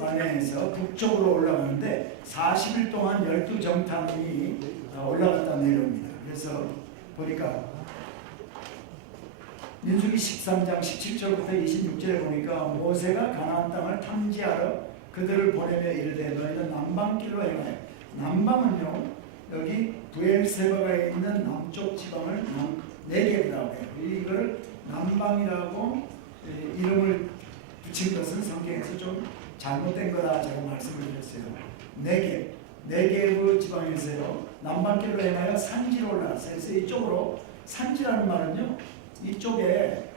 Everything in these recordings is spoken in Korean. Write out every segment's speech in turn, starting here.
바네에서 북쪽으로 올라가는데 40일 동안 12정탐이 올라갔다 내려옵니다. 그래서 보니까 민수기 13장 17절부터 26절에 보니까 모세가 가나안 땅을 탐지하러 그들을 보내며 이르되 너희는 남방길로 행하여. 남방은요 여기 부엘세바가 있는 남쪽 지방을 네겝이라고 해요. 이걸 남방이라고 이름을 붙인 것은 성경에서 좀 잘못된 거다 제가 말씀을 드렸어요. 네겝 지방에서요 남방길로 행하여 산지로 올라왔어요. 그래서 이쪽으로 산지라는 말은요 이쪽에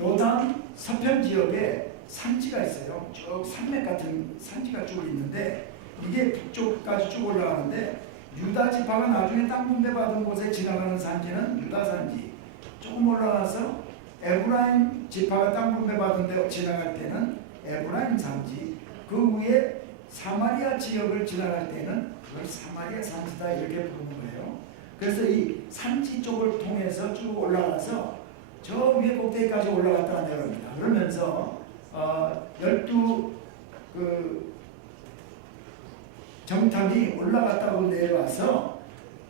요단 서편 지역에 산지가 있어요. 쭉 산맥 같은 산지가 쭉 있는데 이게 북쪽까지 쭉 올라가는데 유다 지파가 나중에 땅 분배 받은 곳에 지나가는 산지는 유다 산지, 조금 올라가서 에브라임 지파가 땅 분배 받은 데 지나갈 때는 에브라임 산지, 그 위에 사마리아 지역을 지나갈 때는 그걸 사마리아 산지다 이렇게 부르는 거예요. 그래서 이 산지 쪽을 통해서 쭉 올라가서 저 위에 꼭대기까지 올라갔다가 내려옵니다. 그러면서 12 정탐이 올라갔다고 내려와서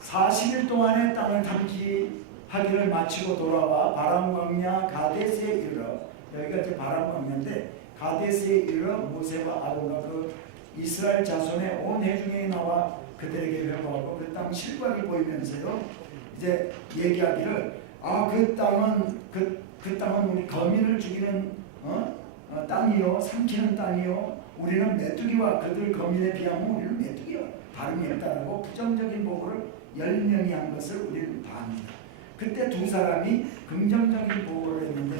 40일 동안의 땅을 탐지하기를 마치고 돌아와 바람 광야 가데스에 이르러, 여기가 이제 바람 광야인데 가데스에 이르러 모세와 아론과 그 이스라엘 자손의 온 회중에 나와 그들에게 회고하고 그 땅 실과를 보이면서요 이제 얘기하기를 그 땅은 그 땅은 우리 거민을 죽이는 땅이요 삼키는 땅이요 우리는 메뚜기와 그들 거민에 비하면 우리는 메뚜기와 다름이 없다라고 부정적인 보고를 10명이 한 것을 우리는 다 압니다. 그때 두 사람이 긍정적인 보고를 했는데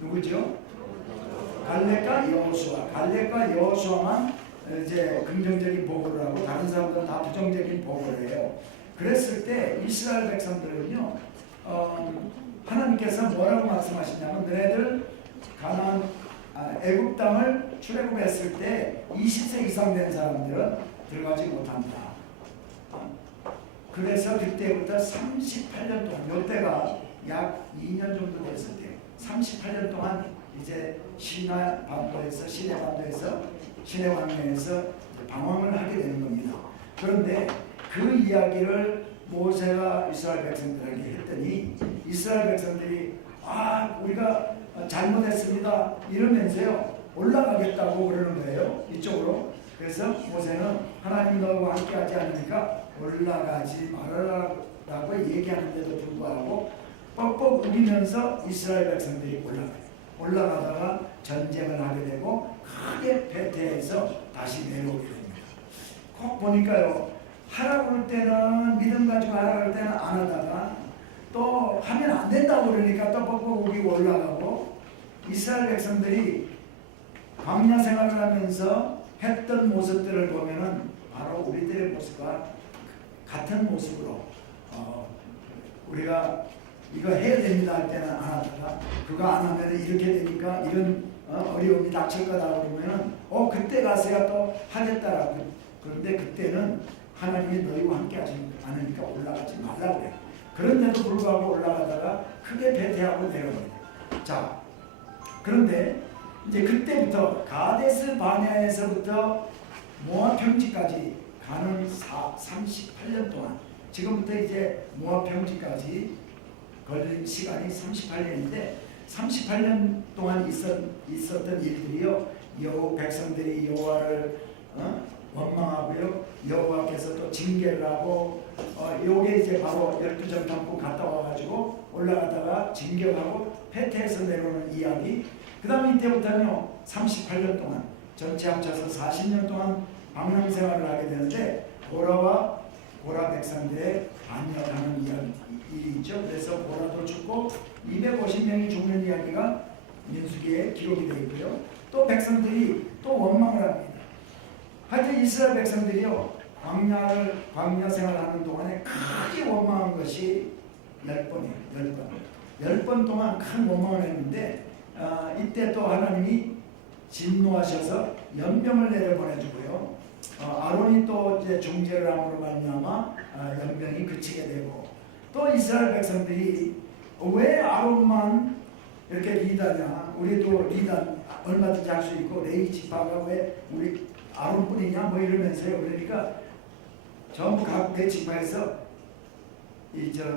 누구죠? 갈렙과 여호수아. 갈렙과 여호수아만 이제 긍정적인 보고를 하고 다른 사람들은 다 부정적인 보고를 해요. 그랬을 때 이스라엘 백성들은요 하나님께서 뭐라고 말씀하시냐면 너희들 가나안 애굽 땅을 출애굽했을 때 20세 이상 된 사람들은 들어가지 못한다. 그래서 그때부터 38년 동안, 이때가 약 2년 정도 됐을 때 38년 동안 이제 시내 반도에서 시내 왕래에서 방황을 하게 되는 겁니다. 그런데 그 이야기를 모세가 이스라엘 백성들에게 했더니 이스라엘 백성들이 우리가 잘못했습니다 이러면서요 올라가겠다고 그러는 거예요 이쪽으로. 그래서 모세는 하나님 너와 함께 하지 않으니까 올라가지 말아라라고 얘기하는데도 불구하고 뻑뻑 우기면서 이스라엘 백성들이 올라가다가 전쟁을 하게 되고 크게 패퇴해서 다시 내려오게 됩니다. 꼭 보니까요 하라고 할 때는 믿음 가지고 하라고 할 때는 안 하다가 또 하면 안 된다고 그러니까 또 뻑뻑 우기고 올라가고, 이스라엘 백성들이 광야 생활을 하면서 했던 모습들을 보면은 바로 우리들의 모습과 같은 모습으로 우리가 이거 해야 됩니다 할 때는 안 하다가 그거 안 하면 이렇게 되니까 이런 어려움이 닥칠 거다 그러면은 그때 가서야 또 하겠다라고. 그런데 그때는 하나님이 너희와 함께 하지 않으니까 올라가지 말라고 해요. 그런데도 불구하고 올라가다가 크게 배퇴하고 내려옵니다. 자, 그런데 이제 그때부터 가데스 바네아에서부터 모압 평지까지 가는 38년 동안, 지금부터 이제 모압 평지까지 걸린 시간이 38년인데 38년 동안 있었던 일들이요, 백성들이 여호와를 원망하고요, 여호와께서 또 징계를 하고 요게 이제 바로 12정탐꾼 갔다 와가지고 올라가다가 징계하고 패퇴해서 내려오는 이야기. 그 다음에 이때부터는요 38년 동안 전체 합쳐서 40년 동안 방랑생활을 하게 되는데 고라와 고라 백성들의 반역하는 일이 있죠. 그래서 고라도 죽고 250명이 죽는 이야기가 민수기에 기록이 되어 있고요. 또 백성들이 또 원망을 합니다. 하여튼 이스라엘 백성들이요 광야 생활하는 동안에 크게 원망한 것이 10번이에요. 10번 동안 큰 원망을 했는데 이때 또 하나님이 진노하셔서 연병을 내려보내주고요. 아론이 또 이제 중재를 함으로 말미암아 연병이 그치게 되고, 또 이스라엘 백성들이 왜 아론만 이렇게 리더냐, 우리도 얼마든지 할 수 있고 레위 지파가 왜 우리 아론뿐이냐 뭐 이러면서요. 그러니까 전부 각 내 지파에서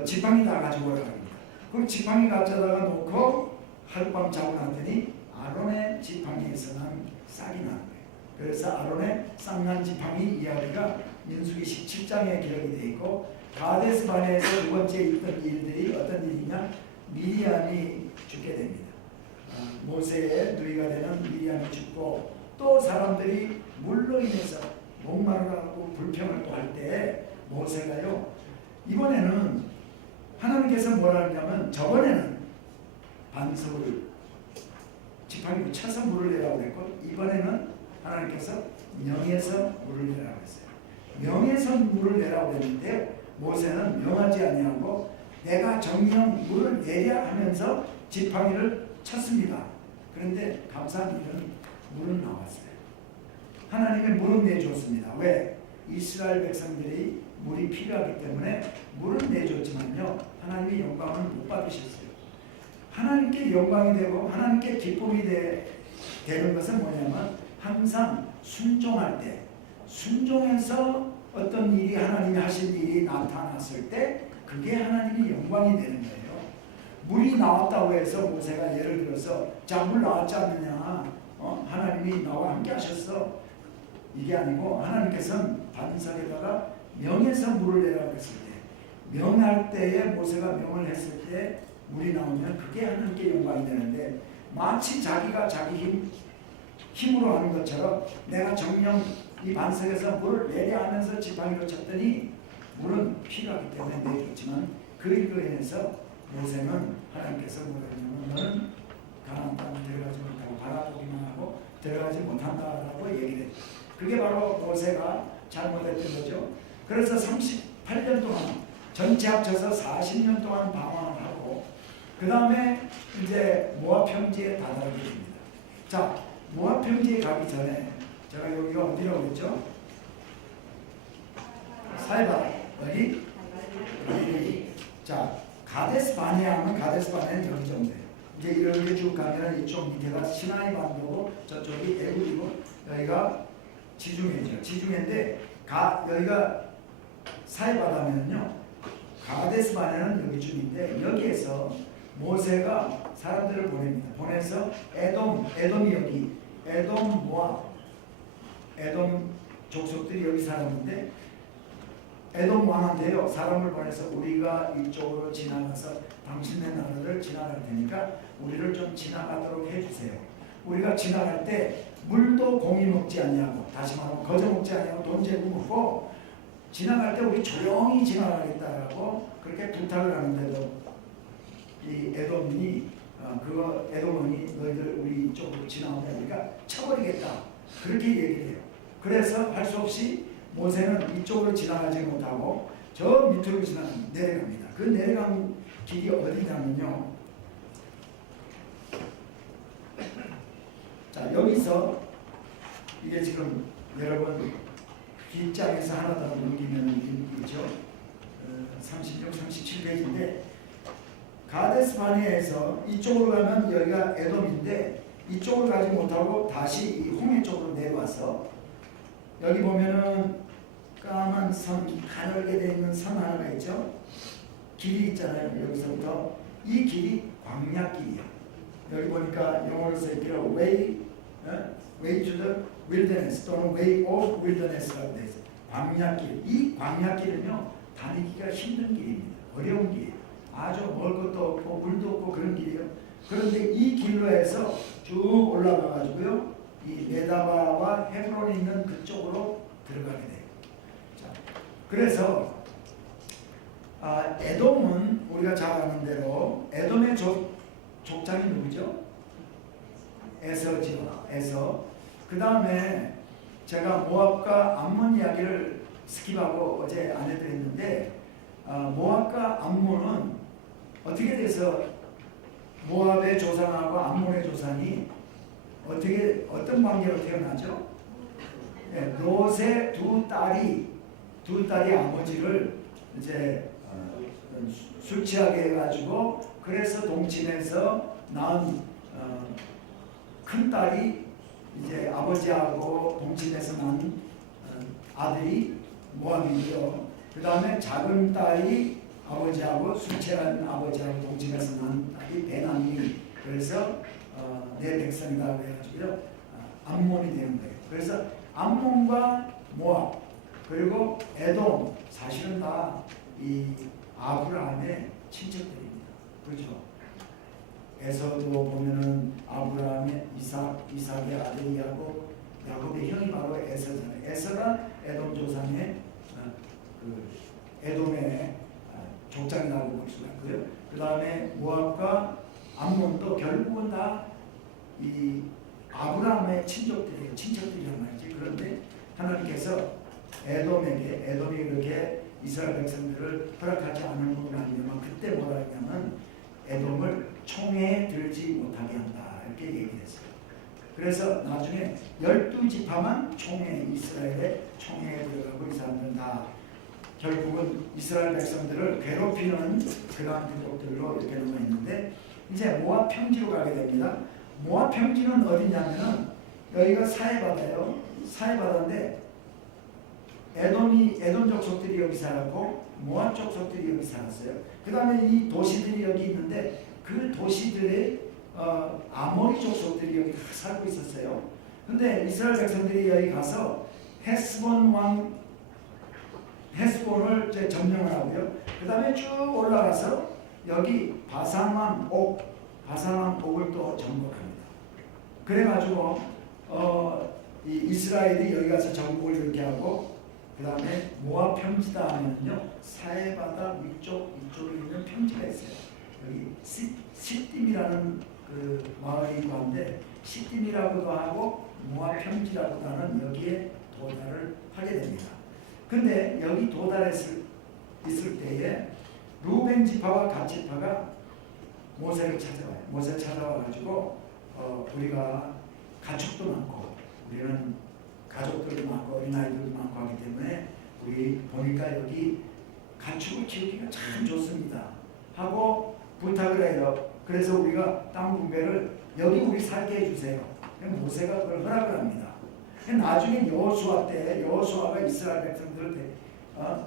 지팡이 다 가지고 오라고 합니다. 그럼 지팡이 가져다가 놓고 하룻밤 자고 났더니 아론의 지팡이에서 난 싹이 나는 거예요. 그래서 아론의 싹난 지팡이 이야기가 민수기 17장에 기록이 되어 있고, 가데스 바네에서 두 번째 있던 일들이 어떤 일이냐, 미리암이 죽게 됩니다. 모세의 누이가 되는 미리암이 죽고, 또 사람들이 물로 인해서 목마르다고 불평을 또 할 때 모세가요, 이번에는 하나님께서 뭐라 하냐면, 저번에는 반석을 지팡이로 쳐서 물을 내라고 했고, 이번에는 하나님께서 명에서 물을 내라고 했어요. 명에서 물을 내라고 했는데 모세는 명하지 아니하고 내가 정령 물을 내랴 하면서 지팡이를 쳤습니다. 그런데 감사한 일은 물은 나왔어요. 하나님의 물은 내줬습니다. 왜? 이스라엘 백성들이 물이 필요하기 때문에 물은 내줬지만요, 하나님의 영광을 못 받으셨어요. 하나님께 영광이 되고 하나님께 기쁨이 되는 것은 뭐냐면, 항상 순종할 때, 순종해서 어떤 일이, 하나님이 하신 일이 나타났을 때 그게 하나님의 영광이 되는 거예요. 물이 나왔다고 해서 모세가 예를 들어서 자, 물 나왔지 않느냐, 하나님이 나와 함께 하셨어, 이게 아니고, 하나님께서는 반석에다가 명에서 물을 내라고 했을 때, 명할 때에 모세가 명을 했을 때 물이 나오면 그게 하나님께 영광이 되는데, 마치 자기가 자기 힘으로 하는 것처럼 내가 정령 이 반석에서 물을 내려 하면서 지팡이로 쳤더니 물은 필요하기 때문에 내줬지만, 그 일로 인해서 모세는 하나님께서 뭐라 했냐면, 너는 가나안 땅에 들어가지 못하고 바라보기만 하고 들어가지 못한다라고 얘기를 해요. 그게 바로 모세가 잘못했던 거죠. 그래서 38년 동안, 전체 합쳐서 40년 동안 방황을 하고, 그 다음에 이제 모압 평지에 다다르게 됩니다. 자, 모압 평지에 가기 전에, 제가 여기가 어디라고 했죠? 사이바, 여기? 자, 가데스 바네아 하면 가데스 바네아는 여기 정도예요. 이제 이렇게 쭉 가면 이쪽 밑에가 시나이 반도고 저쪽이 애굽이고 여기가 지중해죠. 지중해인데 여기가 사이바다면요, 가데스 바네아는 여기쯤인데, 여기에서 모세가 사람들을 보냅니다. 보내서 에돔이 여기, 에돔 모압, 에돔 족속들이 여기 살았는데, 에돔 왕한테요, 사람을 보내서 우리가 이쪽으로 지나가서 당신네 나라를 지나갈 테니까 우리를 좀 지나가도록 해주세요. 우리가 지나갈 때 물도 공이 먹지 아니하고, 다시 말하면 거저 먹지 아니하고 돈 재고 먹고, 지나갈 때 우리 조용히 지나가겠다라고 그렇게 부탁을 하는데도 이 에돔이 에돔원이 너희들 우리 이쪽으로 지나오면 우리가 쳐버리겠다, 그렇게 얘기를 해요. 그래서 할 수 없이 모세는 이쪽으로 지나가지 못하고 저 밑으로 내려갑니다. 그 내려간 길이 어디냐면요, 자, 여기서 이게 지금 여러분 뒷장에서 하나 더 넘기면 있죠. 36, 37페이지인데, 가데스 바네아에서 이쪽으로 가면 여기가 에돔인데, 이쪽으로 가지 못하고 다시 이 홍해 쪽으로 내려와서, 여기 보면은 까만 선, 가늘게 되어 있는 선 하나가 있죠. 길이 있잖아요. 여기서부터 이 길이 광야길이에요. 여기 보니까 영어로 써있기로 way to the wilderness 또는 way of wilderness라고 되어 있어요. 광야길. 이 광야길은요, 다니기가 힘든 길입니다. 어려운 길이에요. 아주 먹을 것도 없고 물도 없고 그런 길이에요. 그런데 이 길로 해서 쭉 올라가 가지고요, 이 메다바와 헤브론이 있는 그쪽으로 들어가게 돼요. 자, 그래서 에돔은 우리가 잘 아는 대로 에돔의 족장이 누구죠? 에서지요. 에서. 그 다음에 제가 모압과 암몬 이야기를 스킵하고 어제 안 해드렸는데, 모압과 암몬은 어떻게 돼서 모압의 조상하고 암몬의 조상이 어떤 관계로 태어나죠? 네, 롯의 두 딸이 아버지를 이제 술 취하게 해가지고, 그래서 동침해서 낳은 큰 딸이 이제 아버지하고 동침해서 난 아들이 모압이고요. 그 다음에 작은 딸이 아버지하고 술 취한 아버지하고 동침해서 난 딸이 베나미. 그래서 내 백성이다 그래가지고요. 암몬이 되는 거예요. 그래서 암몬과 모압 그리고 에돔 사실은 다 이 아브라함의 친척들입니다. 그렇죠? 에서도 보면은 아브라함의 이삭의 아들이 야곱의 형이 바로 에서잖아요. 에서가 에돔 조상의 그 에돔의 족장이라고 볼 수가 있고요. 그 다음에 모압과 암몬도 결국은 다 이 아브라함의 친척들이란 말이지. 그런데 하나님께서 에돔이 그렇게 이스라엘 백성들을 허락하지 않은 것은 아니냐면 그때 뭐라 했냐면 에돔을 총회에 들지 못하게 한다 이렇게 얘기했어요. 그래서 나중에 12지파만 이스라엘의 총회에 들어가고 이 사람들은 다 결국은 이스라엘 백성들을 괴롭히는 그러한 민족들로 이렇게 넘어있는데 이제 모압 평지로 가게 됩니다. 모압 평지는 어디냐면은 여기가 사해바다예요. 사해바다인데 에돔 족속들이 여기 살았고 모압 족속들이 여기 살았어요. 그 다음에 이 도시들이 여기 있는데 그 도시들의 아모리 족속들이 여기 다 살고 있었어요. 근데 이스라엘 백성들이 여기 가서 헤스본을 점령을 하고요. 그 다음에 쭉 올라가서 여기 바산왕 옥을 또 정복합니다. 그래가지고 이 이스라엘이 여기 가서 정복을 이렇게 하고 그 다음에 모압 평지다 하면요 사해바다 이쪽에 있는 평지가 있어요. 여기 시딤이라는 그 마을이 있고 한데 시딤이라고도 하고 모압 평지라고도 하는 여기에 도달을 하게 됩니다. 근데 여기 도달했을 때에 루벤 지파와 갓 지파가 모세를 찾아와요. 모세 찾아와가지고 우리가 가축도 많고 우리는 가족들도 많고 어린아이들도 많고 하기 때문에 우리 보니까 여기 가축을 키우기가 참 좋습니다 하고 부탁을 해요. 그래서 우리가 땅 분배를 여기 우리 살게 해주세요. 모세가 그걸 허락을 합니다. 나중에 여호수아가 이스라엘 백성들을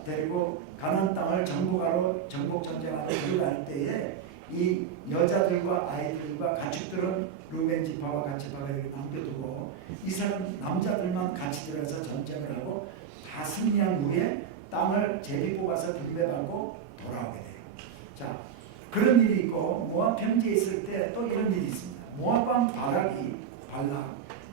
데리고 가나안 땅을 정복하러 정복전쟁하러 들어갈 때에 이 여자들과 아이들과 가축들은 루벤 지파와 갓 지파가 이렇게 남겨두고 이 사람 남자들만 같이 들어서 전쟁을 하고 다 승리한 후에 땅을 제비 뽑아서 분배하고 돌아오게 돼요. 자, 그런 일이 있고 모압 평지에 있을 때 또 이런 일이 있습니다. 모압 왕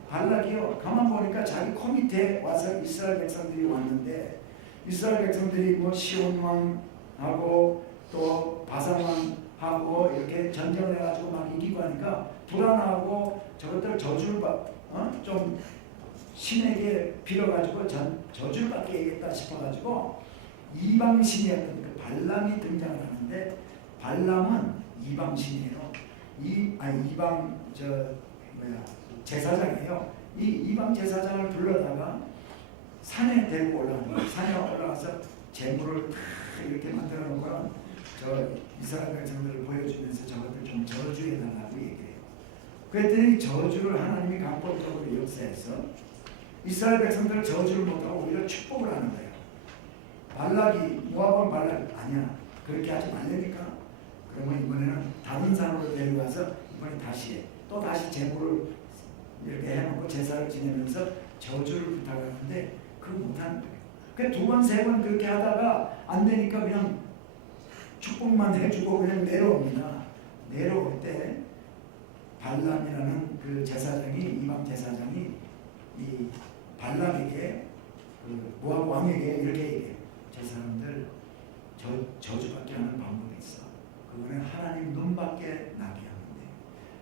발락이요. 가만 보니까 자기 코 밑에 와서 이스라엘 백성들이 왔는데 이스라엘 백성들이 뭐 시온 왕하고 또 바산 왕하고 이렇게 전쟁을 해가지고 막 이기고 하니까 불안하고 저것들 저주를 좀 신에게 빌어가지고 저주를 받게 제겠다 싶어가지고 이방신이었던 그 발람이 등장을 하는데 발람은 이방신이에요. 이방 제사장이에요. 이 이방 제사장을 불러다가 산에 데리고 올라가는 거예요. 산에 올라가서 재물을 이렇게 만들어 놓고 저 이스라엘 백성들을 보여주면서 저것들 좀 저주해달라고 얘기해요. 그랬더니 저주를 하나님이 강법적으로 역사해서 이스라엘 백성들을 저주를 못하고 오히려 축복을 하는 거예요. 모압 왕 발락이 아니야 그렇게 하지 말라니까. 그러면 이번에는 다른 산으로 데려가서 이번에 또 다시 재물을 이렇게 해놓고 제사를 지내면서 저주를 부탁하는데 그걸 못하는 거예요. 그 두 번, 세 번 그렇게 하다가 안 되니까 그냥 축복만 해주고 그냥 내려옵니다. 내려올 때 발람이라는 그 제사장이 이방 제사장이 이 발람에게 그 모압 왕에게 이렇게 얘기해요. 저 사람들 저주받게 하는 방법이 있어. 그거는 하나님 눈밖에 나게 하는데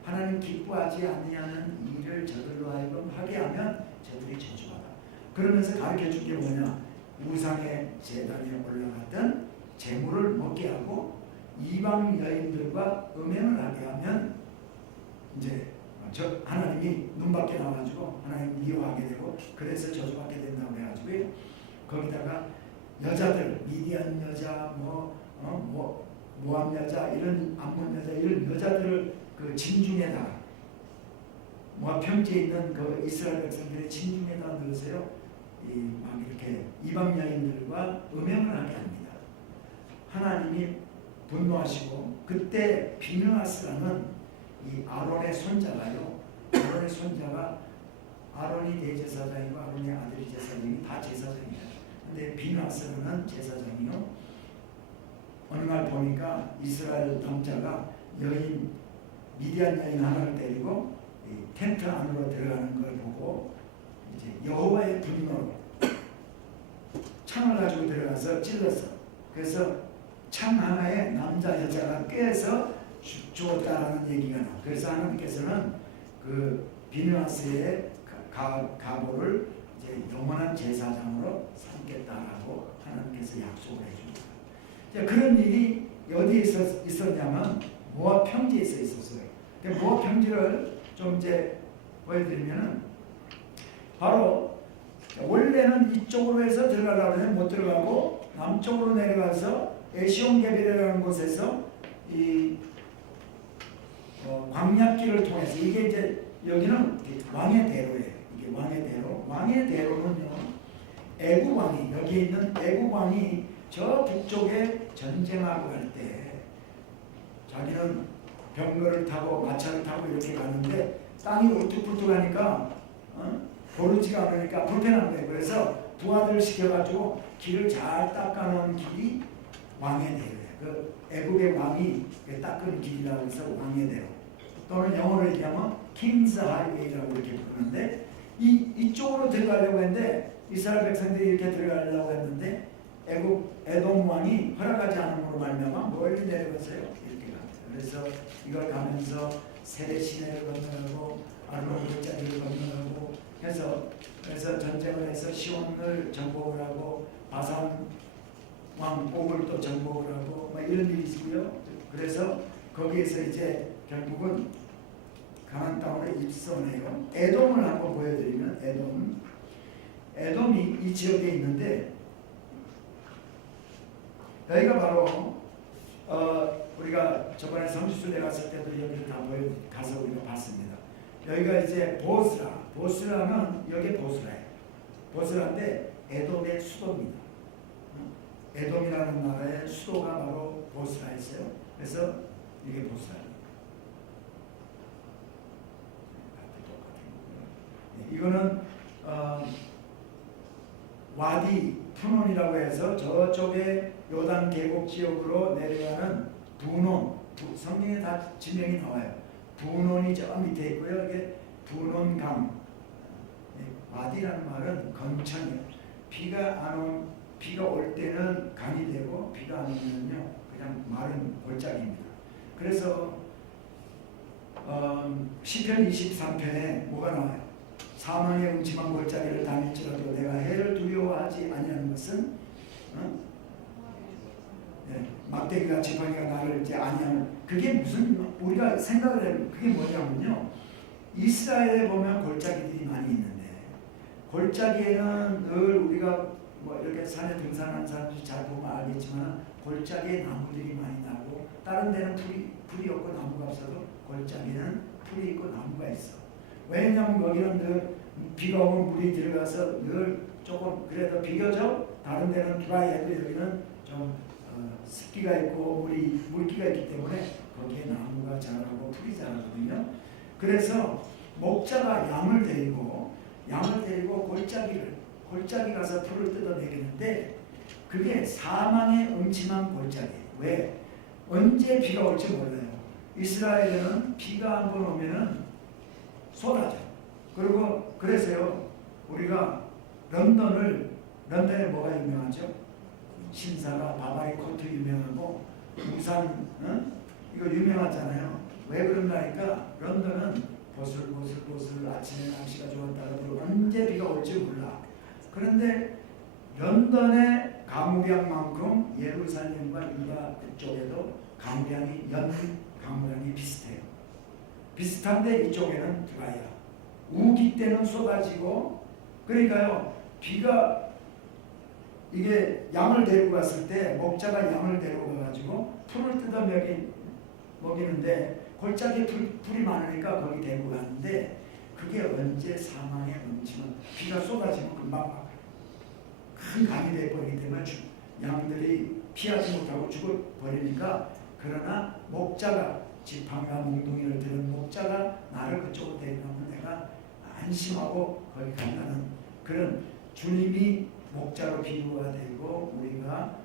하나님 기뻐하지 아니하는 일을 저들로 하여금 하게 하면 저들이 저주받아. 그러면서 가르쳐준 게 뭐냐? 우상의 제단에 올라갔던 재물을 먹게 하고 이방 여인들과 음행을 하게 하면 이제 하나님이 눈밖에 나와가지고 하나님 미워하게 되고 그래서 저주받게 된다고 해가지고 거기다가 여자들 미디안 여자 모압 여자 이런 암몬 여자 이런 여자들을 그 진중에다가 모압 평지에 있는 그 이스라엘 백성들의 진중에다 넣으세요. 막 이렇게 이방 여인들과 음행을 하게 합니다. 하나님이 분노하시고 그때 비느하스라는 이 아론의 손자가요. 아론의 손자가 아론이 대제사장이고 아론의 아들이 제사장이 다 제사장이에요. 근데 비느하스라는 제사장이요. 어느 날 보니까 이스라엘 남자가 여인 미디안 여인 하나를 데리고 텐트 안으로 들어가는 걸 보고 이제 여호와의 분노로 창을 가지고 들어가서 찔렀어. 그래서 창 하나에 남자 여자가 꿰서 죽었다라는 얘기가 나와. 그래서 하나님께서는 그 비느하스의 가보를 이제 영원한 제사장으로 삼겠다라고 하나님께서 약속을 해줍니다. 그런 일이 어디에 있었냐면 모압 평지에서 있었어요. 모압 평지를 좀 이제 보여드리면은 바로 원래는 이쪽으로 해서 들어가려고 하면 못 들어가고 남쪽으로 내려가서 에시온게벨이라는 곳에서 이 광약길을 통해서 이게 이제 여기는 왕의 대로예요. 이게 왕의 대로. 왕의 대로는요. 애국 왕이 여기 있는 애국 왕이 저 북쪽에 전쟁하고 갈 때 자기는 병거를 타고 마차를 타고 이렇게 가는데 땅이 울퉁불퉁하니까 고르지가 않으니까 불편한 거예요. 그래서 부하들을 시켜가지고 길을 잘 닦아놓은 길이 왕의 대로예요. 그 애국의 왕이 닦은 길이라고 해서 왕의 대로 또는 영어로 얘기하면 킹스 하이웨이라고 이렇게 부르는데 이쪽으로 들어가려고 했는데 이스라엘 백성들이 이렇게 들어가려고 했는데 에돔 왕이 허락하지 않음으로 말미암아 멀리 내려가서요 이렇게 갑니다. 그래서 이걸 가면서 세례 시내를 건너가고 아르노그 자리를 건너가고 해서 그래서 전쟁을 해서 시온을 정복을 하고 바산 왕 옥을 또 정복을 하고 막 이런 일이 있고요. 그래서 거기에서 이제 결국은 가나안 땅으로 입성해요. 에돔을 한번 보여드리면 에돔이 이 지역에 있는데 여기가 바로 우리가 저번에 성지순례 갔을 때도 여기를 다 가서 우리가 봤습니다. 여기가 이제 보스라는 여기 보스라예요. 보스라인데 에돔의 수도입니다. 에돔이라는 나라의 수도가 바로 보스라였어요. 그래서 이게 보스라입니다. 이거는 와디 푸논이라고 해서 저쪽에 요단 계곡 지역으로 내려가는 부논, 성경에 다 지명이 나와요. 부논이 저 밑에 있고요. 이게 부논강. 와디라는 말은 건천이에요. 비가 올 때는 강이 되고 비가 안 오면요 그냥 마른 골짜기입니다. 그래서 시편 23편에 뭐가 나와요? 사망의 음침한 골짜기를 다닐지라도 내가 해를 두려워하지 아니하는 것은 막대기가 지팡이가 나를 이제 아니하는 그게 무슨 우리가 생각을 해보면 그게 뭐냐면요 이스라엘에 보면 골짜기들이 많이 있는데 골짜기에는 늘 우리가 뭐 이렇게 산에 등산하는 사람들이 잘 보면 알겠지만 골짜기에 나무들이 많이 나고 다른 데는 풀이 없고 나무가 없어도 골짜기는 풀이 있고 나무가 있어. 왜냐하면 거기는 늘 비가 오면 물이 들어가서 늘 조금 그래도 비교적 다른 데는 드라이해도 여기는 좀 습기가 있고 물기가 있기 때문에 거기에 나무가 자라고 풀이 자라거든요. 그래서 목자가 양을 데리고 골짜기 가서 풀을 뜯어내겠는데 그게 사망의 음침한 골짜기예요. 왜? 언제 비가 올지 몰라요. 이스라엘에는 비가 한 번 오면은 쏟아져. 그리고 그래서요 우리가 런던에 뭐가 유명하죠? 신사가 바바리 코트 유명하고 우산 이거 유명하잖아요. 왜 그런가니까 런던은 보슬보슬 아침에 날씨가 좋았다고 언제 비가 올지 몰라. 그런데 런던의 강우량만큼 예루살렘과 유다 그쪽에도 강우량이 강우량이 비슷해요. 비슷한데 이쪽에는 드라이야. 우기 때는 쏟아지고 그러니까요 비가 이게 양을 데리고 갔을 때 목자가 양을 데리고 가가지고 풀을 뜯어 먹이는데 골짜기에 풀이 많으니까 거기 데리고 갔는데 그게 언제 사망의 음침은 비가 쏟아지면 금방 큰 강이 되어버리기 때문에 양들이 피하지 못하고 죽어버리니까, 그러나 목자가 지팡이와 몽둥이를 들은 목자가 나를 그쪽으로 데려가면 내가 안심하고 거기 간다는 그런 주님이 목자로 비유가 되고 우리가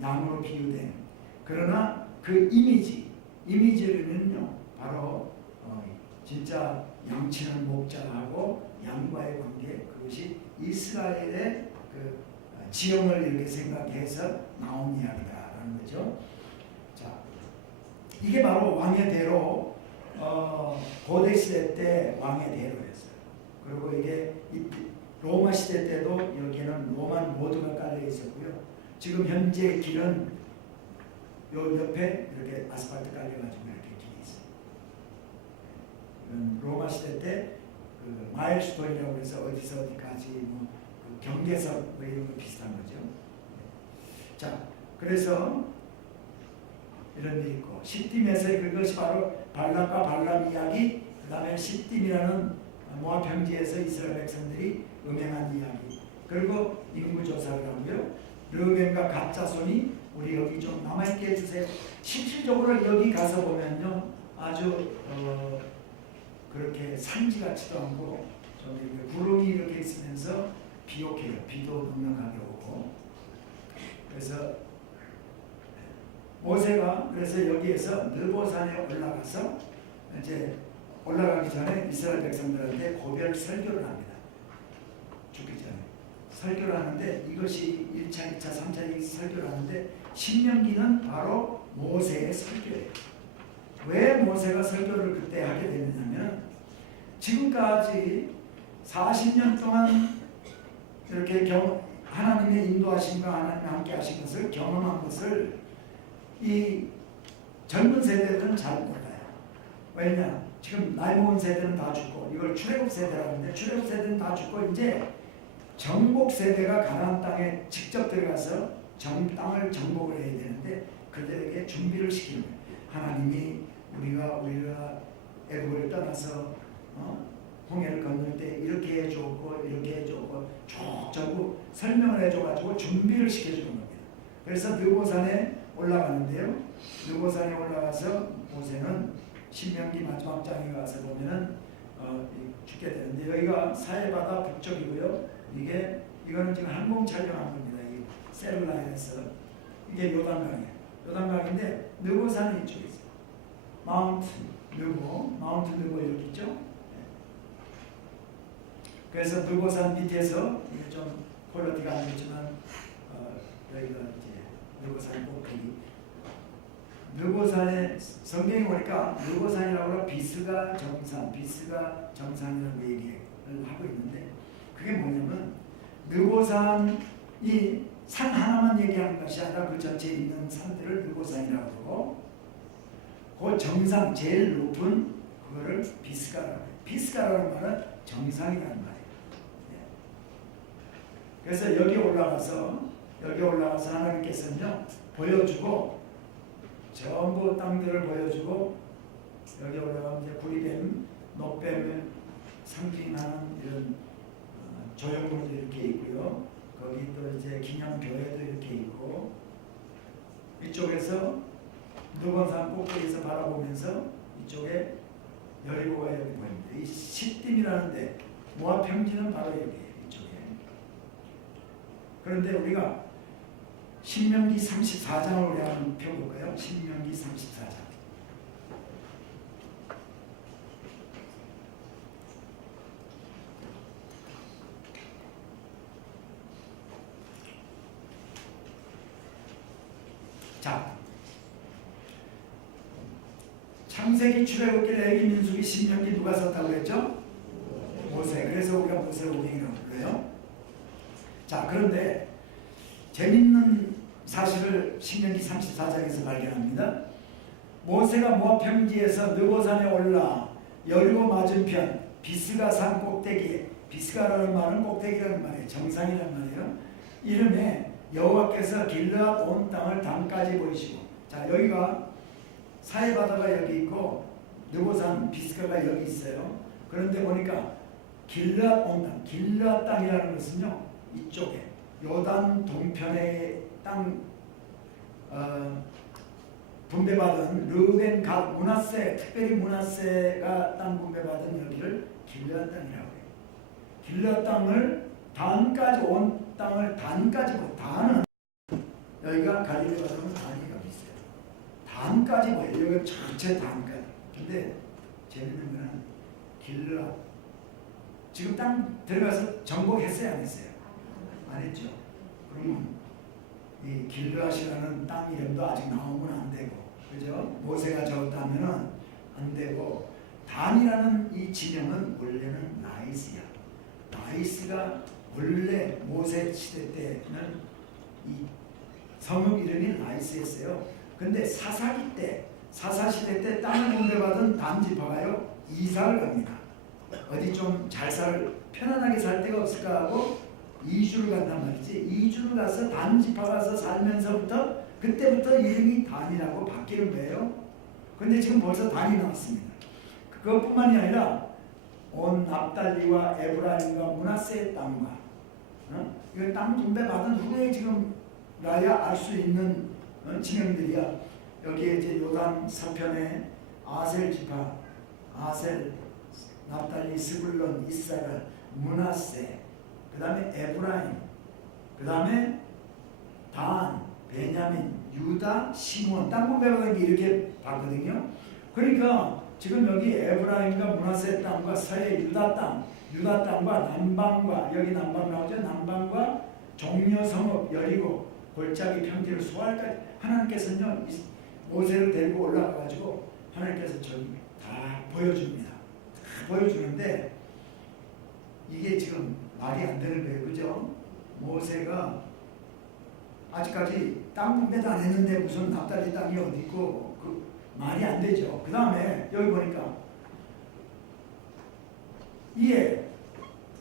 양으로 비유된, 그러나 그 이미지는요 바로 진짜 양치는 목자하고 양과의 관계, 그것이 이스라엘의 그 지형을 이렇게 생각해서 나온 이야기다라는 거죠. 자, 이게 바로 왕의 대로, 고대 시대 때 왕의 대로였어요. 그리고 이게 로마 시대 때도 여기에는 로만 모두가 깔려 있었고요. 지금 현재 길은 요 옆에 이렇게 아스팔트 깔려가지고 이렇게 길이 있어요. 로마 시대 때 그 마일스톤이라고 해서 어디서 어디까지 그 경계석 이런 거 비슷한 거죠. 자, 그래서 이런 일이 있고, 시딤에서 그것이 바로 발락과 발람 이야기, 그 다음에 시딤이라는 모압 평지에서 이스라엘 백성들이 음행한 이야기, 그리고 인구조사를 하고요. 르벤과 갓 자손이 우리 여기 좀 남아있게 해주세요. 실질적으로 여기 가서 보면요, 아주 그렇게 산지같지도 않고 좀 이렇게 구름이 이렇게 있으면서 비옥해요. 비도 넉넉하게 오고. 그래서 모세가 그래서 여기에서 느보산에 올라가서 이제 올라가기 전에 이스라엘 백성들한테 고별 설교를 합니다. 죽기 전에 설교를 하는데, 이것이 1차, 2차, 3차 설교를 하는데, 신명기는 바로 모세의 설교예요. 왜 모세가 설교를 그때 하게 되느냐면, 지금까지 40년 동안 이렇게 하나님의 인도하심과 하나님의 함께 하신 것을 경험한 것을 이 젊은 세대들은 잘 몰라요. 왜냐? 지금 나이 먹은 세대는 다 죽고, 이걸 출애굽 세대라고 하는데, 출애굽 세대는 다 죽고 이제 정복 세대가 가나안 땅에 직접 들어가서 땅을 정복을 해야 되는데, 그들에게 준비를 시키는 거예요. 하나님이 우리가 애굽을 떠나서 홍해를 건널 때 이렇게 해줬고 이렇게 해줬고 전부 설명을 해줘가지고 준비를 시켜주는 겁니다. 그래서 느보산에 올라가는데요. 느보산에 올라가서 모세는 신명기 마지막 장에 가서 보면은 죽게 되는데, 여기가 사해바다 북쪽이고요. 이거는 지금 항공 촬영한 겁니다. 이 셀라에서 이게 요단강이에요. 요단강인데 느보산이 이쪽에 있어요. 마운트 느보 이렇게 있죠. 그래서 느보산 밑에서 이게 좀 퀄리티가 안 좋지만 여기가 이제 느보산 꼭대기. 느보산에 성경에 보니까 느보산이라고 하면 비스가 정산이라는 얘기를 하고 있는데, 그게 뭐냐면 느보산이 산 하나만 얘기하는 것이 아니라 그 전체에 있는 산들을 느보산이라고 하고, 그 정상 제일 높은 그거를 비스가라고 해요. 비스가라는 말은 정상이라는 말이에요. 그래서 여기 올라가서 하나님께서는요 보여주고, 전부 땅들을 보여주고, 여기 올라가면 이제 구리뱀, 녹뱀을 상징하는 이런 조형물도 이렇게 있고요. 거기 또 이제 기념교회도 이렇게 있고, 이쪽에서 느보산 꼭대기에서 바라보면서 이쪽에 여리고가 여기 보입니다. 이 시딤이라는데 모압 평지는 바로 여기에요. 이쪽에. 그런데 우리가 신명기 34장을 우리 한번 펴볼까요? 신명기 34장. 자, 창세기, 출애굽기, 레위기, 민수기, 신명기 누가 썼다고 했죠? 모세. 그래서 우리가 모세 오경이라고 불러요. 자, 그런데 재밌는 사실을 신명기 34장에서 발견합니다. 모세가 모압 평지에서 느보산에 올라 여리고 맞은편 비스가 산 꼭대기에, 비스가라는 말은 꼭대기라는 말이에요. 정상이라는 말이에요. 이름에 여호와께서 길르앗 온 땅을 담까지 보이시고, 자, 여기가 사해바다가 여기 있고 느보산 비스가가 여기 있어요. 그런데 보니까 길르앗 온 땅, 길르앗 땅이라는 것은요, 이쪽에 요단 동편의 땅 분배받은 르벤, 갓, 므낫세, 특별히 므낫세가 땅 분배받은 여기를 길르앗 땅이라고 해요. 길르앗 땅을 단까지 온 땅을 단까지 보여. 단은 여기가 갈릴리가 가면 단위가 있어요. 단까지 보여. 여기 전체 단까지. 근데 재밌는 거는 길르앗 지금 땅 들어가서 정복했어요, 안 했어요? 안 했죠. 그러면 이 길르앗이라는 땅 이름도 아직 나오면 안 되고, 그죠? 모세가 적었다면은 안 되고, 단이라는 이 지명은 원래는 나이스야. 나이스가 원래 모세 시대 때는 이 성읍 이름이 나이스였어요. 근데 사사기 때, 사사시대 때 땅을 분배받은 단지파가요 이사를 갑니다. 어디 좀 잘 편안하게 살 데가 없을까 하고 이주를 간단 말이지. 이주를 가서 단지파 가서 살면서부터 그때부터 이름이 단이라고 바뀌는 거예요. 근데 지금 벌써 단이 나왔습니다. 그것뿐만이 아니라 온 납달리와 에브라임과 므낫세의 땅과 이거 땅 분배받은 후에 지금 가야 알 수 있는 지명들이야. 여기에 이제 요단 서편에 아셀 지파, 아셀, 납달리, 스불론, 이사갈, 므낫세, 그 다음에 에브라임, 그 다음에 단, 베냐민, 유다, 시므온, 땅 분배받은 게 이렇게 봤거든요. 그러니까 지금 여기 에브라임과 므낫세 땅과 서해 유다 땅과 남방과, 여기 남방 나오죠. 남방과 종려 성읍 여리고 골짜기 평지를 소할까지 하나님께서는요 모세를 데리고 올라가가지고 하나님께서 저기 다 보여줍니다. 다 보여주는데 이게 지금 말이 안 되는 거예요, 그죠? 모세가 아직까지 땅 분배도 안 했는데 무슨 납달리 땅이 어디 있고 그 말이 안 되죠. 그 다음에 여기 보니까 이에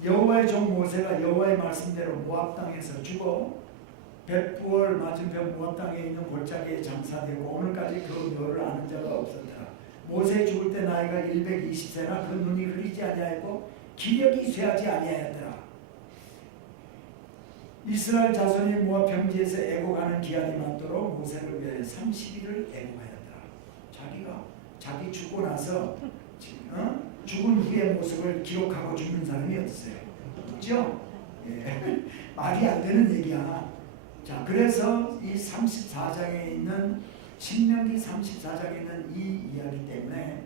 여호와의 종 모세가 여호와의 말씀대로 모압 땅에서 죽어 벳부얼 맞은편 모압 땅에 있는 골짜기에 장사되고 오늘까지 그 묘를 아는 자가 없었더라. 모세 죽을 때 나이가 120세나 그 눈이 흐리지 아니하였고 기력이 쇠하지 아니하였더라. 이스라엘 자손이 모압 평지에서 애곡하는 기한이 맞도록 모세를 위해 30일을 애곡하였더라. 자기가 자기 죽고 나서 죽은 후의 모습을 기록하고 죽는 사람이 없어요. 없죠? 예. 말이 안 되는 얘기야. 자, 그래서 이 34장에 있는 신명기 34장에 있는 이 이야기 때문에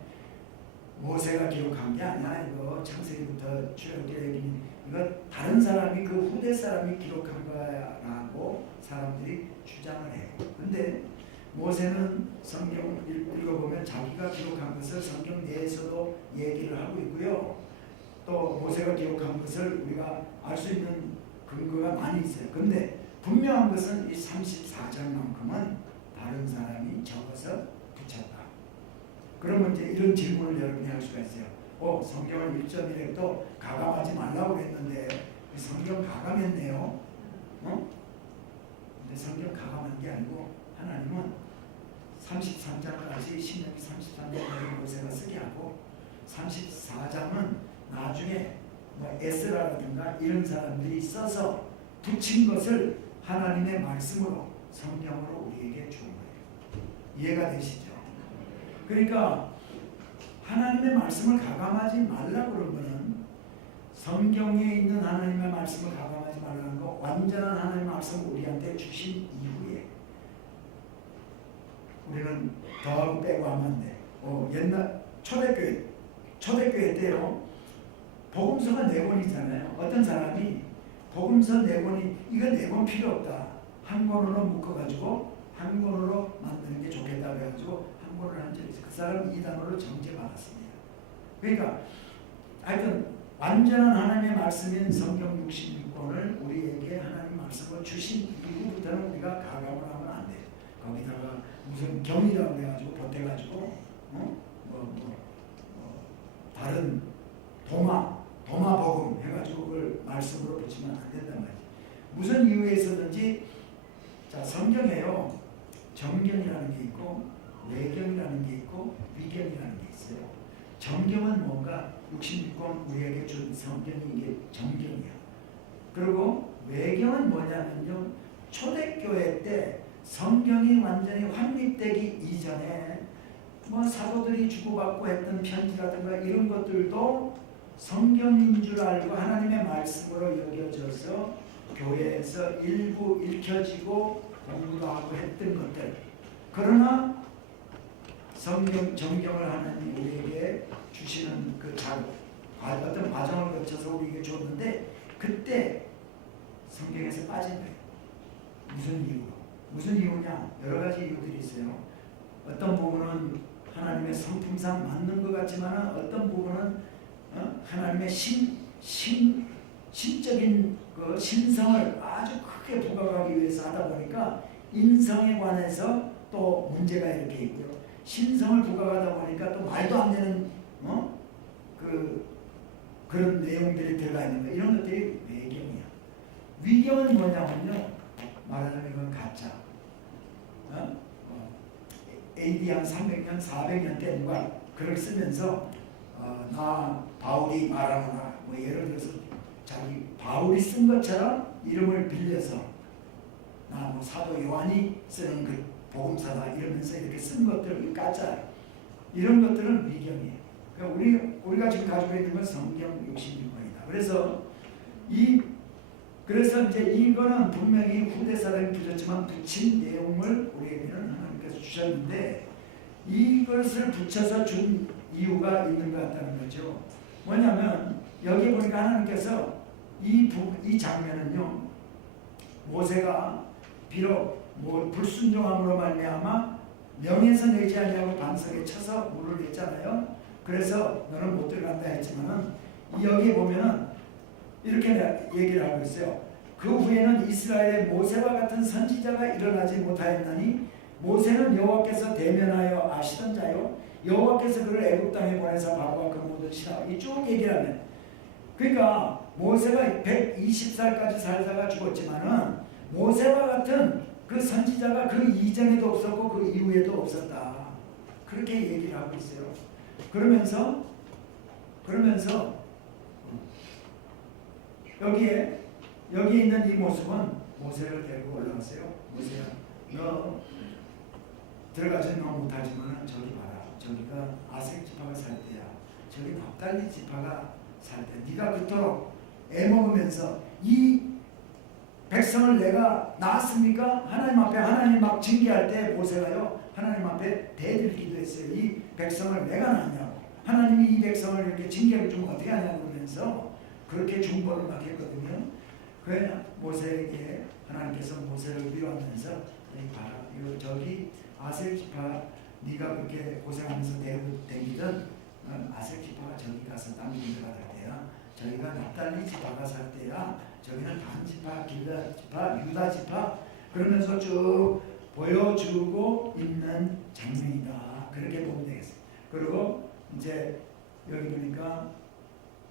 모세가 기록한 게 아니야. 이거 창세기부터 출애굽기 이거 다른 사람이 그 후대 사람이 기록한 거라고 사람들이 주장을 해요. 근데 모세는 성경 읽어보면 자기가 기록한 것을 성경 내에서도 얘기를 하고 있고요. 또 모세가 기록한 것을 우리가 알 수 있는 근거가 많이 있어요. 근데 분명한 것은 이 34장만큼은 다른 사람이 적어서 붙였다. 그러면 이제 이런 질문을 여러분이 할 수가 있어요. 성경을 1.1에도 가감하지 말라고 했는데 성경 가감했네요. 근데 성경 가감한 게 아니고 하나님은 33장까지 신명기 33장까지 모세가 쓰게 하고 34장은 나중에 뭐 에스라라든가 이런 사람들이 써서 붙인 것을 하나님의 말씀으로 성령으로 우리에게 준 거예요. 이해가 되시죠? 그러니까 하나님의 말씀을 가감하지 말라고 그러면 성경에 있는 하나님의 말씀을 가감하지 말라는 거 완전한 하나님의 말씀을 우리한테 주신 이후에 우리는 더 빼고 하면 안 돼. 옛날 초대교회 때요 복음서가 4권이잖아요. 어떤 사람이 복음서 4권이 이거 4권 필요 없다. 한 권으로 묶어가지고 한 권으로 만드는 게 좋겠다 그래가지고 한 권을 한 적이 있어요. 그 사람 2단으로 정죄받았습니다. 그러니까 하여튼 완전한 하나님의 말씀인 성경 66권을 우리에게 하나님 말씀을 주신 이후부터는 우리가 가감을 하면 안 돼요. 거기다가 무슨 경이라고 해가지고 보태가지고 다른 도마복음 해가지고 그걸 말씀으로 붙이면 안 된단 말이지. 무슨 이유에 있었는지 자 성경에요 정경이라는 게 있고 외경이라는 게 있고 위경이라는 게 있어요. 정경은 뭔가 66권 우리에게 준 성경이 이게 정경이야. 그리고 외경은 뭐냐면요, 초대교회 때 성경이 완전히 확립되기 이전에 뭐 사도들이 주고받고 했던 편지라든가 이런 것들도 성경인 줄 알고 하나님의 말씀으로 여겨져서 교회에서 일부 읽혀지고 공부도 하고 했던 것들. 그러나 정경을 하나님 우리에게 주시는 그 어떤 과정을 거쳐서 우리에게 줬는데, 그때 성경에서 빠진 거예요. 무슨 이유로? 무슨 이유냐? 여러 가지 이유들이 있어요. 어떤 부분은 하나님의 성품상 맞는 것 같지만 어떤 부분은 하나님의 신적인 그 신성을 아주 크게 부각하기 위해서 하다 보니까 인성에 관해서 또 문제가 이렇게 있고요. 신성을 부각하다 보니까 또 말도 안 되는 그런 내용들이 들어가 있는 거예요. 이런 것들이 외경이야. 위경은 뭐냐면요, 말하자면 이건 가짜. AD 한 300년, 400년 때 누가 글을 쓰면서 나 바울이 말하노라, 뭐 예를 들어서 자기 바울이 쓴 것처럼 이름을 빌려서 나 뭐 사도 요한이 쓰는 그 복음사다 이러면서 이렇게 쓴 것들을 가짜예요. 이런 것들은 위경이에요. 그러니까 우리가 지금 가지고 있는 건 성경 66권이다. 그래서 이제 이거는 분명히 후대 사람이 붙였지만 붙인 내용을 우리에게는 하나님께서 주셨는데, 이것을 붙여서 준 이유가 있는 것 같다는 거죠. 뭐냐면 여기 보니까 하나님께서 이 장면은요, 모세가 비록 불순종함으로 말미암아 명에서 내지 아니하고 반석에 쳐서 물을 냈잖아요. 그래서 너는 못 들어간다 했지만은 여기 보면은 이렇게 얘기를 하고 있어요. 그 후에는 이스라엘의 모세와 같은 선지자가 일어나지 못하였나니 모세는 여호와께서 대면하여 아시던 자요, 여호와께서 그를 애굽 땅에 보내서 바로와 그 모든 신하와 쭉 얘기를 하면, 그러니까 모세가 120살까지 살다가 죽었지만은 모세와 같은 그 선지자가 그 이전에도 없었고 그 이후에도 없었다. 그렇게 얘기를 하고 있어요. 그러면서 여기 있는 이 모습은 모세를 데리고 올라왔어요. 모세야, 너 들어가지 너 못하지만 저기 봐라. 저기가 아색 지파가 살 때야. 저기 납달리 지파가 살 때. 네가 그토록 애먹으면서 이 백성을 내가 낳았습니까? 하나님 앞에 하나님 막 징계할 때 모세가요, 하나님 앞에 대들기도 했어요. 이 백성을 내가 낳냐고. 하나님이 이 백성을 이렇게 징계를 좀 어떻게 하냐고 그러면서 그렇게 중보를 막 했거든요. 그래 모세에게 하나님께서 모세를 위로하면서 봐라, 이거 저기 아셀 지파 네가 그렇게 고생하면서 다니던 아셀 지파가 저기 가서 땅 들어갈 때야. 저희가 납달리 지파가 살 때야. 저기는 단 지파, 길다 지파, 유다 지파, 그러면서 쭉 보여주고 있는 장면이다. 그렇게 보면 되겠어요. 그리고 이제 여기 보니까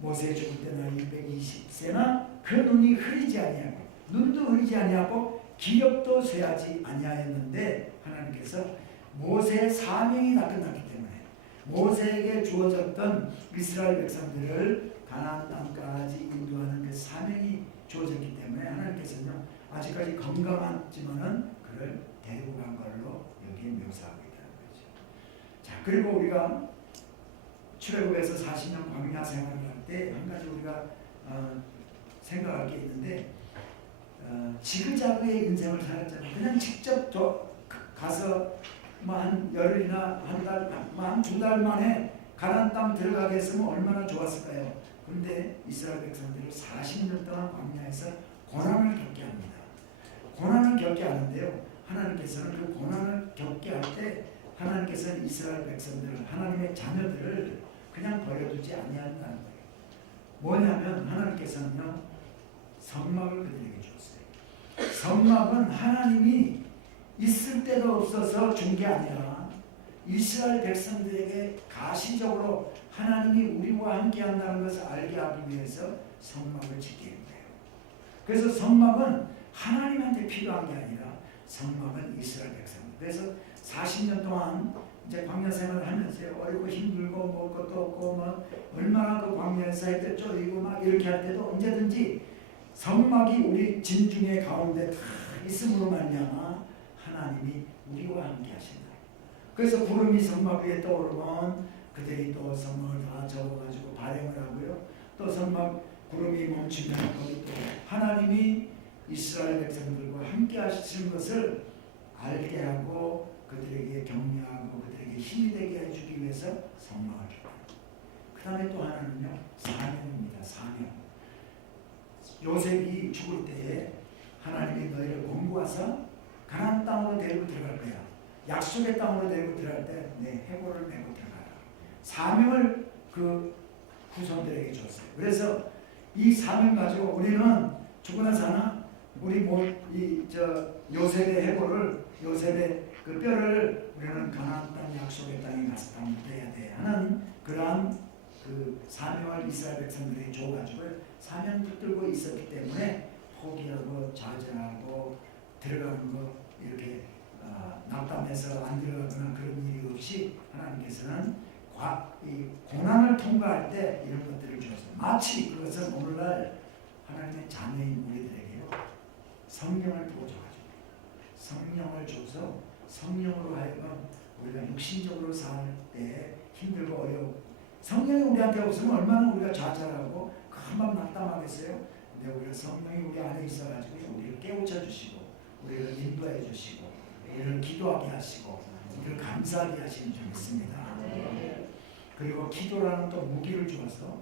모세 죽을 때 나이 220세나 그 눈이 흐리지 아니하고, 눈도 흐리지 아니하고 기력도 쇠하지 아니하였는데, 하나님께서 모세의 사명이 다 끝났기 때문에 모세에게 주어졌던 이스라엘 백성들을 가나안 땅까지 인도하는 그 사명이 주어졌기 때문에 하나님께서는 아직까지 건강하지만은 그를 데리고 간 걸로 여기에 묘사하고 있다는 거죠. 자, 그리고 우리가 출애굽에서 40년 광야 생활을 할 때 한 가지 우리가 생각할 게 있는데, 지그자그의 인생을 살았잖아요. 그냥 직접 가서 뭐 한 열흘이나 한 달, 한 두 달 만에 가나안 땅 들어가게 했으면 얼마나 좋았을까요? 그런데 이스라엘 백성들을 40년 동안 광야에서 고난을 겪게 합니다. 고난을 겪게 하는데요, 하나님께서는 그 고난을 겪게 할 때 하나님께서는 이스라엘 백성들을, 하나님의 자녀들을 그냥 버려두지 아니한다는 거예요. 뭐냐면 하나님께서는요, 성막을 그들에게 줬어요. 성막은 하나님이 있을 때도 없어서 준 게 아니라 이스라엘 백성들에게 가시적으로 하나님이 우리와 함께 한다는 것을 알게 하기 위해서 성막을 짓게 된 거예요. 그래서 성막은 하나님한테 필요한 게 아니라 성막은 이스라엘 백성들. 그래서 40년 동안 이제 광야 생활을 하면서요. 어렵고 힘들고 먹을 것도 없고 뭐 얼마나 그 광야에서 햇볕 쬐이고 막 이렇게 할 때도 언제든지 성막이 우리 진중의 가운데 다 있음으로 말미암아 하나님이 우리와 함께 하신다. 그래서 구름이 성막 위에 떠오르면 그들이 또 성막을 다 접어가지고 발행을 하고요. 또 성막 구름이 멈추면 거기 또 하나님이 이스라엘 백성들과 함께 하시는 것을 알게 하고 그들에게 격려하고 그들에게 힘이 되게 해주기 위해서 성막을 줍니다. 그 다음에 또 하나는요, 사명입니다. 사명. 요셉이 죽을 때에 하나님이 너희를 공부하사 가나안 땅으로 데리고 들어갈 거야. 약속의 땅으로 데리고 들어갈 때 내 해골을 메고 들어가라. 사명을 그 후손들에게 줬어요. 그래서 이 사명 가지고 우리는 죽으나 사나 우리 요셉의 해골을, 요셉의 그 뼈를 우리는 가나안 땅 약속의 땅에 가서 담대야 돼 하는 그러한 그 사명을 이스라엘 백성들이 줘가지고 사명 붙들고 있었기 때문에 포기하고 좌절하고 들어가는 거 이렇게 낙담해서 안 들어가거나 그런 일이 없이 하나님께서는 이 고난을 통과할 때 이런 것들을 주어서 마치 그것은 오늘날 하나님의 자녀인 우리들에게요 성령을 부어줘가지고 성령을 줘서 성령으로 하여금 우리가 육신적으로 살 때 힘들고 어려워 성령이 우리한테 없으면 얼마나 우리가 좌절하고 금방 낙담하겠어요. 근데 우리가 성령이 우리 안에 있어가지고 우리를 깨우쳐 주시고 우리를 인도해 주시고 우리를 기도하게 하시고 우리를 감사하게 하시는 줄 믿습니다. 그리고 기도라는 또 무기를 주어서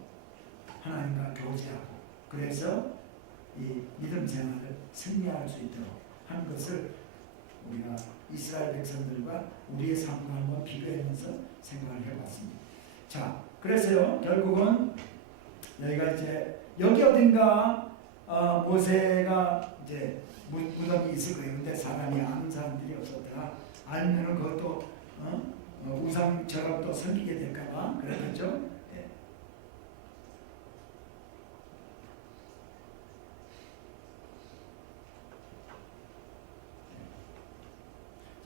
하나님과 교제하고 그래서 이 믿음 생활을 승리할 수 있도록 하는 것을 우리가 이스라엘 백성들과 우리의 삶과 한번 비교하면서 생각을 해봤습니다. 자, 그래서요 결국은 여기가 이제 여기 어딘가 모세가 이제 무덤이 있을 거예요. 근데 사람이 아는 사람들이 없었다가 알면은 그것도 우상처럼 또 섬기게 될까봐 그랬죠. 네.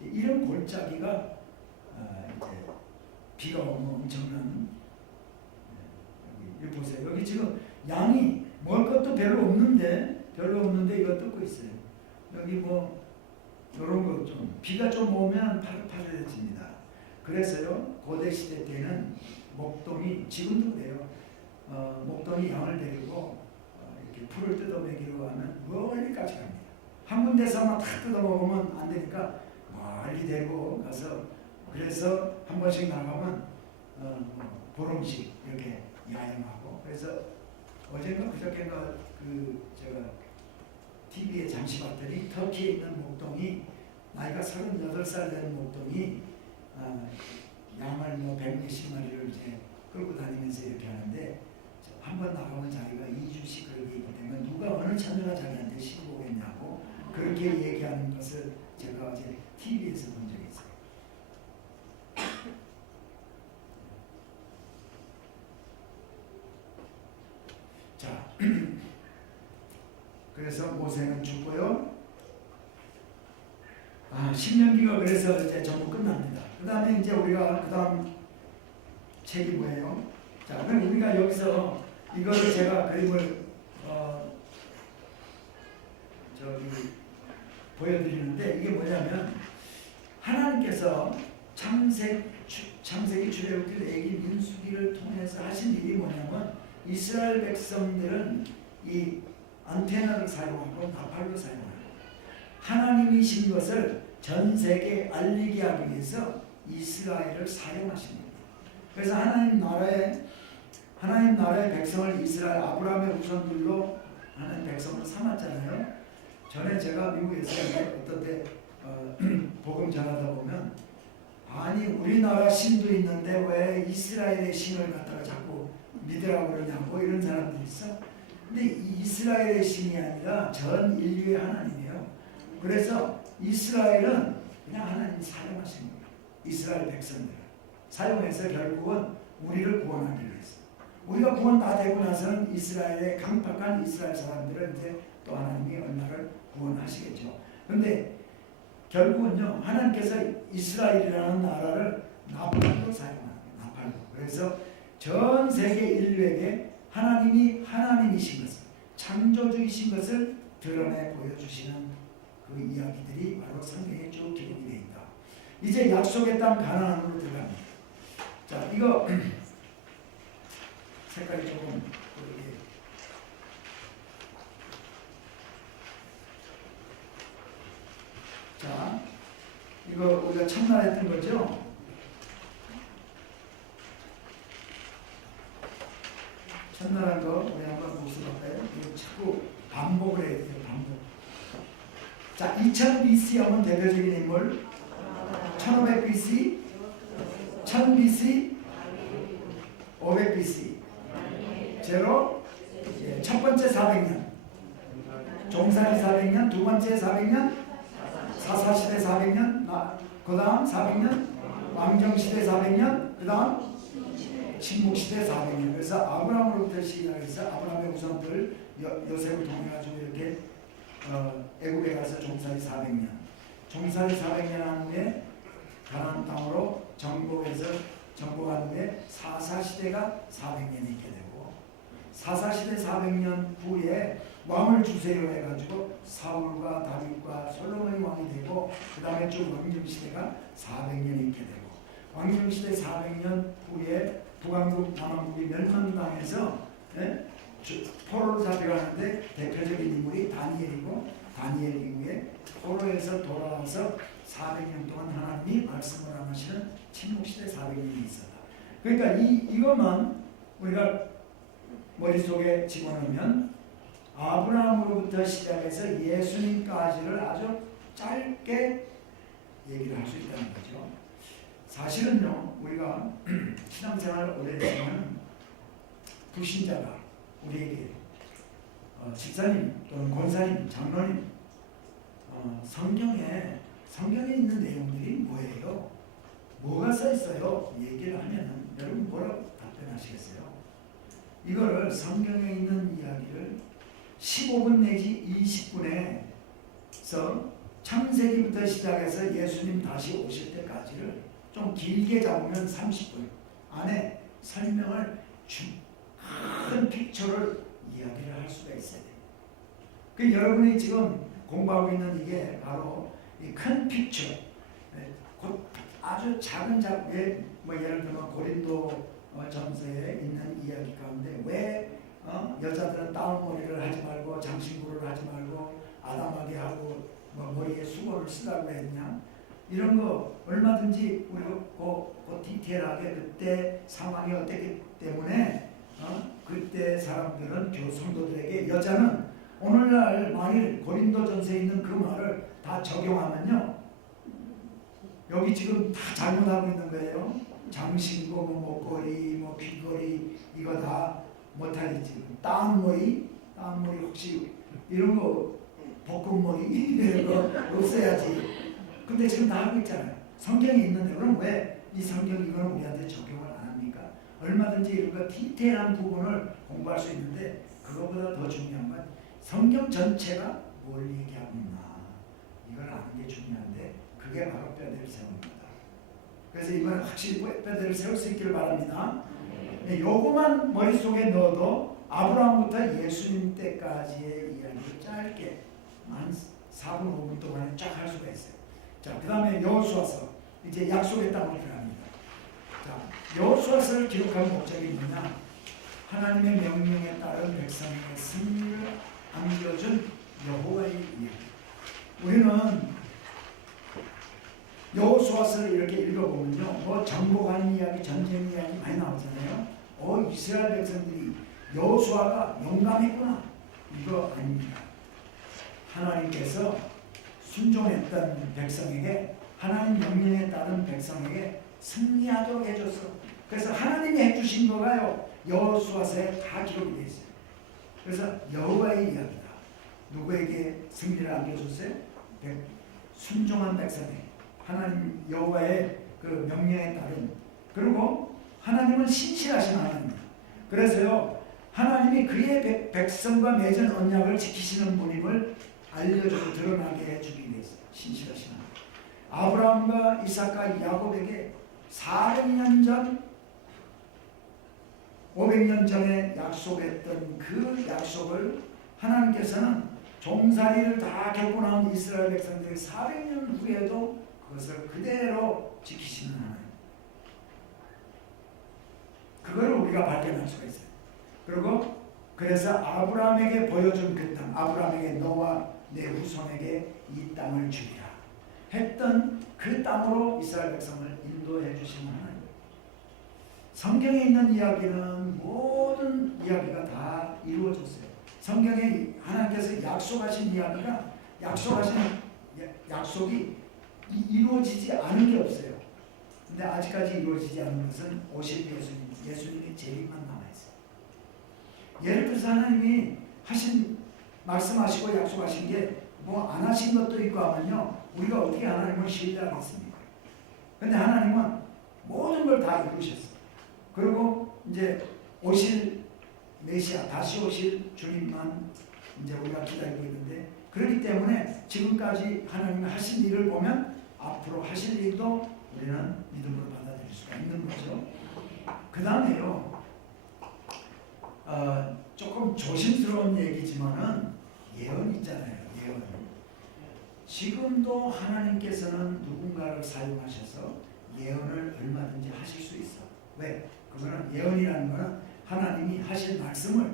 이런 골짜기가 이제 비가 오면 엄청난 여기 보세요. 여기 지금 양이 먹을 것도 별로 없는데 이거 뜯고 있어요. 여기 뭐 이런 거 좀 비가 좀 오면 파릇파릇해집니다. 그래서요 고대 시대 때는 목동이 지금도 그래요. 목동이 양을 데리고 이렇게 풀을 뜯어먹이려고 하면 멀리까지 갑니다. 한 군데서만 다 뜯어먹으면 안 되니까 멀리 데리고 가서 그래서 한 번씩 나가면 보름씩 이렇게 야영하고 그래서 어젠가 그저께인가 제가 TV에 잠시 봤더니 터키에 있는 목동이 나이가 38살 되는 목동이 양을 뭐 100몇십 마리를 이제 끌고 다니면서 이렇게 하는데 한 번 나가면 자기가 2주씩 그렇게 있기 때문에 누가 어느 처녀가 자기한테 시집 오겠냐고 그렇게 얘기하는 것을 제가 어제 TV에서 본 적이 있어요. 자, 그래서 모세는 죽고요. 신명기가 그래서 이제 전부 끝납니다. 그 다음에 이제 우리가 그 다음 책이 뭐예요? 자, 그럼 우리가 여기서 이거를 제가 그림을 보여드리는데 이게 뭐냐면 하나님께서 창세기 출애굽기 레위 민수기를 통해서 하신 일이 뭐냐면 이스라엘 백성들은 이 안테나를 사용하고 나팔로 사용하고 하나님이신 것을 전 세계에 알리게 하기 위해서 이스라엘을 사용하십니다. 그래서 하나님 나라의 백성을 이스라엘 아브라함의 후손들로 하나님 백성을 삼았잖아요. 전에 제가 미국에서 어떤 때 복음 전하다 보면 아니 우리나라 신도 있는데 왜 이스라엘의 신을 갖다가 자꾸 믿으라고 그러냐고 이런 사람들이 있어. 근데 이스라엘의 신이 아니라 전 인류의 하나님이에요. 그래서 이스라엘은 그냥 하나님 사용하신 거예요. 이스라엘 백성들을 사용해서 결국은 우리를 구원하기 위해서 우리가 구원 다 되고 나서는 이스라엘의 강팍한 이스라엘 사람들은 이제 또 하나님이 얼마를 구원하시겠죠. 그런데 결국은요 하나님께서 이스라엘이라는 나라를 나팔로 사용합니다. 나팔로. 그래서 전 세계 인류에게 하나님이 하나님이신 것을, 창조주이신 것을 드러내 보여주시는 그 이야기들이 바로 성경에 쭉 기록이 되어 있다. 이제 약속의 땅 가나안으로 들어갑니다. 자, 이거 색깔이 조금 자, 이거 우리가 첫날 했던 거죠? 첫날 한 거 우리 한번 복습할까요? 이거 자꾸 반복을 해야 돼요. 반복. 자, 2000 BC 하면 대표적인 인물 1500 BC, 1000 BC, 500 BC. 제로 첫 번째 400년, 종살이 400년, 두 번째 400년, 사사시대 400년, 그 다음 400년, 왕정시대 400년, 그 다음 침묵시대 400년. 그래서 아브라함으로부터 시작해서 아브라함의 후손들 요셉을 통해 가지고 이렇게 애국에 가서 종살이 400년, 종살이 400년 한 후에 가나안 땅으로 정복한 후에 사사시대가 400년이 있게 되고, 사사시대 400년 후에 왕을 주세요 해가지고 사울과 다윗과 솔로몬이 왕이 되고, 그 다음에 쭉 왕정시대가 400년이 있게 되고, 왕정시대 400년 후에 북왕국 남왕국이 멸망당해서 포로로 잡혀가는데 대표적인 인물이 다니엘이고, 다니엘 이후에 포로에서 돌아와서 400년 동안 하나님이 말씀을 안 하시는 침묵시대 400년이 있었다. 그러니까 이것만 우리가 머릿속에 집어넣으면 아브라함으로부터 시작해서 예수님까지를 아주 짧게 얘기를 할 수 있다는 거죠. 사실은요, 우리가 신앙생활을 오래 했으면 불신자가 우리에게 집사님 또는 권사님, 장로님 성경에 있는 내용들이 뭐예요? 뭐가 써 있어요? 얘기를 하면은 여러분 뭐라고 답변하시겠어요? 이거를 성경에 있는 이야기를 15분 내지 20분에서 창세기부터 시작해서 예수님 다시 오실 때까지를 좀 길게 잡으면 30분 안에 설명을 큰 픽처를 이야기를 할 수가 있어야 돼요. 그 여러분이 지금 공부하고 있는 이게 바로 이 큰 픽처, 곧 아주 작은 뭐 예를 들면 고린도 전서에 있는 이야기 가운데 왜 여자들은 다운머리를 하지 말고 장신구를 하지 말고 아담하게 하고 뭐 머리에 수건을 쓰라고 했냐, 이런 거 얼마든지 우리가 그 디테일하게 그때 상황이 어땠기 때문에 그때 사람들은 성도들에게 여자는 오늘날 만일 고린도전서에 있는 그 말을 다 적용하면요, 여기 지금 다 잘못하고 있는 거예요. 장신구, 뭐 목걸이, 뭐 귀걸이 이거 다 못하겠지. 다운머리 혹시 이런 거 볶음머리 이런 거 없어야지. 근데 지금 다 하고 있잖아요. 성경에 있는데 그럼 왜 이 성경 이거는 우리한테 적용을 안 합니까? 얼마든지 이런 거 디테일한 부분을 공부할 수 있는데 그거보다 더 중요한 건 성경 전체가 뭘 얘기하고 있나 이걸 아는 게 중요한데 그게 바로 뼈대를 세웁니다. 그래서 이번에 확실히 뼈대를 세울 수 있기를 바랍니다. 요거만 머릿속에 넣어도 아브라함부터 예수님 때까지의 이야기를 짧게 한 4분 5분 동안에 쫙 할 수가 있어요. 자, 그 다음에 여호수아서 이제 약속의 땅으로 들어갑니다. 자, 여호수아서를 기록한 목적이 뭐냐? 하나님의 명령에 따른 백성의 승리를 안겨준 여호와의 이야기. 우리는 여호수아서를 이렇게 읽어보면요, 뭐 정복하는 이야기, 전쟁 이야기 많이 나오잖아요. 이스라엘 백성들이 여호수아가 용감했구나, 이거 아닙니다. 하나님께서 순종했던 백성에게, 하나님 명령에 따른 백성에게 승리하도록 해줬어. 그래서 하나님이 해주신 거가요, 여호수아서에 다 기록이 되어 있어요. 그래서 여호와의 이야기다. 누구에게 승리를 안겨줬어요? 순종한 백성에게, 하나님 여호와의 그 명령에 따른. 그리고 하나님은 신실하신 하나님입니다. 그래서요, 하나님이 그의 백성과 맺은 언약을 지키시는 분임을 알려주고 드러나게 해주기 위해서 신실하신 하나님. 아브라함과 이삭과 야곱에게 400년 전 500년 전에 약속했던 그 약속을 하나님께서는 종살이를 다 겪고 나온 이스라엘 백성들이 400년 후에도 그것을 그대로 지키시는 하나님. 그걸 우리가 발견할 수가 있어요. 그리고 그래서 아브라함에게 보여준 그 땅, 아브라함에게 너와 내 후손에게 이 땅을 주리라 했던 그 땅으로 이스라엘 백성을 인도해 주시는 하나님. 성경에 있는 이야기는 모든 이야기가 다 이루어졌어요. 성경에 하나님께서 약속하신 이야기가 약속하신 약속이 이루어지지 않은 게 없어요. 근데 아직까지 이루어지지 않은 것은 오실 예수님의 재림만 남아있어요. 예를 들어서 하나님이 말씀하시고 약속하신 게 뭐 안 하신 것도 있고 하면요, 우리가 어떻게 하나님을 신뢰하겠습니까? 근데 하나님은 모든 걸 다 이루셨어요. 그리고 이제 오실 메시아, 다시 오실 주님만 이제 우리가 기다리고 있는데, 그렇기 때문에 지금까지 하나님이 하신 일을 보면 앞으로 하실 일도 우리는 믿음으로 받아들일 수가 있는 거죠. 그 다음에요, 조금 조심스러운 얘기지만은 예언 있잖아요. 예언. 지금도 하나님께서는 누군가를 사용하셔서 예언을 얼마든지 하실 수 있어. 왜? 그거는 예언이라는 거는 하나님이 하실 말씀을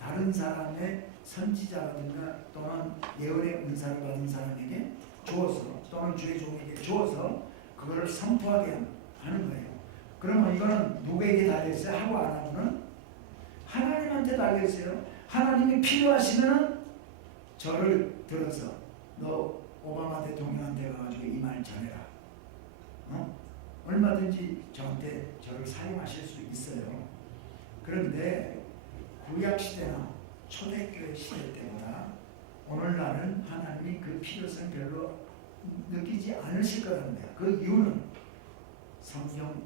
다른 사람의 선지자라든가 또는 예언의 은사를 받은 사람에게 주어서 또는 주의 종에게 주어서 그거를 선포하게 하는 거예요. 그러면 이거는 누구에게 달려있어요? 하고 안 하고는 하나님한테 달려있어요. 하나님이 필요하시면 저를 들어서 너 오바마 대통령한테 가가지고 이 말 전해라. 얼마든지 저한테 저를 사용하실 수 있어요. 그런데 구약시대나 초대교회 시대 때보다 오늘날은 하나님이 그 필요성 별로 느끼지 않으실 거라는 거예요. 그 이유는 성경,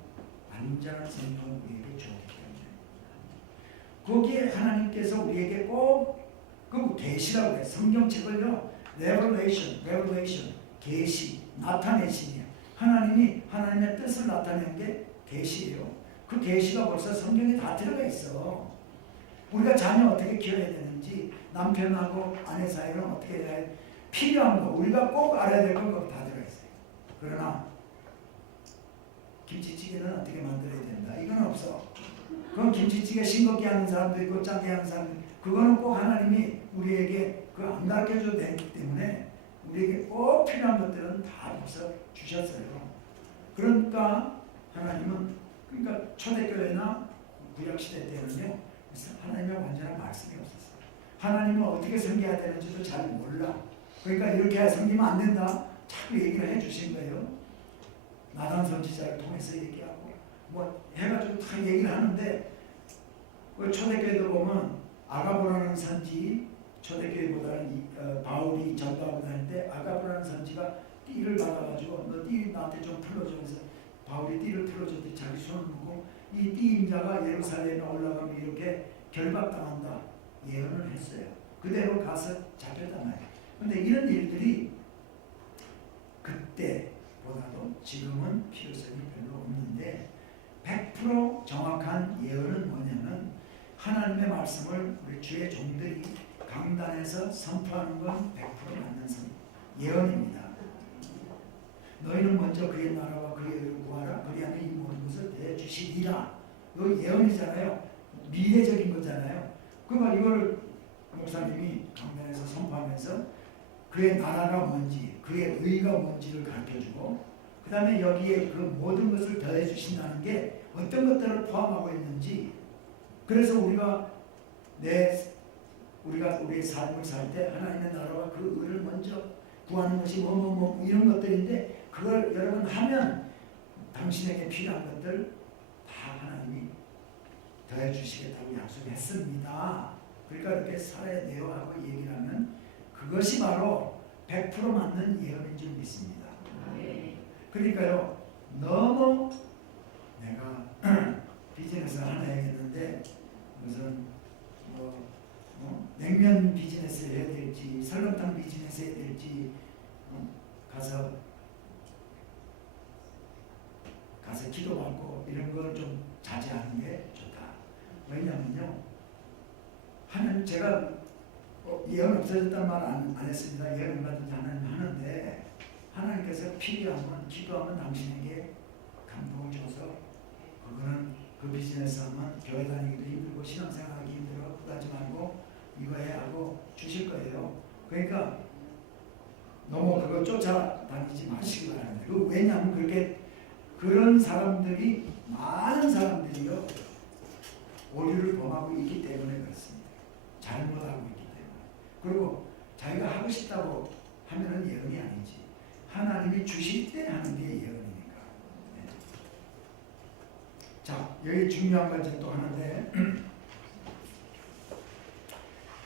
완전한 성경을 우리에게 주었기 때문에. 거기에 하나님께서 우리에게 꼭 그 계시라고 해요. 성경책을요, revelation, 계시, 나타내시냐. 하나님이 하나님의 뜻을 나타내는 게 계시예요. 그 계시가 벌써 성경에 다 들어가 있어. 우리가 자녀 어떻게 키워야 되는지, 남편하고 아내 사이는 어떻게 해야 돼, 필요한 거, 우리가 꼭 알아야 될 건 다 들어가 있어요. 그러나 김치찌개는 어떻게 만들어야 된다, 이건 없어. 그건 김치찌개 싱겁게 하는 사람도 있고 짜게 하는 사람도 있고, 그거는 꼭 하나님이 우리에게 그걸 안 가르쳐줘도 되기 때문에 우리에게 꼭 필요한 것들은 다 벌써 주셨어요. 그러니까 하나님은, 그러니까 초대교회나 구약시대 때는요, 하나님의 완전한 말씀이 없었어요. 하나님은 어떻게 섬겨야 되는지도 잘 몰라. 그러니까 이렇게 섬기면 안 된다 자꾸 얘기를 해주신 거예요. 나단 선지자를 통해서 얘기하고 뭐 해가지고 다 얘기를 하는데, 그 초대교회도 보면 아가보라는 선지, 초대교회보다는 바울이 전도하고 다니는데 아가보라는 선지가 띠를 받아가지고 너 띠 나한테 좀 풀어줘 해서 바울이 띠를 풀어줬더니 자기 손을 놓고 이 띠임자가 예루살렘에 올라가면 이렇게 결박당한다 예언을 했어요. 그대로 가서 잡혔단 말이에요. 그런데 이런 일들이 그때보다도 지금은 필요성이 별로 없는데, 100% 정확한 예언은 뭐냐면 하나님의 말씀을 우리 주의 종들이 강단에서 선포하는 건 100% 맞는 예언입니다. 너희는 먼저 그의 나라와 그의 의를 구하라. 그리하면 이 모든 것을 내주시리라. 이거 예언이잖아요. 미래적인 거잖아요. 그러니까 이거를 목사님이 강단에서 선포하면서 그의 나라가 뭔지, 그의 의가 뭔지를 가르쳐주고, 그 다음에 여기에 그 모든 것을 더해 주신다는 게 어떤 것들을 포함하고 있는지, 그래서 우리가 우리의 삶을 살 때 하나님의 나라와 그 의를 먼저 구하는 것이 이런 것들인데, 그걸 여러분 하면 당신에게 필요한 것들 다 하나님이 더해 주시겠다고 약속했습니다. 그러니까 이렇게 살아야 돼요 하고 얘기를 하면 그것이 바로 100% 맞는 예언인 줄 믿습니다. 그러니까요, 너무 내가 비즈니스 하나 해야겠는데 무슨 냉면 비즈니스 해야 될지 설렁탕 비즈니스 해야 되겠지. 가서 기도받고 이런 걸 좀 자제하는 게 좋다. 왜냐면요, 제가 예언 없어졌다는 말 안 했습니다. 예언 받은 하나님 하는데, 하나님께서 필요하면 기도하면 당신에게 감동을 줘서, 그거는 그 비즈니스 하면 교회 다니기도 힘들고 신앙생활하기 힘들어 하지 말고 이거 해 하고 주실 거예요. 그러니까 너무 그거 쫓아다니지 마시기 바랍니다. 왜냐하면 그런 사람들이, 많은 사람들이요, 오류를 범하고 있기 때문에 그렇습니다. 잘못하고 있기 때문에. 그리고 자기가 하고 싶다고 하면은 예언이 아니지. 하나님이 주실 때 하는 게 예언이니까. 네. 자, 여기 중요한 것이 또 하나인데,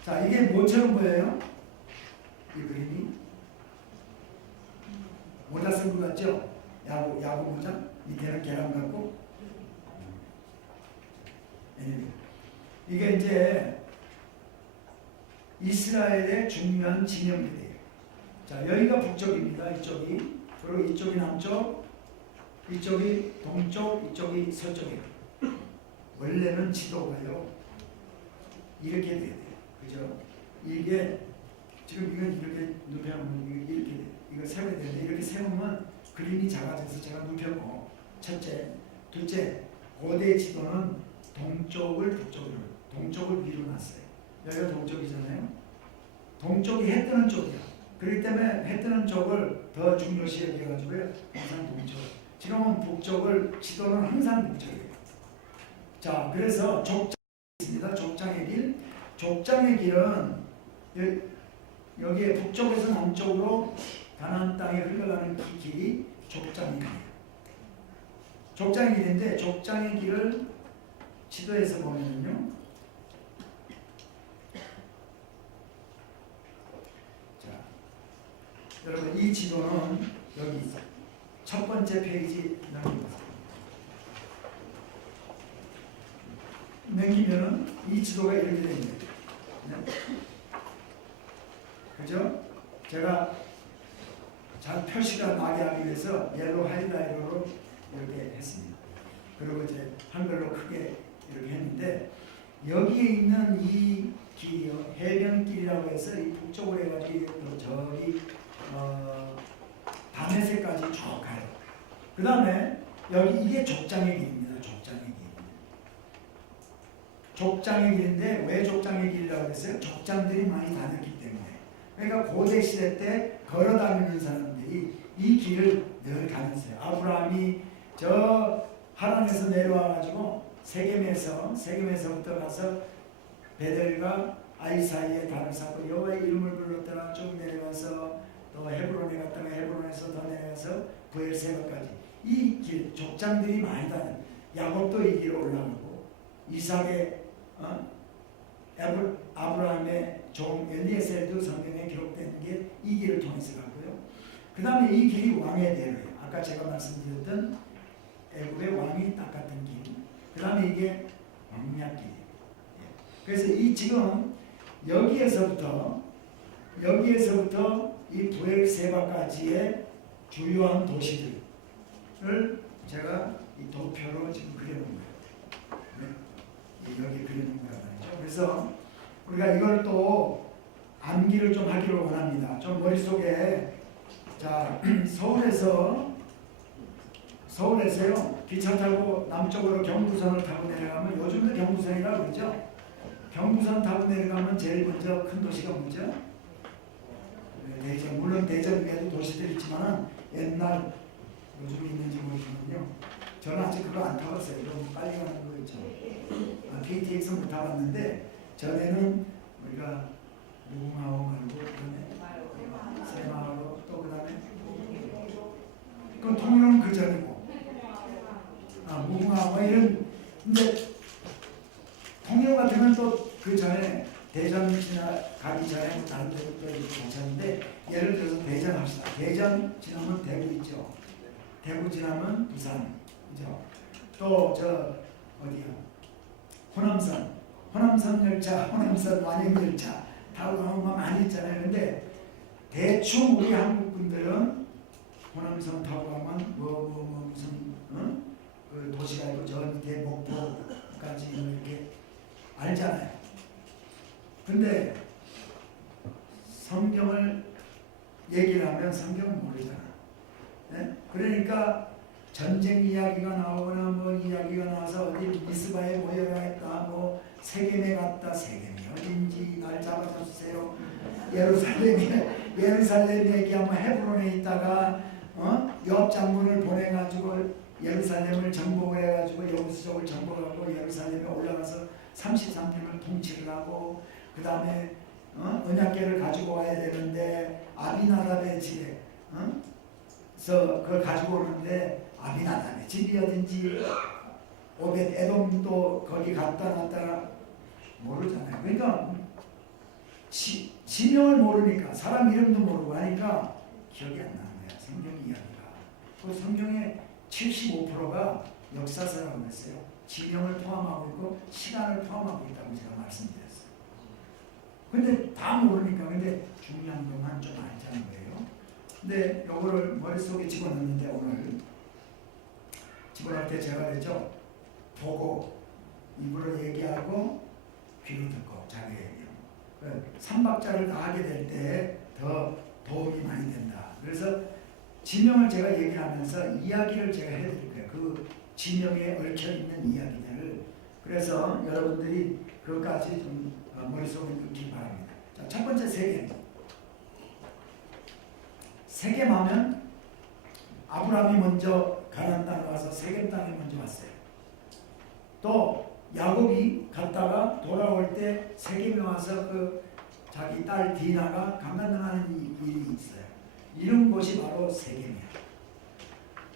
자, 이게 뭐처럼 보여요? 이 그림이 모자 쓴 것 같죠? 야구 모자? 밑에는 계란 같고. 이게 이제 이스라엘의 중요한 진영들이에요. 자, 여기가 북쪽입니다. 이쪽이. 그리고 이쪽이 남쪽, 이쪽이 동쪽, 이쪽이 서쪽이에요. 원래는 지도가요, 이렇게 돼야 돼요. 그죠? 이게 지금 이건 이렇게 눕혀놓으면 이렇게 돼요. 이거 세워야 되는데, 이렇게 세우면 그림이 작아져서 제가 눕혀고, 첫째. 둘째, 고대 지도는 동쪽을 북쪽으로, 동쪽을 위로 놨어요. 여기가 동쪽이잖아요. 동쪽이 해 뜨는 쪽이야. 그렇기 때문에 해 뜨는 쪽을 더 중요시 여겨가지고요, 항상 동쪽. 지금은 북쪽을, 지도는 항상 북쪽이에요. 자, 그래서 족장이 있습니다. 족장의 길. 족장의 길은 여기에 북쪽에서 남쪽으로 가나안 땅에 흘러가는 이 길이 족장의 길이에요. 족장의 길인데, 족장의 길을 지도에서 보면요, 자, 여러분 이 지도는 여기 첫 번째 페이지 넘기면은 이 지도가 이렇게 됩니다. 네. 그죠? 제가 잘 표시가 나게 하기 위해서 옐로우 하이라이터로 이렇게 했습니다. 그리고 이제 한글로 크게 이렇게 했는데, 여기에 있는 이 길이요, 해변길이라고 해서 이 북쪽으로 해가지고 저기 다메섹까지 쭉 가요. 그 다음에 여기 이게 족장의 길입니다. 족장의 길. 족장의 길인데 왜 족장의 길이라고 했어요? 족장들이 많이 다녔기 때문에. 그러니까 고대 시대 때 걸어 다니는 사람들이 이 길을 늘 다녔어요. 아브라함이 저 하란에서 내려와가지고 세겜에서부터 가서 베델과 아이 사이에 단을 쌓고 여호와의 이름을 불렀더라 쭉 내려와서 또 헤브론에 갔다가 헤브론에서 더 내려와서 브엘세바까지 이 길, 족장들이 많이 다녀. 야곱도 이 길을 올라가고 이삭의 아브라함의 종 엘리에셀도 성경에 기록된 게 이 길을 통해서 갔고요. 그 다음에 이 길이 왕의 대로예요. 아까 제가 말씀드렸던 애굽의 왕이 딱 같은 길. 그 다음에 이게 왕략길이에요. 그래서 이 지금 여기에서부터 이 부엘세바까지의 주요한 도시들을 제가 이 도표로 지금 그려놓은 거예요. 네? 여기 그려놓은 거란 말이죠. 그래서 우리가 이걸 또 암기를 좀 하기를 원합니다. 좀 머릿속에, 자, 서울에서요 기차 타고 남쪽으로 경부선을 타고 내려가면, 요즘도 경부선이라고 그러죠. 경부선 타고 내려가면 제일 먼저 큰 도시가 뭐죠? 대전. 물론 대전 외에도 도시들 있지만 옛날, 요즘 있는지 모르겠군요. 저는 아직 그거 안 타봤어요. 좀 빨리 가는 거 있죠. KTX 못 타봤는데, 전에는 우리가 무궁화호 가고, 그다음에 새마을호, 또 그다음에 그건 통일은 그 전이고, 무궁화호 이런. 근데 통일 같은 건 또 그 전에 대전 가기 전에 다른 데도 이렇게 괜찮은데, 예를 들어서 대전 합시다. 대전 지나면 대구 있죠. 대구 지나면 부산, 그죠? 또 저 어디야? 호남선 열차, 호남선 완행 열차 타고 가면 많이 있잖아요. 근데 대충 우리 한국 분들은 호남선 타고 가면 무슨 그 도시가 있고 저 밑에 목포까지 이렇게 알잖아요. 근데 성경을 얘기를 하면 성경은 모르잖아. 네? 그러니까 전쟁 이야기가 나오거나 뭐 이야기가 나와서 어디 미스바에 모여라 했다, 뭐 세겜에 갔다, 세겜이 어딘지 날 잡아서 주세요. 예루살렘 얘기하면 헤브론에 있다가 요압 장군을 보내가지고 예루살렘을 정복을 해가지고 여부수족을 정복하고 예루살렘에 올라가서 33평을 통치를 하고 그 다음에 언약궤를 가지고 와야 되는데 아비나답의 집에 그래서 그걸 가지고 오는데 아비나답의 집이 어딘지 오벳 에돔도 거기 갔다 놨다가 모르잖아요. 그러니까 지명을 모르니까 사람 이름도 모르고 하니까 기억이 안 나는 거야. 성경 이야기가. 그 성경의 75%가 역사서라고 했어요. 지명을 포함하고 있고 시간을 포함하고 있다고 제가 말씀드렸어요. 근데 다 모르니까 근데 중요한 것만 좀 알자는 거예요. 근데 요거를 머릿속에 집어넣는데 오늘 집어넣을 때 제가 그랬죠. 보고 입으로 얘기하고 귀로 듣고 자기 얘기요. 3박자를 다 하게 될 때 더 도움이 많이 된다. 그래서 지명을 제가 얘기하면서 이야기를 제가 해드릴 거예요. 그 지명에 얽혀있는 이야기들을. 그래서 여러분들이 그것까지 좀 머릿속에 넣기 바랍니다. 자, 첫 번째 세겜. 세겜 하면 아브라함이 먼저 가나안 땅에 와서 세겜 땅에 먼저 왔어요. 또 야곱이 갔다가 돌아올 때 세겜에 와서 그 자기 딸 디나가 감난당하는 일이 있어요. 이런 곳이 바로 세겜이야.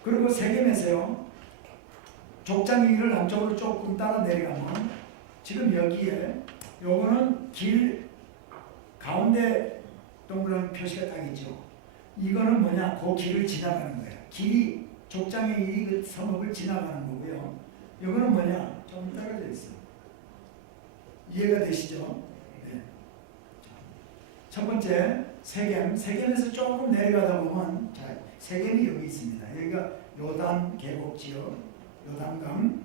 그리고 세겜에서요, 족장의 를 남쪽으로 조금 따라 내려가면 지금 여기에 요거는 길 가운데 동그란 표시가 딱 있죠. 이거는 뭐냐? 그 길을 지나가는 거예요. 길이 족장의 일이 그 성읍을 지나가는 거고요. 이거는 뭐냐? 좀 떨어져 있어. 이해가 되시죠? 네. 첫 번째 세겜. 세겜에서 조금 내려가다 보면 자, 세겜이 여기 있습니다. 여기가 요단 계곡 지역, 요단강.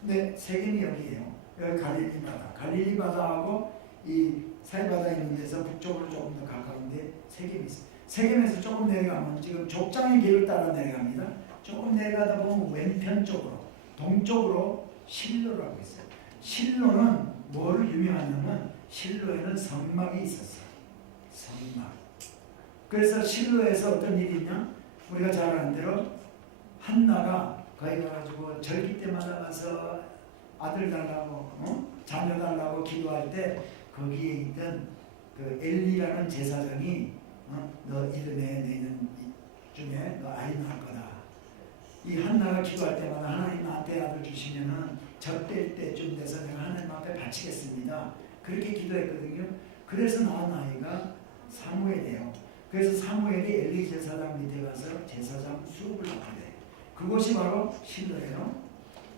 근데 세겜이 여기예요. 여기 갈릴리 바다. 갈릴리 바다하고 이 사해바다 있는 데서 북쪽으로 조금 더 가까운데 세겜이 있어요. 세겜에서 조금 내려가면 지금 족장의 길을 따라 내려갑니다. 조금 내려가다 보면 왼편 쪽으로 동쪽으로 실로라고 있어요. 실로는 뭐를 유명하냐면 실로에는 성막이 있었어요. 성막. 그래서 실로에서 어떤 일이 있냐? 우리가 잘 아는 대로 한나가 거기 가가지고 절기 때마다 가서 아들 달라고 자녀 달라고 기도할 때 거기에 있던 그 엘리라는 제사장이 너 이름에 내년 중에 너 아이 낳을 거다. 이 한나가 기도할 때마다 하나님 나한테 아들 주시면은 젖될 때쯤 돼서 내가 하나님 앞에 바치겠습니다. 그렇게 기도했거든요. 그래서 낳은 아이가 사무엘이에요. 그래서 사무엘이 엘리 제사장 밑에 가서 제사장 수업을 하게 돼. 그곳이 바로 실로예요.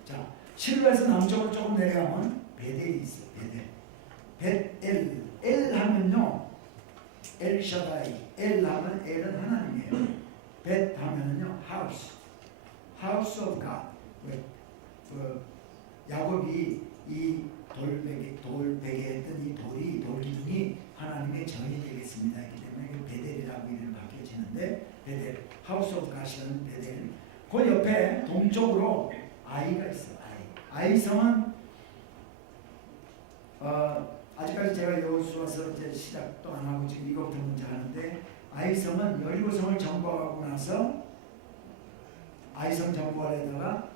자, 실로에서 남쪽으로 조금 내려가면 베델이 있어요. 베델. 벳엘. 엘 하면요. 엘샤다이. 엘 하면 엘은 하나님이에요. 벳 하면은요. 하우스. 하우스 오브 갓. 야곱이 이 돌베개 했던 이 돌기둥이 하나님의 전이 되겠습니다. 이기 때문에 베델이라고 이름을 바뀌어지는데 베델, 하우스 오브 갓이라는 베델. 그 옆에 동쪽으로 아이가 있어요. 아이성은 아직까지 제가 여호수아서 이제 시작도 안 하고 지금 이것부터 먼저 하는데 아이성은 여리고성을 정복하고 나서 아이성 정복하려다가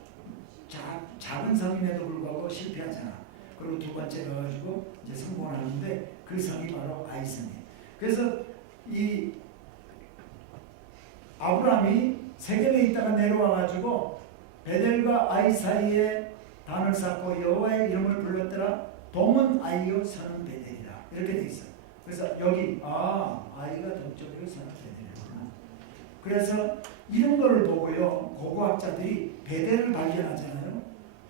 작은 성임에도 불구하고 실패하잖아. 그리고 두 번째 넣어가지고 이제 성공을 하는데 그 성이 바로 아이성이에요. 그래서 이 아브라함이 세겜에 있다가 내려와가지고 베델과 아이 사이에 단을 쌓고 여호와의 이름을 불렀더라. 동은 아이요 서는 베델이라. 이렇게 돼 있어요. 그래서 여기 아이가 동쪽이고 서는 베델이구나. 그래서 이런 거를 보고요, 고고학자들이 베델을 발견하잖아요.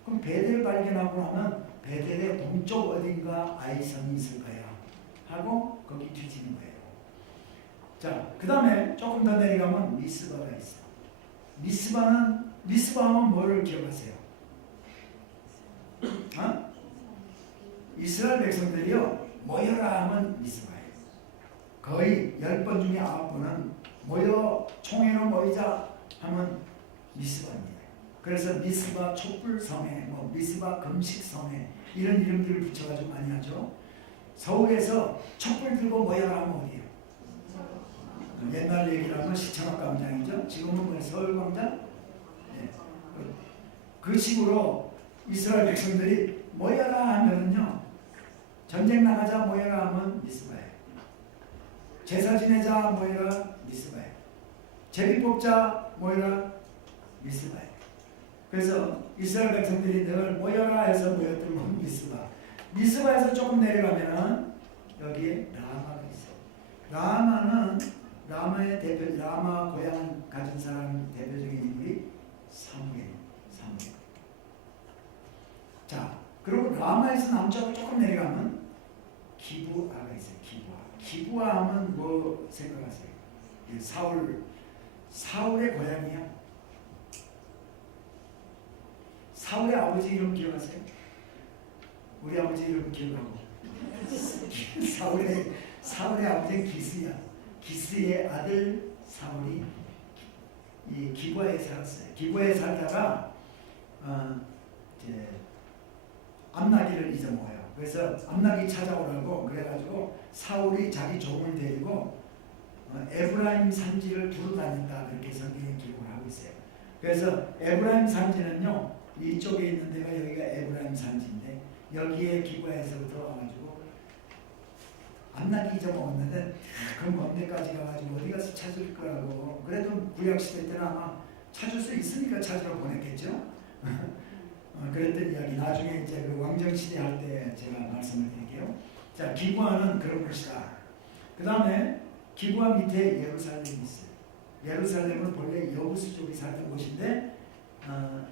그럼 베델을 발견하고 나면 베델의 동쪽 어딘가 아이성이 있을 거야 하고 거기 뒤지는 거예요. 자, 그 다음에 조금 더 내려가면 미스바가 있어. 미스바하면 뭐를 기억하세요? 어? 이스라엘 백성들이요 모여라 하면 미스바예요. 거의 10번 중에 9번은 모여 총회로 모이자 하면 미스바입니다. 그래서 미스바 촛불성회, 뭐 미스바 금식성회 이런 이름들을 붙여가지고 많이 하죠. 서울에서 촛불 들고 모여라 하면 어디예요? 옛날 얘기를 하면 시청학광장이죠. 지금은 뭐 서울광장? 네. 그 식으로 이스라엘 백성들이 모여라 하면요 전쟁 나가자 모여라 하면 미스바예요. 제사 지내자 모여라 미스바예요. 제비 뽑자 모여라 미스바예요. 그래서 이스라엘 백성들이 늘 모여라 해서 모였던 미스바. 미스바에서 조금 내려가면은 여기에 라마가 있어요. 라마의 대표, 라마 고향 가진 사람 대표적인 인물이 사무엘. 자, 그리고 라마에서 남쪽으로 조금 내려가면 기브아가 있어요. 기브아 하면 뭐 생각하세요? 사울의 고향이야. 사울의 아버지 이름 기억하세요? 우리 아버지 이름 기억하고. 사울의 아버지는 기스야. 기스의 아들 사울이 이 기브아에 살았어요. 기브아에 살다가 이제 암나기를 잊어먹어요. 그래서 암나기 찾아오라고 그래가지고 사울이 자기 종을 데리고 에브라임 산지를 두루 다녔다 그렇게 성경에 기록을 하고 있어요. 그래서 에브라임 산지는요 이쪽에 있는 데가 여기가 에브라임 산지인데 여기에 기브아에서부터 와가지고 암나기 잊어먹었는데 그럼 먼 데까지 가가지고 어디 가서 찾을 거라고. 그래도 구약시대 때는 아마 찾을 수 있으니까 찾으러 보냈겠죠. 그랬던 이야기 나중에 이제 그 왕정시대 할 때 제가 말씀을 드릴게요. 자, 기브아는 그런 곳이다. 그 다음에 기브아 밑에 예루살렘이 있어요. 예루살렘은 본래 여부수족이 살던 곳인데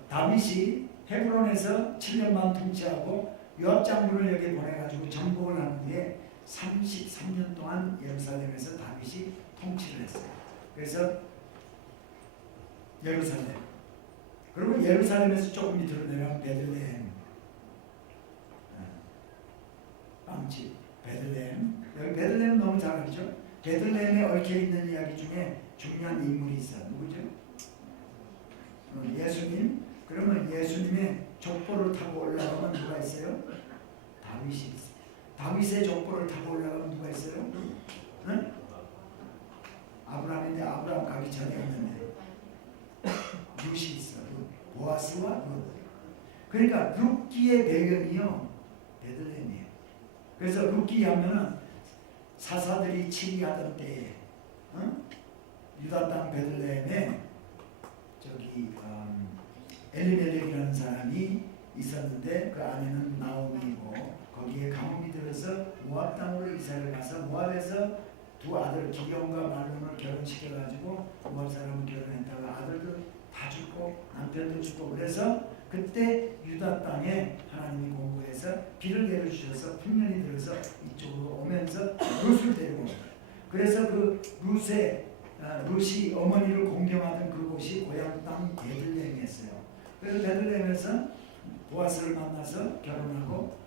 다윗이 헤브론에서 7년 반 통치하고 요압 장군을 여기 보내가지고 정복을 한 후에 33년 동안 예루살렘에서 다윗이 통치를 했어요. 그래서 예루살렘. 그리고 예루살렘에서 조금 밑으로 내려가면 베들레헴. 빵집 베들레헴. 여기 베들레헴 너무 잘 알죠? 베들레헴에 얽혀있는 이야기 중에 중요한 인물이 있어요. 누구죠? 예수님. 그러면 예수님의 족보를 타고 올라가면 누가 있어요? 다윗이 있어요. 다윗의 족보를 타고 올라가면 누가 있어요? 응? 아브라함인데 아브라함 가기 전에 있는데 룻이 있어. 보아스와 룻. 그러니까 룻기의 배경이요 베들레헴이에요. 그래서 룻기 하면은 사사들이 치리하던 때에 유다 땅 베들레헴에 저기 엘리멜렉이라는 사람이 있었는데 그 아내는 나오미고 거기에 가뭄이 들어서 모압 땅으로 이사를 가서 모압에서 두 아들 기경과 말론을 결혼시켜가지고 모압 사람을 결혼했다가 아들도 다 죽고 남편도 죽고 그래서 그때 유다 땅에 하나님이 공부해서 비를 내려주셔서 풍년이 들어서 이쪽으로 오면서 룻을 데리고 온 거예요. 그래서 그 룻이 어머니를 공경하던 그곳이 고향 땅 베들레헴이었어요. 그래서 베들레헴에서 보아스를 만나서 결혼하고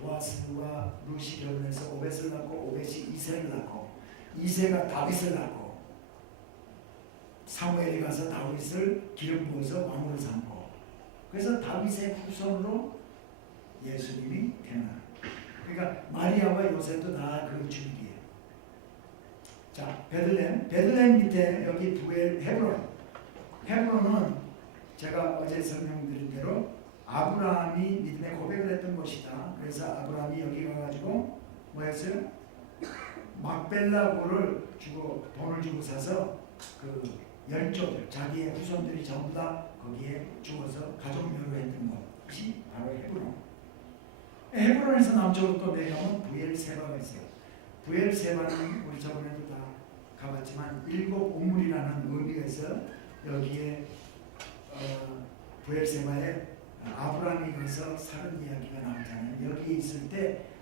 보아스와 룻이 결혼해서 오벳을 낳고 오벳이 이새를 낳고 이새가 다윗을 낳고 사무엘이 가서 다윗을 기름 부어서 왕으로 삼고 그래서 다윗의 후손으로 예수님이 태어나요. 그러니까 마리아와 요셉도 다 그 줄기예요. 자, 베들레헴 밑에 여기 헤브론은 제가 어제 설명드린 대로 아브라함이 믿음의 고백을 했던 곳이다. 그래서 아브라함이 여기 가가지고 뭐 했어요? 막벨라고를 주고 돈을 주고 사서 그 열조들 자기의 후손들이 전부 다 거기에 죽어서 가족묘로 했던 것이 바로 헤브론. 헤브론에서 남쪽으로 또 내려오면 부엘세바가 있어요. 부엘세바는 우리 저번에도 다 가봤지만 일곱 우물이라는 의미가 있어요. 여기에 부엘세바에 아브라함이 가서 사는 이야기가 나오잖아요. 여기 있을 때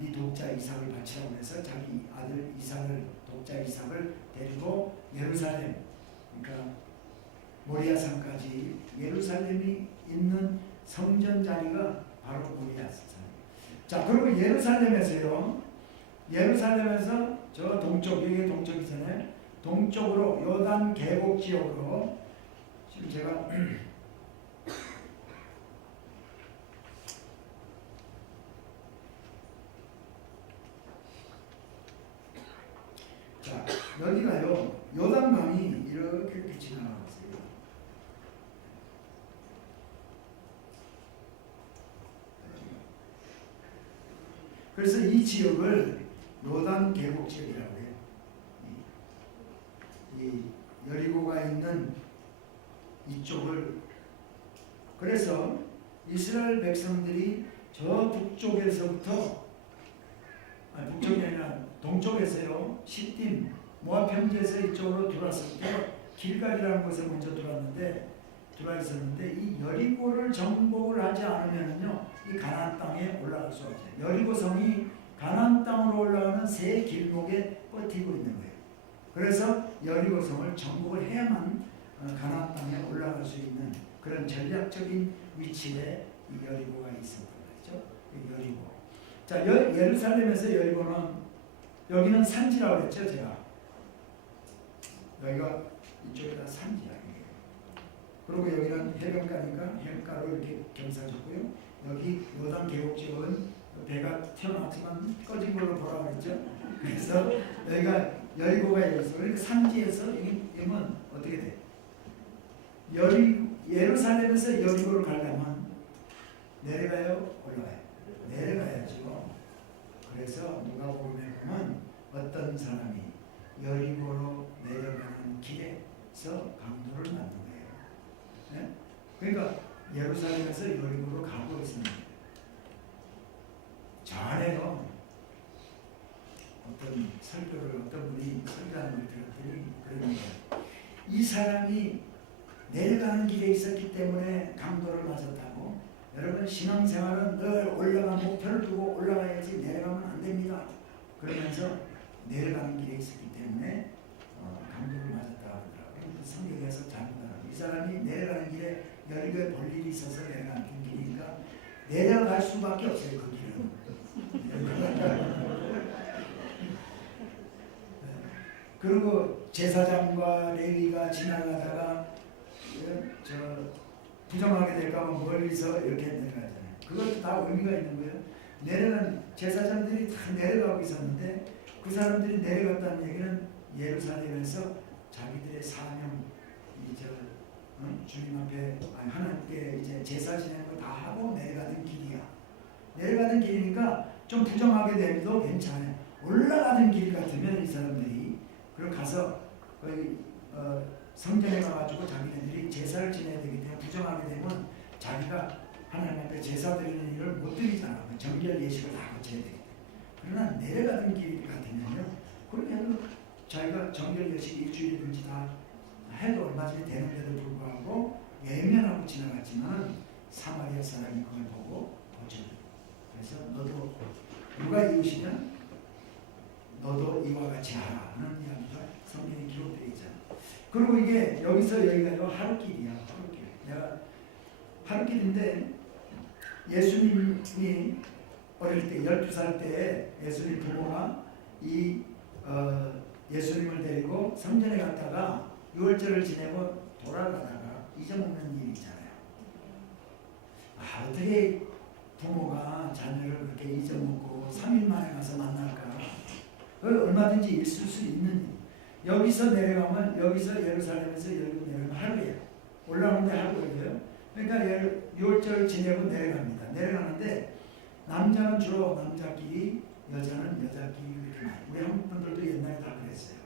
네 독자 이삭을 바치라고 해서 자기 아들 이삭을 독자 이삭을 데리고 예루살렘, 그러니까 모리아산까지 예루살렘이 있는 성전 자리가 바로 모리아산. 자, 그리고 예루살렘에서 저 동쪽, 여기 동쪽이잖아요. 동쪽으로 요단 계곡 지역으로 지금 제가 자, 여기가요, 요단강이 이렇게 지나가고 있어요. 그래서 이 지역을 요단 계곡 지역이라고 해요. 이 여리고가 있는 이쪽을, 그래서 이스라엘 백성들이 저 북쪽에서부터, 아니 북쪽이 아니라 동쪽에서요, 시딤 모압 평지에서 이쪽으로 들어왔을 때 길갈이라는 곳에 먼저 들어와 있었는데, 이 여리고를 정복을 하지 않으면요, 이 가나안 땅에 올라갈 수 없어요. 여리고 성이 가나안 땅으로 올라가는 세 길목에 버티고 있는 거예요. 그래서 여리고 성을 정복을 해야만 가나안 땅에 올라갈 수 있는 그런 전략적인 위치에 이 여리고가 있었던 거죠. 여리고. 자, 예루살렘에서 여리고는, 여기는 산지라고 했죠, 제가. 여기가 이쪽에다 산지야. 그리고 여기는 해변가니까 해변가로 이렇게 경사졌고요. 여기 요단 계곡 지역은 배가 튀어나왔지만 꺼진 걸로 보라 그랬죠. 그래서 여기가 여리고가 있어서, 그러니까 산지에서 이면 어떻게 돼? 예루살렘에서 여리고를 가려면 내려가요, 올라가요? 내려가야죠. 그래서 누가복음에 보면 어떤 사람이 여리고로 내려가는 길에서 강도를 만난 거예요. 네? 그러니까 예루살렘에서 여리고로 가고 있습니다. 전에요, 어떤 설교를 어떤 분이 설교하는 걸 들었더니 그런 거예요. 이 사람이 내려가는 길에 있었기 때문에 강도를 맞았다고. 여러분, 신앙생활은 늘 올라가는 목표를 두고 올라가야지 내려가면 안 됩니다. 그러면서 내려가는 길에 있었기 때문에 강도를 맞았다고 하더라고요. 성경에서 잘못하라고. 이 사람이 내려가는 길에 여리고에 볼 일이 있어서 내려가는 길이니까 내려갈 수밖에 없어요, 그 길은. 그리고 제사장과 레위가 지나가다가 부정하게 될까봐 멀리서 이렇게 내려가잖아요. 그것도 다 의미가 있는 거예요. 내려간 제사장들이 다 내려가고 있었는데, 그 사람들이 내려갔다는 얘기는 예루살렘에서 자기들의 사명, 주님 앞에, 하나님께 이제 제사 지내는 거 다 하고 내려가는 길이야. 내려가는 길이니까 좀 부정하게 돼도 괜찮아요. 올라가는 길 같으면 이 사람들이 그리고 가서 거의 성전에 가가지고 자기네들이 제사를 지내야 되기 때문에 부정하게 되면 자기가 하나님 앞에 제사 드리는 일을 못 드리잖아. 정결 예식을 다 거쳐야 되기 때문에. 그러나 내려가는 길 같으면요, 그러면 자기가 정결 예식 일주일이든지 다 해도 얼마 전에 되는데도 불구하고 예면하고 지나갔지만 사마리아 사람이 그걸 보고 고쳐요. 그래서 너도 누가 이웃이면 너도 이와 같이 하라 하는 이야기가 성경에 기록되어 있잖아. 그리고 이게 여기서 여기가 하루길이야. 하루길. 내가 하루길인데, 예수님이 어릴 때 12살 때 예수님 부모가 예수님을 데리고 성전에 갔다가 유월절을 지내고 돌아가다가 잊어먹는 일이 있잖아요. 어떻게 부모가 자녀를 그렇게 잊어먹고 3일 만에 가서 만날까? 얼마든지 있을 수 있는 일. 여기서 내려가면, 여기서 예루살렘에서 여기 내려가면 하루예요. 올라오는데 하루 걸려요. 그러니까 유월절을 지내고 내려갑니다. 내려가는데 남자는 주로 남자끼리, 여자는 여자끼리 이렇게 많이. 우리 한국 분들도 옛날에 다 그랬어요.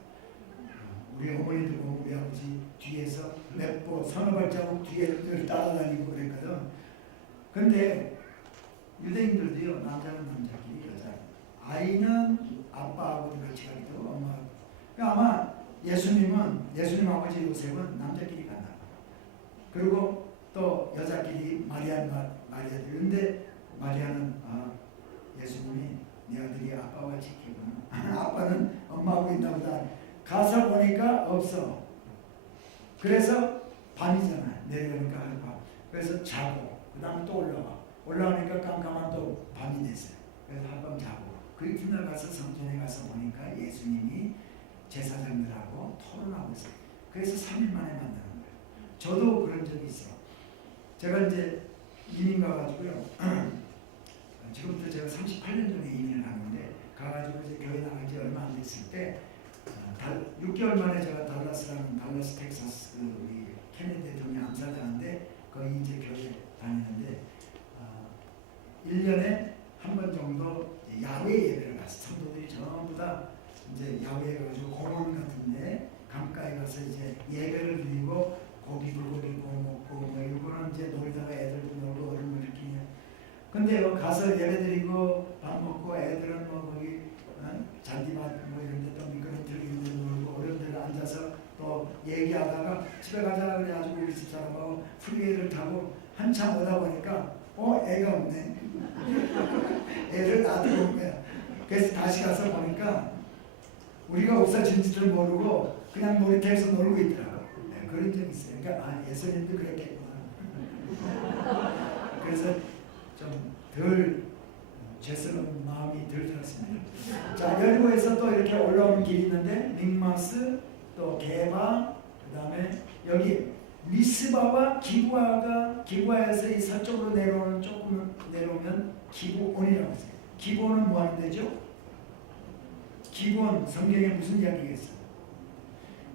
우리 어머니도 보고 우리 아버지 뒤에서 몇 보, 서너 발자국 뒤에 따라다니고 그랬거든. 근데 유대인들도요, 남자는 남자끼리, 여자. 아이는 아빠하고 같이 가기도 하고 엄마하고. 그러니까 아마 예수님 아버지 요셉은 남자끼리 갔나 봐요. 그리고 또 여자끼리 마리아들. 근데 마리아는 예수님이 내 아들이 아빠와 지키구나. 아빠는 엄마하고 있나 보다. 가서 보니까 없어. 그래서 밤이잖아. 내려오니까 밤. 그래서 자고 그 다음에 또 올라오니까 깜깜한 또 밤이 됐어요. 그래서 한밤 자고 그 이튿날 가서 성전에 가서 보니까 예수님이 제사장들하고 토론하고 있어요. 그래서 3일 만에 만나는 거예요. 저도 그런 적이 있어요. 제가 이제 이민 가가지고요. 지금부터 제가 38년 전에 이민을 갔는데 가가지고 이제 교회 나간 지 얼마 안 됐을 때 6개월 만에 제가 달라스 텍사스 우리 케네디 대통령 암살당한데 거기 이제 교회 다니는데 1년에 한 번 정도 야외 예배를 갔어요. 성도들이 전부 다 이제 야외에 가지고 공원 같은데 강가에 가서 이제 예배를 드리고 고기 불고기 구워 먹고 뭐 이거는 이제 놀다가 애들도 놀고 어른들 이렇게. 근데 가서 예배 드리고 밥 먹고 애들은 뭐 거기 잔디밭 뭐 이런 데 또 미끄럼틀 있는 데 놀고 어른들 앉아서 또 얘기하다가 집에 가자 그래가지고 우리 집사람하고 프리웨이를 타고 한참 오다 보니까 애가 없네. 애를 놔두고 온 거야. 그래서 다시 가서 보니까 우리가 없어진지를 모르고 그냥 놀이터에서 놀고 있더라고. 네, 그런 적이 있어요. 그러니까 예수님도 그랬겠구나. 그래서 좀 덜 죄스러운 마음이 덜 들었습니다. 자, 여리고에서 또 이렇게 올라오는 길이 있는데 믹마스, 또 게바, 그 다음에 여기 미스바와 기부아에서 이 서쪽으로 조금 내려오면 기부온이라고 했어요. 기부온은 뭐 하는 데죠? 기부온, 성경에 무슨 이야기가 있어요?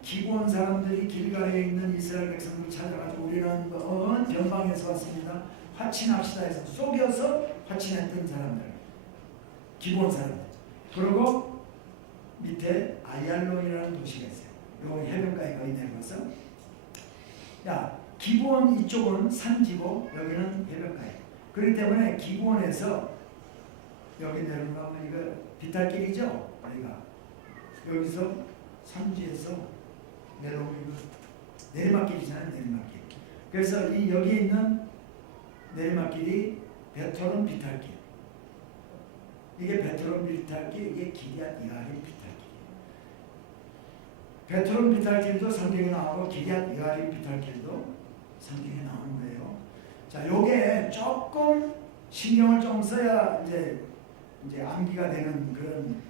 기부온 사람들이 길가에 있는 이스라엘 백성들 찾아가지고 우리는 먼 변방에서 왔습니다. 화친합시다 해서 속여서 화친했던 사람들. 기부온 사람들. 그리고 밑에 아얄론이라는 도시가 있어요. 요 해변가에 거의 내려가서 기부온 이쪽은 산지고 여기는 해변가에. 그렇기 때문에 기부온에서 여기 내려가면 이거 비탈길이죠. 여기서 산지에서 내려오면 이거 내리막길이잖아요. 내리막길. 그래서 여기 있는 내리막길이 베토론 비탈길. 이게 베토론 비탈길, 이게 기럇 여아림 비탈길. 베토론 비탈길도 성경에 나오고 기럇 여아림 비탈길도 성경에 나오는 거예요. 자, 요게 조금 신경을 좀 써야 이제 암기가 되는 그런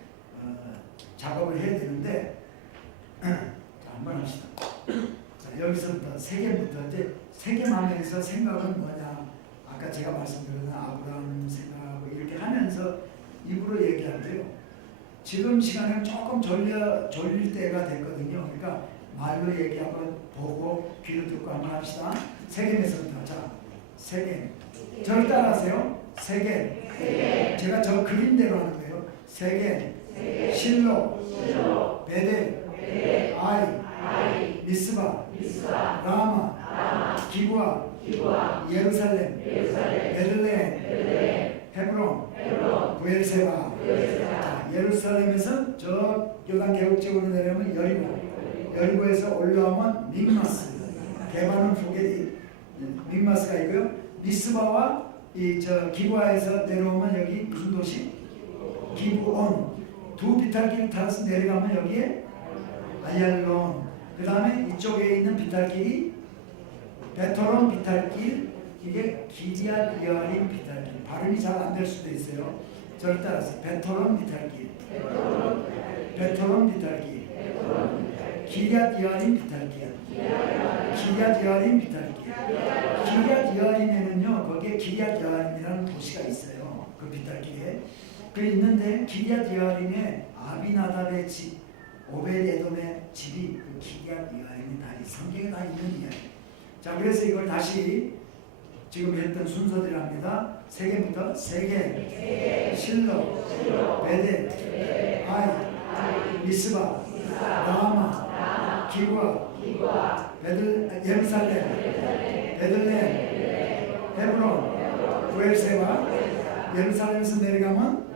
작업을 해야 되는데, 자, 한번 합시다. 자, 여기서부터 세겜부터 이제 세겜하면서 생각은 뭐냐? 아까 제가 말씀드린 아브라함 생각하고 이렇게 하면서 입으로 얘기하는데요. 지금 시간에는 조금 졸릴 때가 됐거든요. 그러니까 말로 얘기하고 보고 귀로 듣고 한번 합시다. 세겜에서부터. 자, 세겜. 저를 따라하세요. 세겜. 제가 저 그림대로 하는 거예요. 세겜, 실로, 베델, 아이, 미스바, 라마, 기부아, 예루살렘, 베들레헴, 헤브론, 부엘세바. 자, 예루살렘에서 저 요단 계곡쪽으로 내려오면 여리고에서 올라오면 믹마스, 게바는 소게디, 믹마스가 있고요. 미스바와 기부아에서 내려오면 여기 무슨 도시? 기부온. 두 비탈길 타서 내려가면 여기에 아얄론. 그 다음에 이쪽에 있는 비탈길이 베토론 비탈길, 이게 기럇 여아림 비탈길. 발음이 잘 안 될 수도 있어요. 저를 따라서 베토론 비탈길, 기럇 여아림 비탈길, 기럇 여아림 비탈길. 기럇 여아림에는요, 거기에 기럇 여아림이라는 도시가 있어요. 그 비탈길에. 그 있는데 기럇 여아림에 아비나답의 집, 오벳에돔의 집이 그 기럇 여아림이 다 성경에 다 있는 이야기. 자, 그래서 이걸 다시 지금 했던 순서대로합니다. 세겜부터 세겜, 실로, 베델, 아이, 미스바, 라마, 기부아, 예루살렘, 베들레헴, 헤브론, 부엘세바. 예루살렘에서 내려가면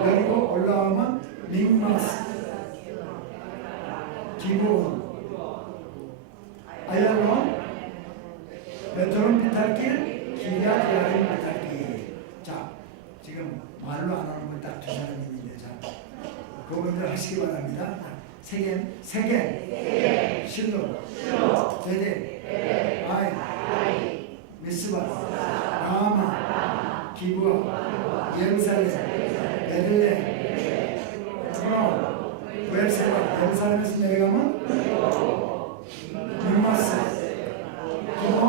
여리고 올라오면 믹마스, 기부온, 아얄론, 베토론 비탈길, 기럇 여아림 비탈길. 자, 지금 말로 안 하는 건 딱 두 사람인데 자, 그분들 하시기 바랍니다. 세겜, 실로, 베델, 아이, 미스바, 라마, 기브아, 예루살렘, 베들레, 헤브론, 베르세바. 예루살렘에서 내려가면 믹마스, 기본,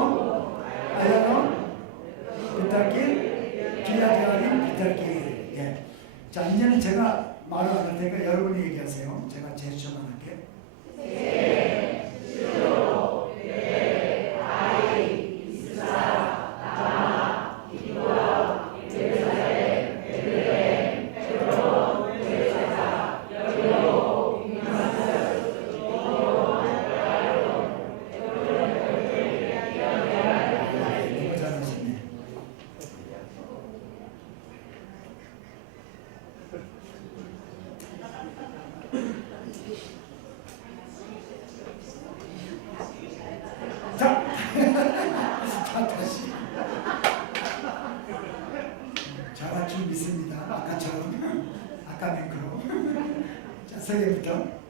아야론, 비탈길, 기야디아림, 비탈길. 예. 자, 이제는 제가 말을 안 할 테니까 여러분이 얘기하세요. 제가 제스처만 할게요. 잘할 줄 믿습니다. 아까처럼. 아까 맹크로. 자, 세계부터.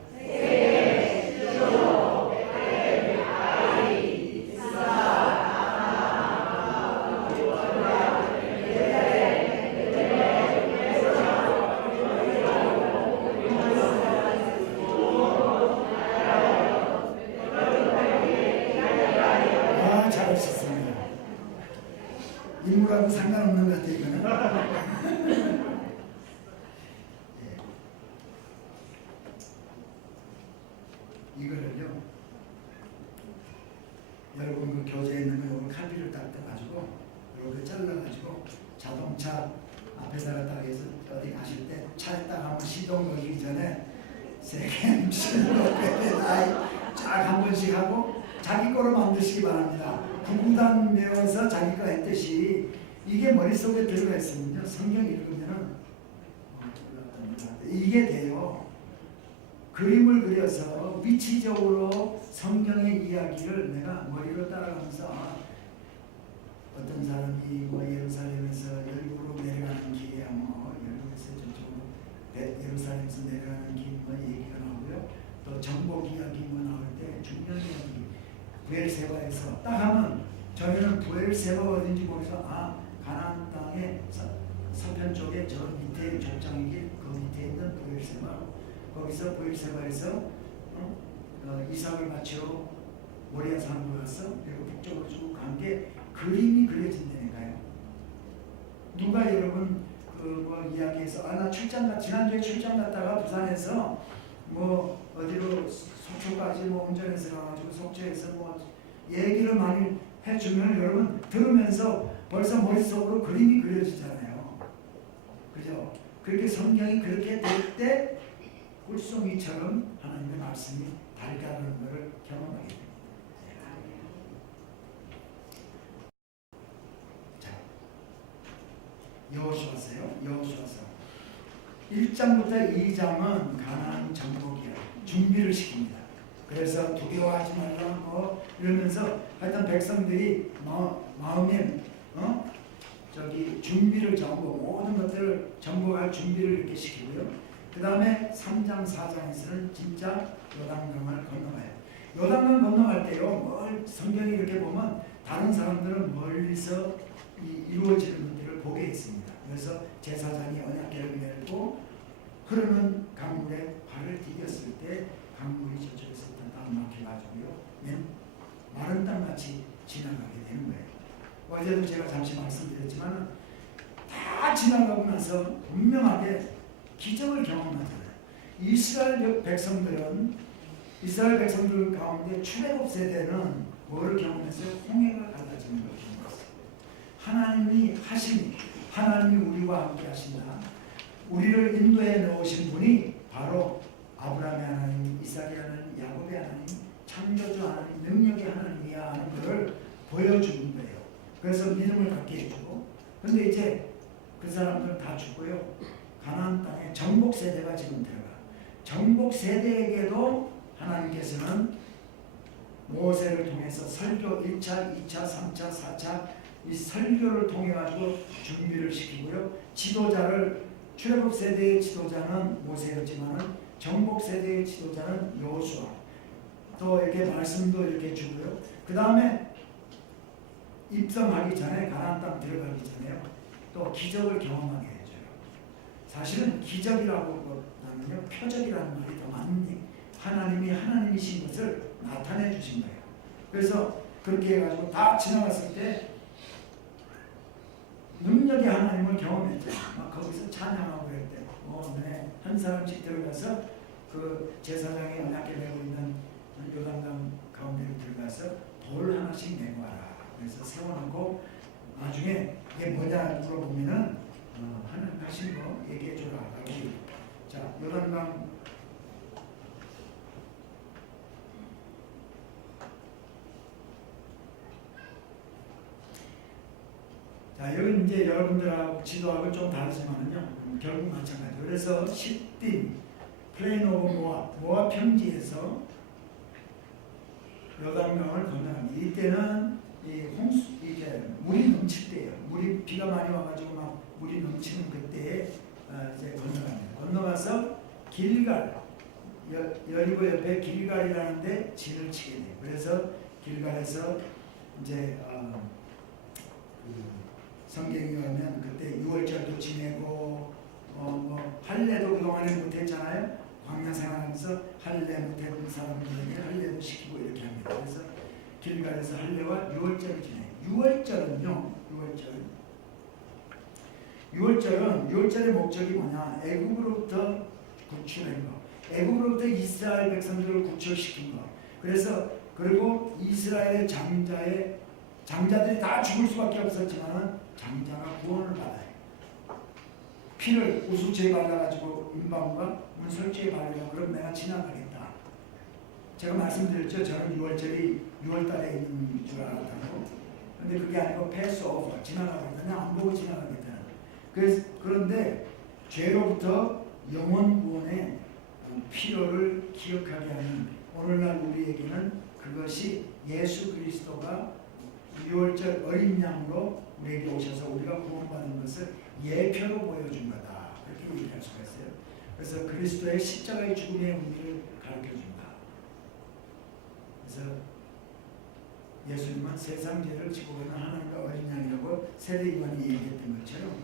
아, 잘하셨습니다. 인물하고 상관없는 것 같아요, 이거는. 이거를요, 여러분 그 교재에 있는 거 요걸 칼비를 딱 떠가지고 이렇게 잘라가지고 자동차 앞에다가 딱 해서 어디 가실 때 차에 딱 한번 시동 걸기 전에 세겜, 실로, 베델, 아이 쫙 한 번씩 하고 자기 거로 만드시기 바랍니다. 구구단 외워서 자기 거 했듯이 이게 머릿속에 들어가 있으면요, 성경 읽으면은 이게 돼요. 그림을 그려서 위치적으로 성경의 이야기를 내가 머리로 따라가면서 어떤 사람이 뭐 예루살렘에서 열국으로 내려가는 길이야, 뭐 열국에서 저쪽으로 예루살렘에서 내려가는 길 뭐 얘기가 나오고요. 또 정복 이야기 뭐 나올 때 중요한 이야기 부엘세바에서 딱 하면 저희는 부엘세바가 어딘지 모르서 가나안 땅의 서편 쪽에 저 밑에 족장의 길 그 밑에 있는 부엘세바, 거기서 부엘세바에서 이삭을 바치러 모리아 산으로 갔어. 그리고 북쪽으로 쭉 간 게 그림이 그려진다니까요. 누가 여러분 뭐 이야기해서 나 지난주에 출장 갔다가 부산에서 뭐 어디로 속초까지 뭐 운전해서 가가지고 속초에서 뭐 얘기를 많이 해주면 여러분 들으면서 벌써 머릿속으로 그림이 그려지잖아요. 그죠? 그렇게 성경이 그렇게 될 때 꿀송이처럼 하나님의 말씀이 달가는 것을 경험하게 됩니다. 자, 여호수아서요. 여호수아서 1장부터 2장은 가나안 정복이야. 준비를 시킵니다. 그래서 두려워하지 말라 뭐 이러면서 하여튼 백성들이 마음에 준비를 정복, 모든 것들을 정복할 준비를 이렇게 시키고요. 그 다음에 3장 4장에서는 진짜 요단강을 건너가요. 요단강 건너갈 때요, 성경이 이렇게 보면 다른 사람들은 멀리서 이루어지는 것들을 보게 했습니다. 그래서 제사장이 언약궤를 메고 흐르는 강물에 발을 디뎠을 때 강물이 저쪽에서 딱 막혀가지고요, 마른 땅같이 지나가게 되는 거예요. 어제도 제가 잠시 말씀드렸지만 다 지나가고 나서 분명하게 기적을 경험하잖아요. 이스라엘 백성들 가운데 출애굽 세대는 뭐를 경험했어요? 홍해가 갈라지는 걸 경험했어요. 하나님이 하나님이 우리와 함께 하신다. 우리를 인도에 넣으신 분이 바로 아브라함의 하나님, 이삭의 하나님, 야곱의 하나님, 창조주 하나님, 능력의 하나님이야 하는 것을 보여주는 거예요. 그래서 믿음을 갖게 해주고, 근데 이제 그 사람들은 다 죽고요. 가나안 땅에 정복 세대가 지금 들어가. 정복 세대에게도 하나님께서는 모세를 통해서 설교 1차, 2차, 3차, 4차 이 설교를 통해 가지고 준비를 시키고요. 지도자를 출애굽 세대의 지도자는 모세였지만 정복 세대의 지도자는 여호수아. 또 이렇게 말씀도 이렇게 주고요. 그 다음에 입성하기 전에 가나안 땅 들어가기 전에요. 또 기적을 경험하게 해줘요. 사실은 기적이라고 하면요 표적이라는 말이 더 맞는 얘기. 하나님이 하나님이신 것을 나타내 주신 거예요. 그래서 그렇게 해가지고 다 지나갔을 때 능력의 하나님을 경험했죠. 막 거기서 찬양하고 그랬대. 네. 한 사람씩 들어가서 그 제사장이 언약궤 메고 있는 요단강 가운데로 들어가서 돌 하나씩 내고 와라. 그래서 세워놓고 나중에 이게 뭐냐 물어보면은 하나님 하신 거 얘기해줘라. 자, 요단강 자, 여기 이제 여러분들하고 지도하고 좀 다르지만은요, 결국 마찬가지예요. 그래서 시딤, 플레인 오브 모압 평지에서 요단강을 건너갑니다. 이때는 이 홍수, 이게 물이 넘칠 때예요. 물이 비가 많이 와가지고 막 물이 넘치는 그때에 이제 건너갑니다. 건너가서 길갈, 여리고 옆에 길갈이라는데 진을 치게 돼요. 그래서 길갈에서 이제 성경에 가면 그때 6월절도 지내고 뭐 할례도 그동안에 못했잖아요. 광야 생활하면서 할례 못했던 사람들에게 할례도 시키고 이렇게 합니다. 그래서 길갈에서 할례와 6월절을 지내요. 6월절은요. 6월절의 목적이 뭐냐? 애굽으로부터 구출한 거. 애굽으로부터 이스라엘 백성들을 구출시킨 거. 그래서 그리고 이스라엘의 장자들이 다 죽을 수밖에 없었지만은 장자가 구원을 받아요. 피를 우수체에 발라가지고 임방과 문설주에 바르려 그럼 내가 지나가겠다. 제가 말씀드렸죠. 저는 6월절이 6월달에 있는 줄 알았다고. 근데 그게 아니고 패스 오버, 지나가겠다. 그냥 안 보고 지나가겠다. 그런데 죄로부터 영원 구원의 필요를 기억하게 하는 오늘날 우리에게는 그것이 예수 그리스도가 6월절 어린 양으로 우리에게 오셔서 우리가 구원받는 것을 예표로 보여준 거다. 그렇게 얘기할 수가 있어요. 그래서 그리스도의 십자가의 죽음의 의미를 가르쳐준다. 그래서 예수님은 세상 죄를 지고 가는 하나님과 어린 양이라고 세례요한이 얘기했던 것처럼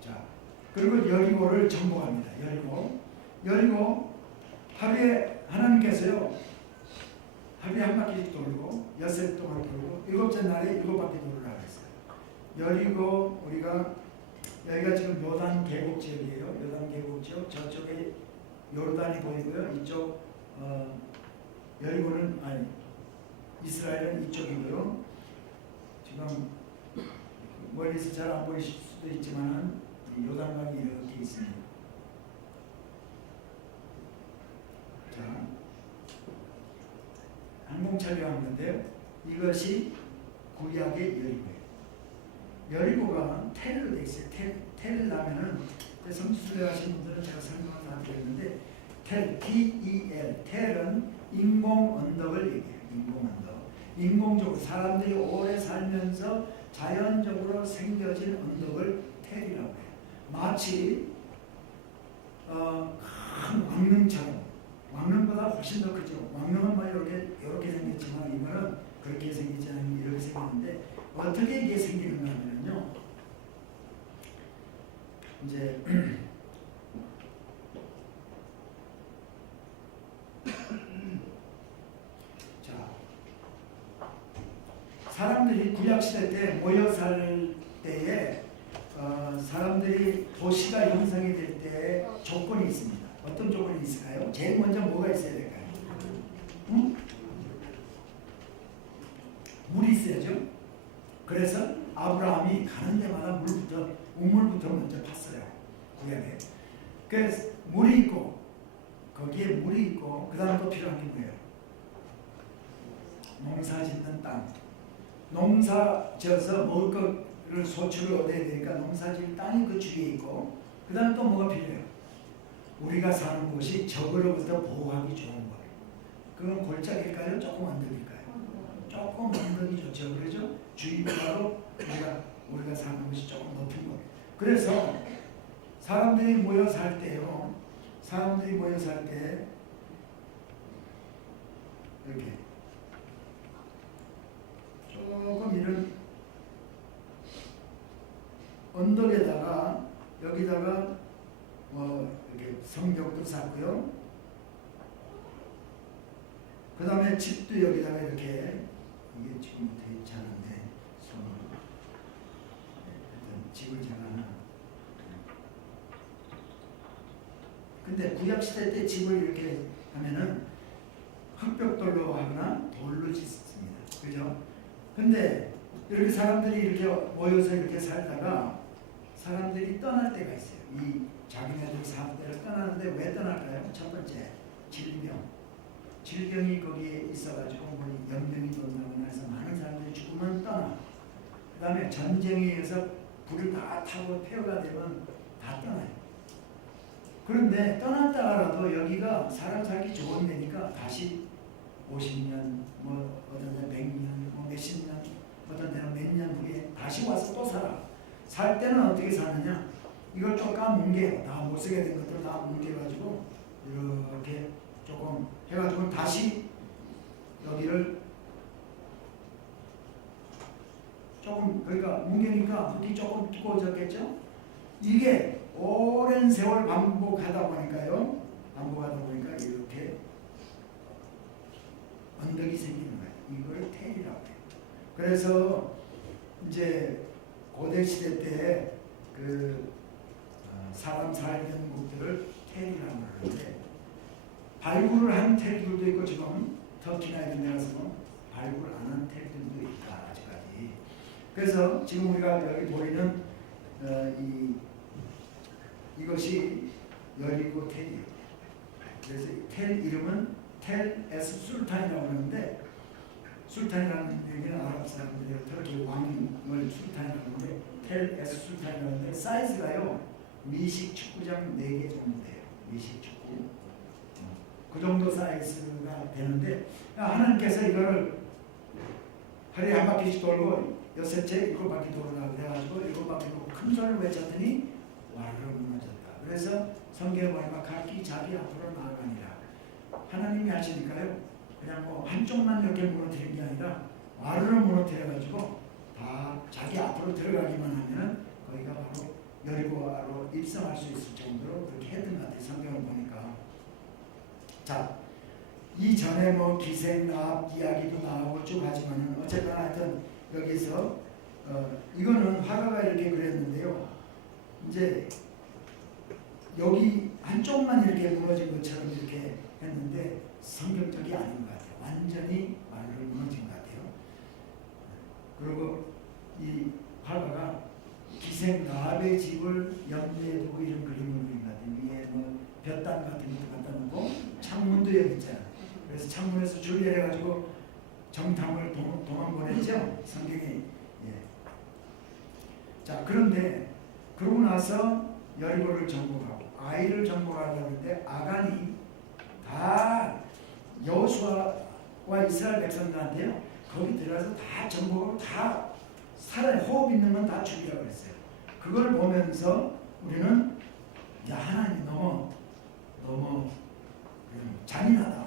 자, 그리고 여리고를 정복합니다. 여리고 하루에 하나님께서요 하루에 한 바퀴씩 돌고 엿새 동안 돌고 일곱째 날에 7바퀴 돌으라고 했어요. 여리고 우리가 여기가 지금 요단 계곡 지역이에요. 요단 계곡 지역 저쪽에 요르단이 보이고요. 이쪽 여리고는 아니 이스라엘은 이쪽이고요. 지금 멀리서 잘 안 보이실 수도 있지만 요단강이 이렇게 있습니다. 자, 항공 촬영한 건데요. 이것이 구약의 여리고예요. 여리고가 텔로 돼 있어요. 텔 나면은 성지순례 하신 분들은 제가 설명을 다 드렸는데 T-E-L 텔은 인공 언덕을 얘기해요. 인공 언덕. 인공적으로 사람들이 오래 살면서 자연적으로 생겨진 언덕을 텔이라고 해요. 마치 큰 왕릉처럼 왕릉보다 훨씬 더 크죠. 왕릉은 뭐 이렇게 생겼지만 이거는 그렇게 생기지 않으면 이렇게 생겼는데 어떻게 이게 생기는가 하면요. 이제 자, 사람들이 구약시대 때 모여 살 때에 사람들이 도시가 형성이 될 때 조건이 있습니다. 어떤 조건이 있을까요? 제일 먼저 뭐가 있어야 될까요? 응? 물이 있어야죠. 그래서 아브라함이 가는 데마다 우물부터 먼저 팠어요. 구약에. 그래서 물이 있고 거기에 물이 있고 그 다음 또 필요한 게 뭐예요? 농사 짓는 땅. 농사 지어서 먹을 거를 소출을 얻어야 되니까 농사 지을 땅이 그 주위에 있고 그 다음에 또 뭐가 필요해요? 우리가 사는 곳이 적으로부터 보호하기 좋은 것. 그건 골짜기일까요? 조금 언덕일까요? 조금 언덕이 좋죠. 그렇죠? 주위보다도 우리가 사는 곳이 조금 높은 거. 그래서 사람들이 모여 살 때요. 사람들이 모여 살 때 이렇게 조금 이런 언덕에다가 여기다가 이렇게 성벽도 쌓고요. 그 다음에 집도 여기다가 이렇게 이게 지금 되어 있지 않은데 집을 제가 하나. 근데 구약시대 때 집을 이렇게 하면은 흙벽돌로 하거나 돌로 짓습니다. 그죠? 근데 이렇게 사람들이 이렇게 모여서 이렇게 살다가 사람들이 떠날 때가 있어요. 이 자기네들 사는 데를 떠나는데 왜 떠날까요? 첫 번째, 질병. 질병이 거기에 있어가지고 연병이 돈다거나 해서 많은 사람들이 죽으면 떠나. 그 다음에 전쟁에 의해서 불을 다 타고 폐허가 되면 다 떠나요. 그런데 떠났다가라도 여기가 사람 살기 좋은 데니까 다시 50년, 어떤 데는 100년, 몇십 년, 어떤 데는 몇 년 후에 다시 와서 또 살아. 살 때는 어떻게 사느냐? 이걸 좀 뭉개요. 다 못 쓰게 된 것들 다 뭉개가지고 이렇게 조금 해가지고 다시 여기를 조금 그러니까 뭉개니까 흙이 조금 두꺼워졌겠죠? 이게 오랜 세월 반복하다 보니까 이렇게 언덕이 생기는 거예요. 이걸 텔이라고 해요. 그래서 이제 고대 시대 때 사람 살던 곳들을 텔이라고 하는데 발굴을 한 텔들도 있고 지금 터키나 이런 데 가서 발굴 안 한 텔들도 있다 아직까지. 그래서 지금 우리가 여기 보이는 이것이 여리고 텔이에요. 그래서 텔 이름은 텔 에스 술탄이라고 하는데 술탄이라는 얘기는 아랍 사람들이 터키 왕을 술탄이라고 하는데 텔 에스 술탄이라고 하는데 사이즈가요 미식 축구장 4개 정도 돼요. 미식 축구 그 정도 사이즈가 되는데 하나님께서 이거를 하루에 한 바퀴씩 돌고 여섯째 7바퀴 돌으라고 해가지고 7바퀴 돌고 큰 소리를 외쳤더니 와르르 무너졌다. 그래서 성경에 보니까 각기 자기 앞으로 나아가니라. 하나님이 하시니까요. 그냥 한쪽만 이렇게 무너뜨린 게 아니라 와르르 무너뜨려가지고 다 자기 앞으로 들어가기만 하면 거기가 바로 여리고로 입성할 수 있을 정도로 그렇게 했던 것 같아요. 성경을 보니까. 자, 이전에 기생나합 이야기도 나오고 쭉 하지만은 어쨌거나 하여튼 여기서 이거는 화가가 이렇게 그렸는데요. 이제 여기 한쪽만 이렇게 무너진 것처럼 이렇게 했는데 성경적이 아닌 것 같아요. 완전히 말로 무너진 것 같아요. 그리고 이 화가가 기생나합의 집을 염두에 두고 이런 그림을 그린 것 같아요. 위에 볕단 같은 것도 갖다 놓고 창문도 여기 있잖아요. 그래서 창문에서 줄 내려가지고 정탐을 도망 보냈죠. 성경이. 예. 자, 그런데 그러고 나서 여리고를 정복하고 아이를 정복하려고 하는데 아간이 다 여호수아와 이스라엘 백성들한테요. 거기 들어가서 다 정복하고 다 살아요. 호흡 있는 건 다 죽이라고 그랬어요. 그걸 보면서 우리는 야, 하나님 너무 잔인하다.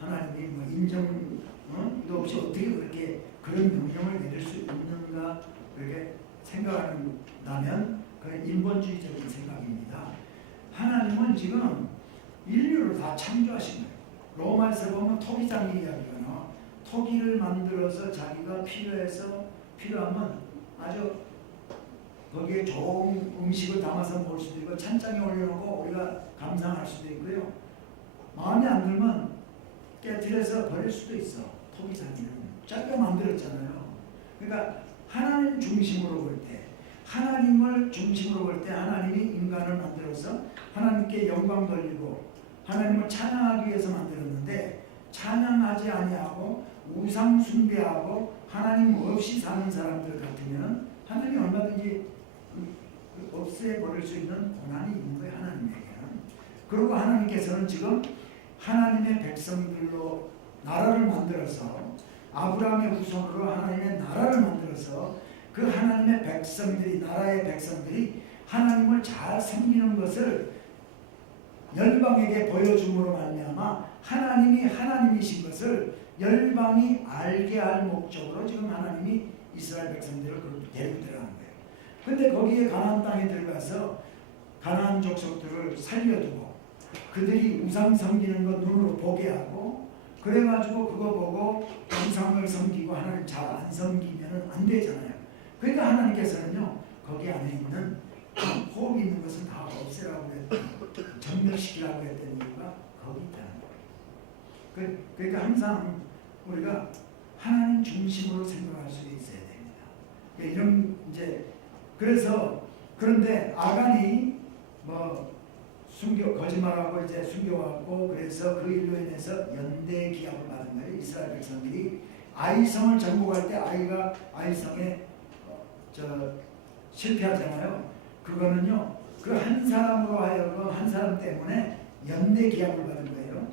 하나님이 인정도 없이 어떻게 그렇게 그런 명령을 내릴 수 있는가 그렇게 생각한다면 그건 인본주의적인 생각입니다. 하나님은 지금 인류를 다 창조하신 거예요. 로마에서 보면 토기장 이야기가 나와. 토기를 만들어서 자기가 필요하면 아주 거기에 좋은 음식을 담아서 먹을 수도 있고 찬장에 올려놓고 우리가 감상할 수도 있고요. 마음에 안 들면 깨트려서 버릴 수도 있어. 토기장이는 자기가 만들었잖아요. 그러니까 하나님 중심으로 볼 때, 하나님을 중심으로 볼 때 하나님이 인간을 만들어서 하나님께 영광 돌리고 하나님을 찬양하기 위해서 만들었는데 찬양하지 아니하고 우상 숭배하고 하나님 없이 사는 사람들 같으면 하나님이 얼마든지 없애버릴 수 있는 고난이 있는 거예요. 하나님에게는. 그리고 하나님께서는 지금 하나님의 백성들로 나라를 만들어서 아브라함의 후손으로 하나님의 나라를 만들어서 그 하나님의 백성들이, 나라의 백성들이 하나님을 잘 섬기는 것을 열방에게 보여줌으로 말미암아 하나님이 하나님이신 것을 열방이 알게 할 목적으로 지금 하나님이 이스라엘 백성들을 데리고 들어간 거예요. 근데 거기에 가나안 땅에 들어가서 가나안 족속들을 살려두고 그들이 우상 섬기는 것 눈으로 보게 하고, 그래가지고 그거 보고 우상을 섬기고 하나님 잘 안 섬기면 안 되잖아요. 그러니까 하나님께서는요, 거기 안에 있는 호흡 있는 것은 다 없애라고 했던, 전멸시키라고 했던 이유가 거기 있다는 거예요. 그러니까 항상 우리가 하나님 중심으로 생각할 수 있어야 됩니다. 이런 이제 그래서, 그런데 아간이 거짓말하고 이제 숨겨왔고, 그래서 그 일로 인해서 연대 기합을 받은 거예요. 이스라엘 백성들이 아이성을 정복할 때 아이성에 실패하잖아요. 그거는요, 그 한 사람으로 하여금, 한 사람 때문에 연대 기합을 받은 거예요.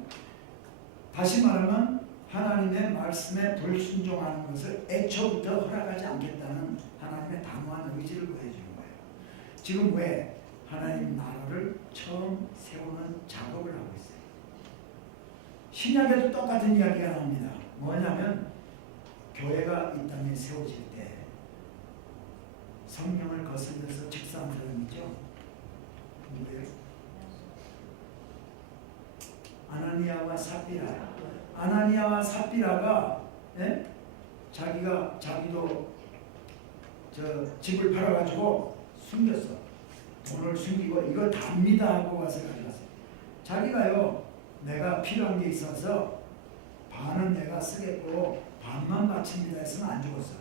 다시 말하면 하나님의 말씀에 불순종하는 것을 애초부터 허락하지 않겠다는 하나님의 단호한 의지를 보여주는 거예요. 지금 왜 하나님 나라를 처음 세우는 작업을 하고 있어요. 신약에도 똑같은 이야기가 나옵니다. 뭐냐면 교회가 이 땅에 세워질 때 성령을 거슬려서 직사한 사람이죠. 누구예요? 아나니아와 삽비라. 아나니아와 삽비라가 자기도 집을 팔아가지고 숨겼어. 돈을 숨기고 이거 답니다 하고 와서 가져갔어요. 자기가요, 내가 필요한 게 있어서 반은 내가 쓰겠고 반만 바칩니다 했으면 안 죽었어.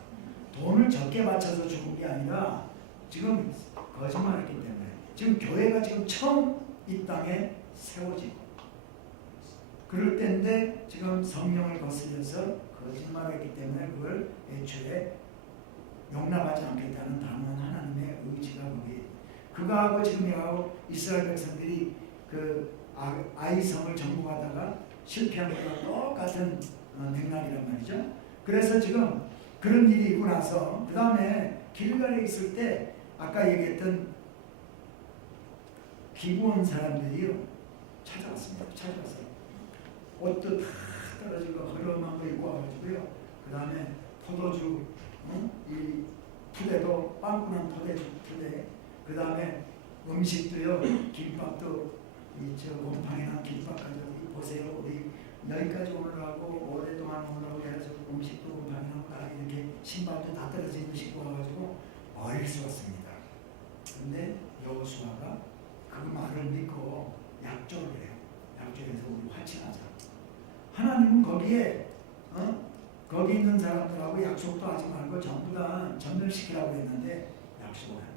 돈을 적게 바쳐서 죽은 게 아니라 지금 거짓말했기 때문에, 지금 교회가 지금 처음 이 땅에 세워지고 그럴 때인데 지금 성령을 거슬려서 거짓말했기 때문에 그걸 애초에 용납하지 않겠다는 단호한 하나님의 의지가 거기. 그거하고 지금 이하고 이스라엘 백성들이 그 아이성을 정복하다가 실패한 거랑 똑같은 맥락이란 말이죠. 그래서 지금 그런 일이 있고 나서 그 다음에 길갈에 있을 때 아까 얘기했던 기브온 사람들이요 찾아왔습니다. 찾아와서 옷도 다 떨어지고 허름한 거 입고 와가지고요. 그 다음에 포도주, 이 푸대도 빵꾸난 포대주 푸대. 그 다음에 음식도요, 김밥도 곰팡이 난 김밥 가지고 보세요. 우리 여기까지 올라가고 오랫동안 올라오게 해서 음식도 곰팡이 나고 이렇게 신발도 다 떨어진 거 신고 와가지고 머리를 쏘았습니다. 근데 여호수아가 그 말을 믿고 약조를 해요. 약조해서 우리 화친하자. 하나님은 거기에 거기 있는 사람들하고 약속도 하지 말고 전부 다 전멸시키라고 했는데 약속을 합니다.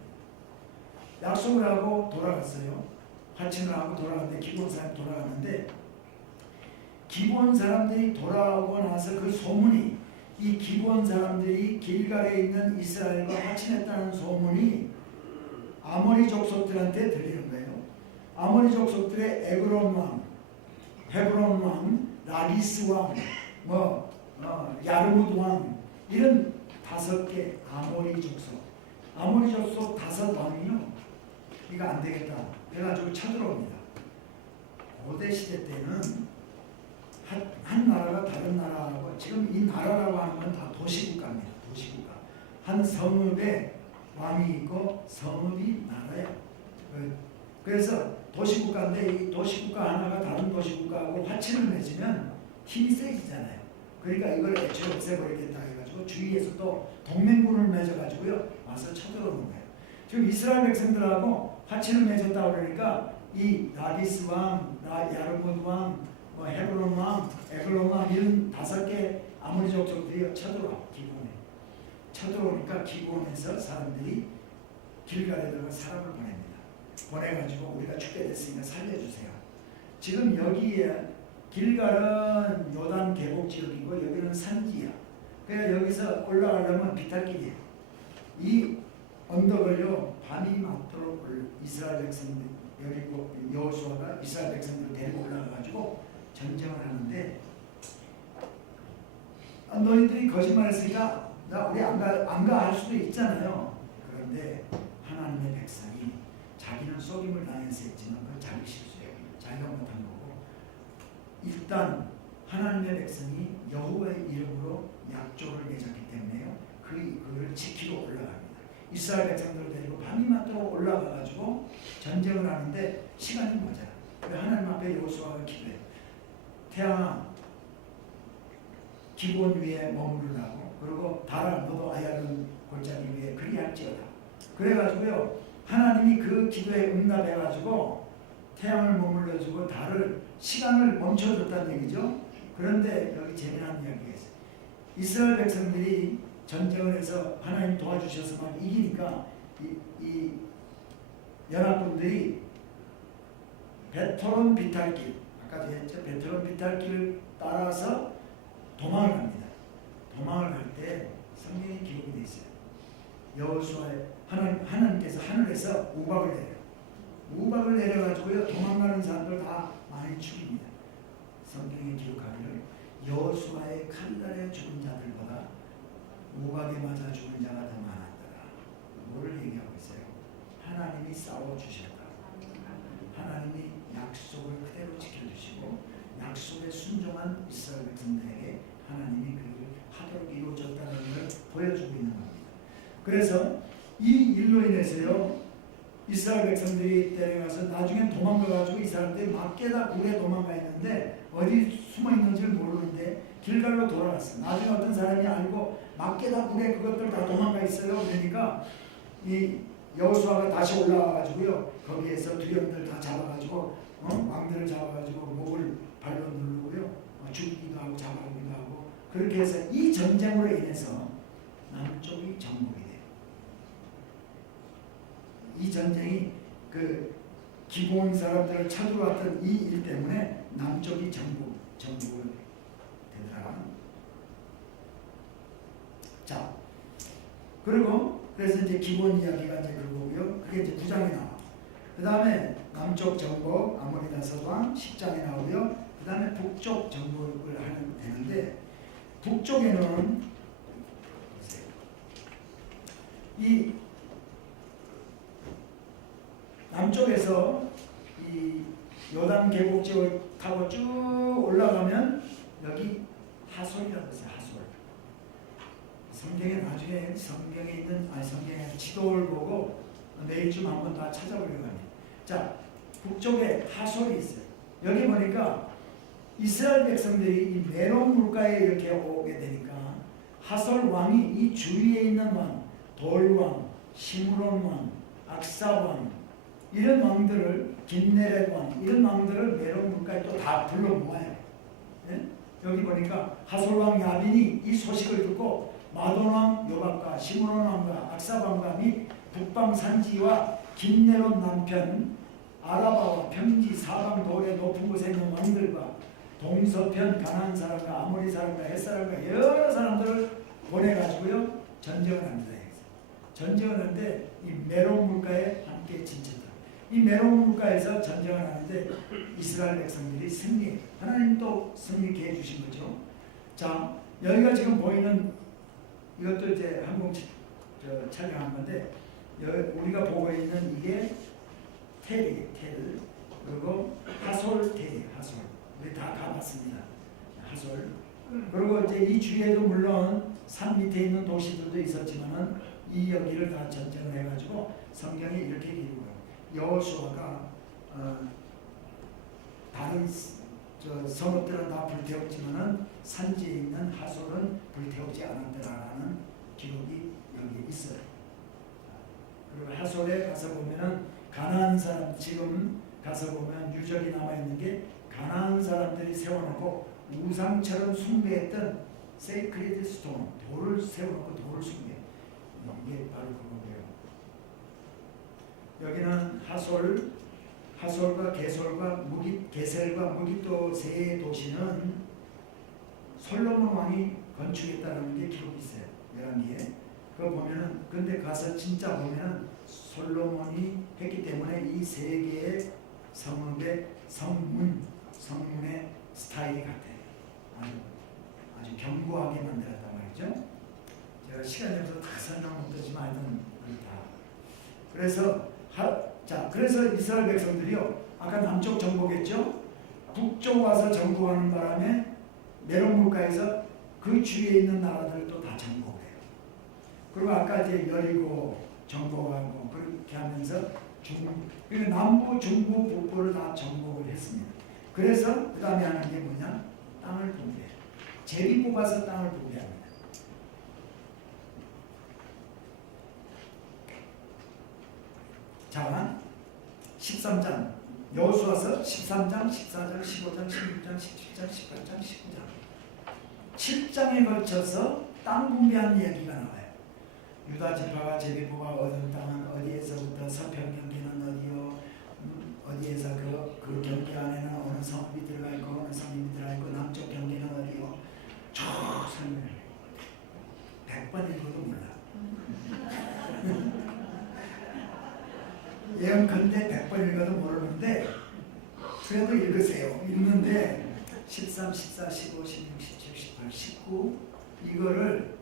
약속을 하고 돌아갔어요. 화친을 하고 돌아갔는데 기브온 사람이 돌아갔는데, 기브온 사람들이 돌아오고 나서 그 소문이, 이 기브온 사람들이 길갈에 있는 이스라엘과 화친했다는 소문이 아모리 족속들한테 들리는 거예요. 아모리 족속들의 에그론 왕, 헤브론 왕, 라기스 왕, 야르무드 왕, 이런 5개 아모리 족속 5왕이요. 이거 안 되겠다. 그래가지고 쳐들어옵니다. 고대 시대 때는 한 나라가 다른 나라하고, 지금 이 나라라고 하는 건 다 도시국가입니다. 도시국가. 한 성읍에 왕이 있고 성읍이 나라예요. 그래서 도시국가인데 이 도시국가 하나가 다른 도시국가하고 화친을 맺으면 힘이 세지잖아요. 그러니까 이걸 애초에 없애버리겠다 해가지고 주위에서 또 동맹군을 맺어가지고요 와서 쳐들어오는 거예요. 지금 이스라엘 백성들하고 화친을 맺었다 그러니까 이 라기스 왕, 야르무드 왕, 헤브론 왕, 에글론 왕 이런 5개 아모리 족속들이 쳐들어와. 기브온에 쳐들어오니까 기브온에서 사람들이 길갈에 들어가 사람을 보냅니다. 보내가지고 우리가 죽게 됐으니까 살려주세요. 지금 여기에 길갈은 요단 계곡 지역이고 여기는 산지야. 그러니까 여기서 올라가려면 비탈길이에요. 이 언덕을요 밤이 맞도록 이스라엘 백성들, 여리고 여호수아가 이스라엘 백성들을 데리고 올라가가지고 전쟁을 하는데 너희들이 거짓말했으니까 우리 안 가 할 수도 있잖아요. 그런데 하나님의 백성이 자기는 속임을 당해서 했지만 그건 자기 실수예요. 자기가 못한 거고, 일단 하나님의 백성이 여호와의 이름으로 약조를 맺었기 때문에요. 그를 지키러 올라갑니다. 이스라엘 백성들을 데리고 밤이 맞도록 올라가가지고 전쟁을 하는데 시간이 모자라. 하나님 앞에 여호수아가 기도해요. 태양아, 기본 위에 머무르라고. 그리고 달아, 너도 아야른 골짜기 위에 그리할지어다. 그래가지고요, 하나님이 그 기도에 응답해가지고 태양을 머물러주고 달을, 시간을 멈춰줬다는 얘기죠. 그런데 여기 재미난 이야기가 있어요. 이스라엘 백성들이 전쟁을 해서 하나님 도와주셔서 막 이기니까 이 연합군들이 베토론 비탈길, 아까도 했죠. 베토론 비탈길을 따라서 도망을 갑니다. 도망을 갈 때 성경에 기록이 되어 있어요. 여호수아의 하나님께서 하늘에서 우박을 내려요. 우박을 내려가지고요, 도망가는 사람들 다 많이 죽입니다. 성경에 기록하기를 여호수아의 칼날에 죽은 자들보다 우박에 맞아 죽은 자가 더 많았더라. 뭐를 얘기하고 있어요? 하나님이 싸워주셨다. 하나님이 약속을 그대로 지켜주시고 약속에 순종한 이스라엘 백성들에게 하나님이 그를 하도록 이루어졌다는 걸 보여주고 있는 겁니다. 그래서 이 일로 인해서요, 이스라엘 백성들이 데려가서 나중에 도망가가지고 이 사람들이 막게다 굴에 도망가 있는데 어디 숨어 있는지를 모르는데 길갈로 돌아갔어. 나중에 어떤 사람이 알고 막게다 굴에 그것들 다 도망가 있어요. 그러니까 이 여호수아가 다시 올라와가지고요, 거기에서 두령들 다 잡아가지고 왕들을 잡아가지고 목을 발로 누르고요, 죽이기도 하고 잡아오기도 하고, 그렇게 해서 이 전쟁으로 인해서 남쪽이 정복이 돼요. 이 전쟁이 그 기본 사람들을 쳐들어왔던 이 일 때문에 남쪽이 정복을 되더라. 자, 그리고 그래서 이제 기본 이야기가 이제 그거고요. 그게 이제 9장에 나와. 그 다음에 남쪽 정복, 아모리다 서방 10장에 나오고요. 그 다음에 북쪽 정복을 하는 되는데, 북쪽에는 이 남쪽에서 이 요단 계곡 지역을 타고 쭉 올라가면 여기 하솔이라고 있어요. 하솔. 성경에 나중에 성경에 지도를 보고 내일쯤 한번 다 찾아보려고 합니다. 자, 북쪽에 하솔이 있어요. 여기 보니까 이스라엘 백성들이 이 메론 물가에 이렇게 오게 되니까 하솔 왕이 이 주위에 있는 왕, 돌왕, 시므론 왕, 악사 왕, 이런 왕들을, 긴네렛 왕, 이런 왕들을 메론 물가에 또 다 불러 모아요. 네? 여기 보니까 하솔 왕 야빈이 이 소식을 듣고 마돈 왕 요박과 시므론 왕과 악사 왕과 및 북방 산지와 긴네롯 남편 아라바와 평지 사방 돌의 높은 곳에 있는 왕들과 동서편 가나안 사람과 아모리 사람과 헷 사람과 여러 사람들을 보내가지고요, 전쟁을 합니다. 전쟁을 하는데 이 메론 물가에 함께 진쳤다. 이 메론 물가에서 전쟁을 하는데 이스라엘 백성들이 승리, 하나님 또 승리케 해주신 거죠. 자, 여기가 지금 보이는 이것도 이제 항공 촬영한 건데, 우리가 보고 있는 이게 텔이에요. 텔. 그리고 하솔 텔이에요. 하솔. 우리 다 가봤습니다. 하솔. 그리고 이제 이 주위에도 물론 산 밑에 있는 도시들도 있었지만은 이 여기를 다 전쟁을 해가지고 성경에 이렇게 기록해요. 여호수아가 다른 성읍들은 다 불태웠지만은 산지에 있는 하솔은 불태우지 않았더라라는 기록이 여기 있어요. 그리고 하솔에 가서 보면은 가나안 사람, 지금 가서 보면 유적이 남아 있는 게 가나안 사람들이 세워놓고 우상처럼 숭배했던 세이크리드 스톤, 돌을 세워놓고 돌을 숭배. 이게 바로 그거고요. 여기는 하솔과 게셀과 무깃도 세 도시는 솔로몬 왕이 건축했다는 게 기록이 있어요. 열왕기에. 그거 보면은, 근데 가서 진짜 보면은 솔로몬이 했기 때문에 이 세 개의 성읍의 성문의 스타일이 같아요. 아주 좀 견고하게 만들었단 말이죠. 제가 시간이 없어서 다 설명 못하지만 하여튼 그렇다. 그래서 이스라엘 백성들이요, 아까 남쪽 정복했죠. 북쪽 와서 정복하는 바람에 메론 물가에서 그 주위에 있는 나라들도 다 정복해요. 그리고 아까 이제 여리고 정복하고 그렇게 하면서 그러니까 남부, 중부, 북부를 다 정복을 했습니다. 그래서 그 다음에 하는 게 뭐냐? 땅을 분배. 제비 뽑아서 땅을 분배합니다. 자, 13장 여호수아서 13장, 14장, 15장, 16장, 17장, 18장, 19장 7장에 걸쳐서 땅 분배한 얘기가 나와요. 유다 지파가 제비포가 얻은 땅은 어디에서부터 서편 경계는 어디요, 어디에서 그 경계 안에는 어느 성읍이 들어가 있고 어느 성읍이 들어가 있고 남쪽 경계는 어디요, 쭉 설명을 해요. 100번 읽어도 몰라. 예언컨대 100번 읽어도 모르는데 그래도 읽으세요. 읽는데 13, 14, 15, 16, 17, 18, 19 이거를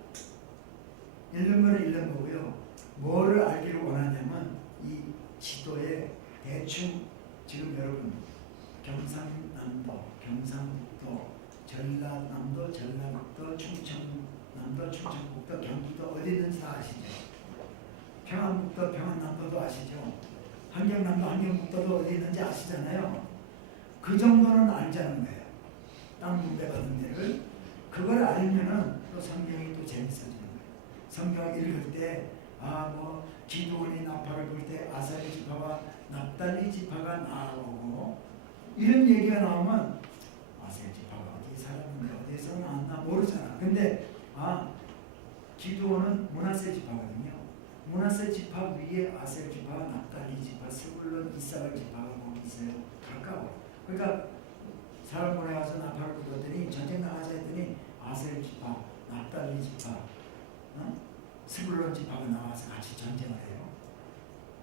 읽는 거는 읽는 거고요. 뭐를 알기를 원하냐면 이 지도에 대충 지금 여러분 경상남도, 경상북도, 전라남도, 전라북도, 충청남도, 충청북도, 경기도 어디 있는지 다 아시죠? 평안북도, 평안남도도 아시죠? 한경남도, 한경북도도 어디 있는지 아시잖아요. 그 정도는 알자는 거예요. 땅 분배받은 데를. 그걸 알면은 또 성경이 또 재밌어지는 거예요. 성경 읽을 때 기드온이 나팔을 불 때 아사리 지파와 납달리 지파가 나오고 이런 얘기가 나오면 아사리 지파가 어디 살았는데 어디에서 나왔나 모르잖아. 근데 기드온은 므낫세 지파거든요. 므낫세 지파 위에 아셀 지파, 납달리 지파, 스불론, 이사갈 지파가 거기 있어요. 가까워. 그러니까 사람 보내가서 나팔을 불었더니 전쟁 나가자 했더니 아셀 지파, 납달리 지파, 스불론 지파가 나와서 같이 전쟁을 해요.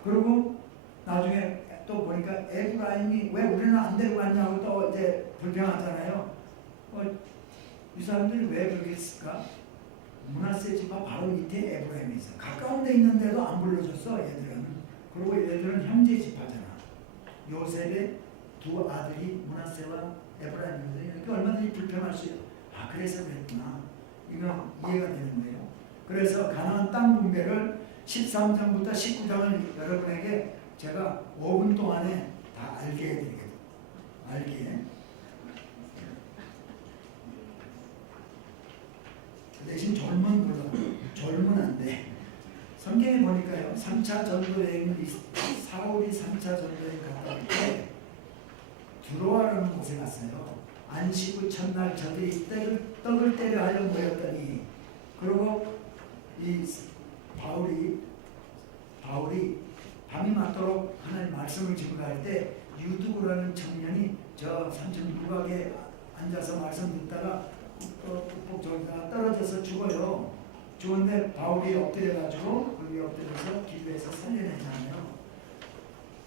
그리고 나중에 또 보니까 에브라임이 왜 우리는 안 데리고 갔냐고 또 이제 불평하잖아요. 이 사람들이 왜 그렇게 했을까? 므낫세 지파 바로 밑에 에브라임이 있어. 가까운 데 있는데도 안 불러줬어, 얘들은. 그리고 얘들은 형제 지파잖아. 요셉의 두 아들이 므낫세와 에브라임인데 이렇게 얼마든지 불평할 수 있어. 그래서 그랬구나. 이거 이해가 되는 거예요. 그래서 가나안 땅 분배를 13장부터 19장을 여러분에게 제가 5분 동안에 다 알게 해드리겠습니다. 알게. 대신 졸면 안 돼. 성경에 보니까요, 3차 전도 여행을 사울이 3차 전도 여행 갔다 올 때 두로아라는 곳에 갔어요. 안식 후 첫날 저들이 떡을 때려 하려 모였더니, 그리고 이 바울이 밤이 맞도록 하나님 말씀을 증거할 때 유두구라는 청년이 저 삼천 누각에 앉아서 말씀 듣다가 푹푹 저기다가 떨어져서 죽어요. 죽었는데 바울이 엎드려가지고 거기 엎드려서 기도해서 살려내잖아요.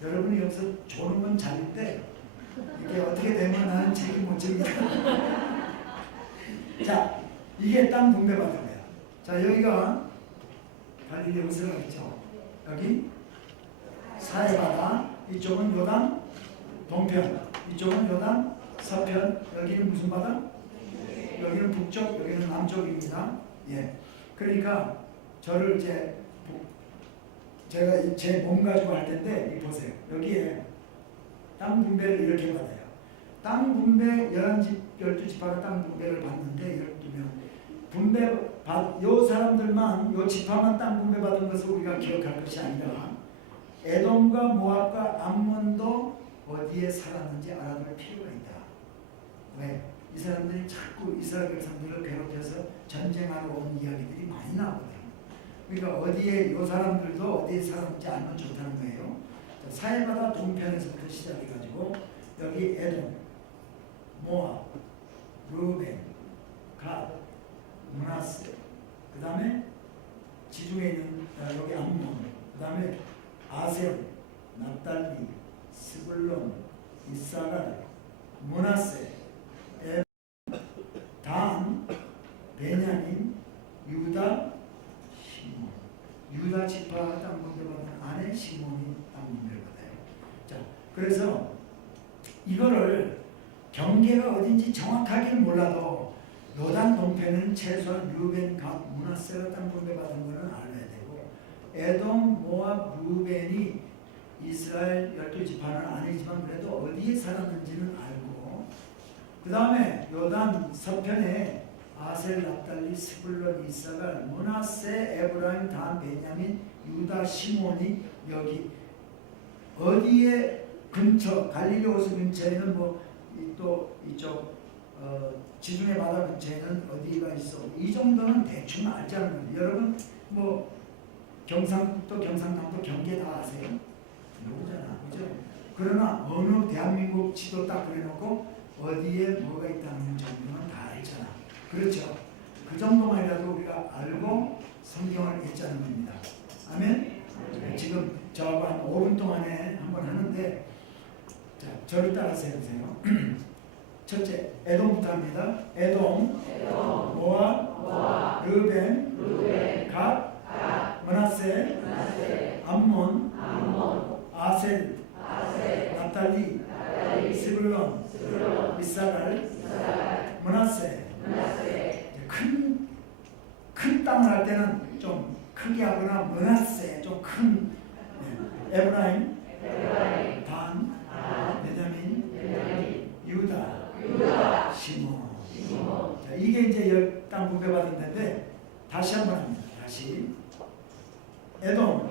여러분이 여기서 조는 건 잘인데 이게 어떻게 되면 나는 책임 못 집니다. 자, 이게 땅 분배받은 거야. 자, 여기가 갈릴리 호수가 있죠. 여기 사해바다, 이쪽은 요단 동편, 이쪽은 요단 서편. 여기는 무슨 바다? 여기는 북쪽, 여기는 남쪽입니다. 예. 그러니까 저를 제가 제 몸 가지고 할 텐데, 이 보세요. 여기에 땅 분배를 이렇게 받아요. 땅 분배 12지파가 땅 분배를 받는데 12명. 요 사람들만, 요 지파만 땅 분배 받은 것을 우리가 기억할 것이 아니라 에돔과 모압과 암몬도 어디에 살았는지 알아둘 필요가 있다. 왜? 이 사람들이 자꾸 이스라엘 백성들을 괴롭혀서 전쟁하러 온 이야기들이 많이 나오거든요. 그러니까 어디에 이 사람들도 어디에 살았는지 알면 좋다는 거예요. 사해바다 동편에서부터 시작해가지고 여기 에돔, 모압, 루벤, 갓, 므낫세, 그 다음에 지중해 있는 여기 암몬, 그 다음에 아셈, 납달리, 스불론, 이사갈, 므낫세, 단, 그래서 이거를 경계가 어딘지 정확하게 몰라도 요단 동편은 최소한 르벤, 갓, 므낫세가 땅 분배받은 거는 알아야 되고, 에돔, 모압, 르벤이 이스라엘 12지파는 아니지만 그래도 어디에 살았는지는 알고, 그 다음에 요단 서편에 아셀, 납달리, 스불론, 이사갈, 므낫세, 에브라임, 단, 베냐민, 유다, 시몬이 여기 어디에 근처, 갈릴리 호수 근처에는 또 이쪽 지중해 바다 근처에는 어디가 있어, 이 정도는 대충 알자는 거예요. 여러분 경상북도, 경상남도 경계 다 아세요? 모르잖아, 그죠? 그러나 어느 대한민국 지도 딱 그려놓고 어디에 뭐가 있다는 정도는 다 알잖아. 그렇죠? 그 정도만이라도 우리가 알고 성경을 읽자는 겁니다. 아멘? 지금 저하고 한 5분 동안에 한번 하는데, 자, 저를 따라서 해보세요. 첫째, 에돔부터 합니다. 에돔, 모압, 르벤, 갓, 므낫세, 암몬, 아셀, 납달리, 스불론, 이사갈, 므낫세. 큰 땅을 할 때는 좀 크게 하거나, 므낫세 좀 큰, 에브라임, 단, 베냐민, 유다, 시몬. 자, 이게 이제 땅 분배받은 데인데, 다시 한번 합니다. 다시. 에돔,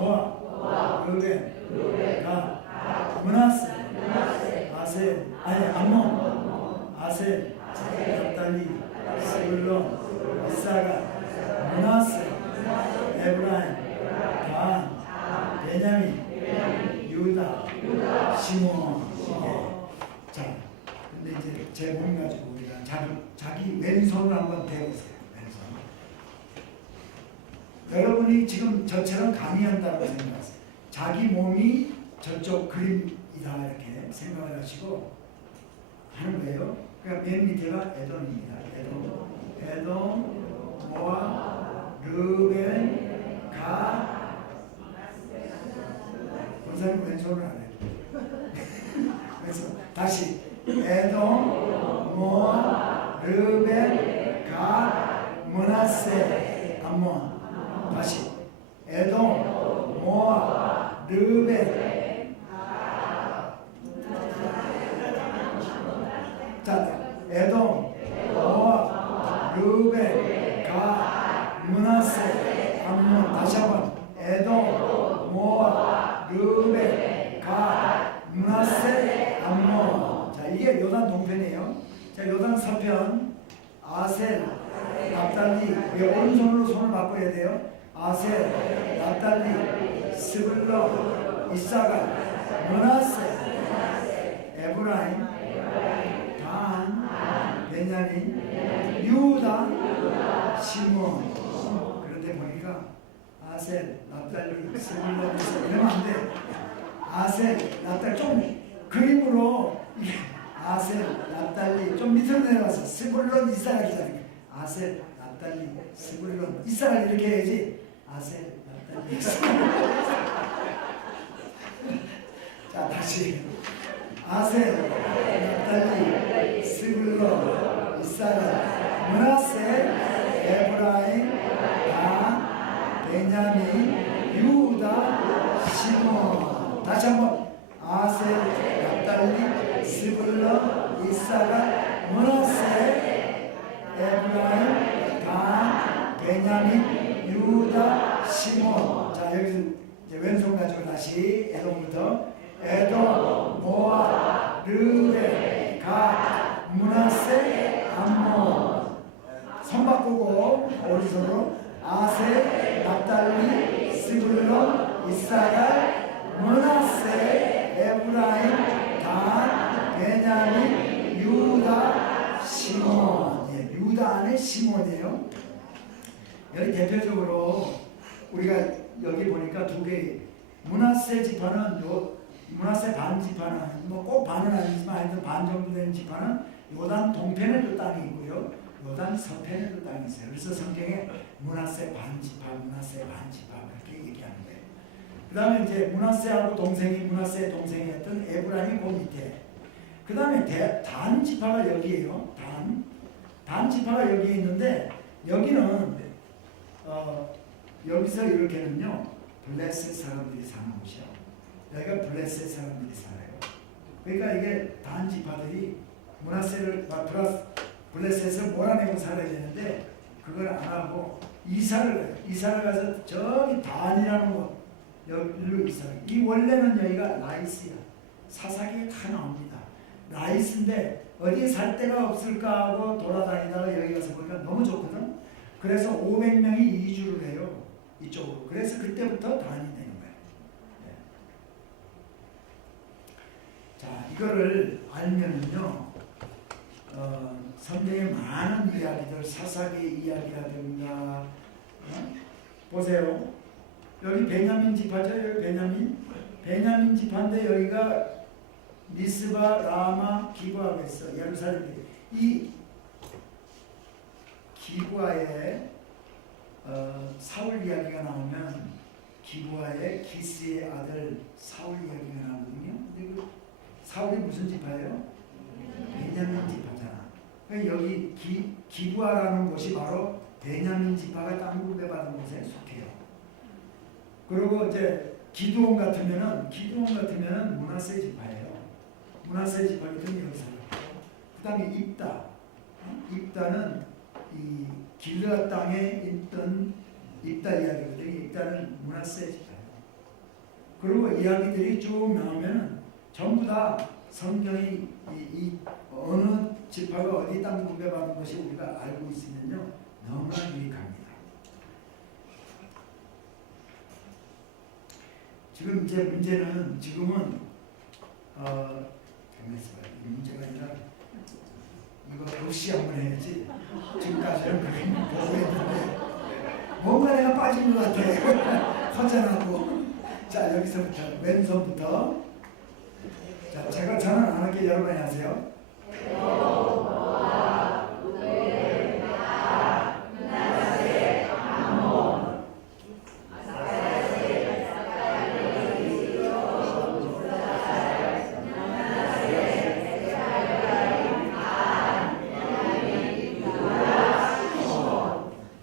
모압, 르벤, 갓, 므낫세, 아셀, 암몬, 아셀, 납달리, 스불론, 이사갈, 므낫세, 에브라임, 단, 베냐민, 유다, 시몬. 자, 근데 이제 제 몸 가지고 우리가 자기 왼손을 한번 대보세요. 왼손. 여러분이 지금 저처럼 강의한다고 생각하세요. 자기 몸이 저쪽 그림이다 이렇게 생각을 하시고 하는 거예요. 그러니까 맨 밑에가 에돔입니다. 에돔, 모압, 르벤, 갓. 권사님 왼손을 안 해요. 그래서 다시 에돔, 모압, 르벤, 갓, 므낫세, 암몬. 다시 에돔, 모압, 르벤. 자, 에돔, 모압, 르벤, 갓, 므낫세, 암몬. 다시 한번 에돔, 모압, 르벤, 갓, 므낫세, 암몬. 자, 이게 요단 동편이에요. 자, 요단 서편 아셀, 납달리. 오른손으로 손을 바꿔야 돼요. 아셀, 납달리, 스불론, 이사갈, 므낫세, 에브라임, 단, 베냐민, 유다, 시몬. 그런데 보니까 아셀, 납달리, 스불론, 이사갈 이러면 안 돼. 아셀, 납달리 좀 그림으로 아셀, 납달리 좀 밑으로 내려가서 스불론, 이사갈이잖아요. 아셀, 납달리, 스불론, 이사갈 이렇게 해야지. 아셀, 납달리, 스불론. 자, 다시 아셀, 납달리, 스불론, 이사갈, 므낫세, 에브라임, 단, 베냐민, 유다, 시몬. 다시 한번 아셀, 납달리, 스불론, 이사갈, 므낫세, 에브라임, 단, 베냐민, 유다, 시몬. 자, 여기서 이제 왼손 가지고 다시 에돔부터 에돔, 모압, 르벤, 갓, 므낫세, 암몬. 손 바꾸고 오른손으로 아셀, 납달리, 스불론, 이사갈, 므낫세, 에브라임, 단, 베냐민, 유다, 시몬. 예, 유다 안에 시몬이에요. 여기 대표적으로 우리가 여기 보니까 두 개, 므낫세 지파는 므낫세 반 지파는 꼭 반은 아니지만 하여튼 반 정도 되는 지파는 요단 동편에도 땅이 있고요, 요단 서편에도 땅이 있어요. 그래서 성경에 므낫세 반 지파, 므낫세 반 지파 그렇게 얘기하는 거예요. 그 다음에 이제 므낫세하고 므낫세의 동생이었던 에브라임이 그 밑에. 그 다음에 단 지파가 여기에요. 단 지파가 여기에 있는데 여기는 여기서 이렇게는요 블레셋 사람들이 사는 곳이요. 여기가 블레셋 사람들이 살아요. 그러니까 이게 단 지파들이 블레셋을 몰아내고 살아야 되는데 그걸 안 하고 이사를 가요. 이사를 가서 저기 단이라는 곳 여기로 이사를. 이 원래는 여기가 라이스야. 사사기에 다 나옵니다. 라이스인데 어디에 살 데가 없을까 하고 돌아다니다가 여기 가서 보니까 너무 좋거든. 그래서 500명이 이주를 해요. 이쪽으로. 그래서 그때부터 단이 되는 거예요. 네. 자, 이거를 알면은요, 성경의 많은 이야기들, 사사기 이야기라든가, 보세요. 여기 베냐민 지파죠? 여기 베냐민 지파인데 여기가 미스바, 라마, 기부아가 있어. 예루살렘에. 이 기부아에 사울 이야기가 나오면 기부아의 기스의 아들 사울 이야기가 나오거든요. 근데 그 사울이 무슨 지파예요? 베냐민 지파잖아. 그러니까 여기 기부아라는 곳이 바로 베냐민 지파가 땅 분배받은 곳에 속해요. 그리고 이제 기드온 같으면은 므낫세 지파예요. 므낫세 지파기 때문에 여기 살았고, 그 다음에 입다는 이 길르앗 땅에 있던 입다 이야기거든요. 입다는 므낫세 지파예요. 그리고 이야기들이 쭉 나오면은 전부 다 성경이 이 어느 지파가 어디 땅 분배받은 것이 우리가 알고 있으면요 너무나 유익합니다. 지금은 문제가 아니라 이거 없이 한번 해야지. 지금까지는 그렇게 보고 했는데 뭔가 내가 빠진 것 같아. 허전하고. 자, 여기서부터 왼손부터. 자, 저는 안 할게요. 여러분이 하세요.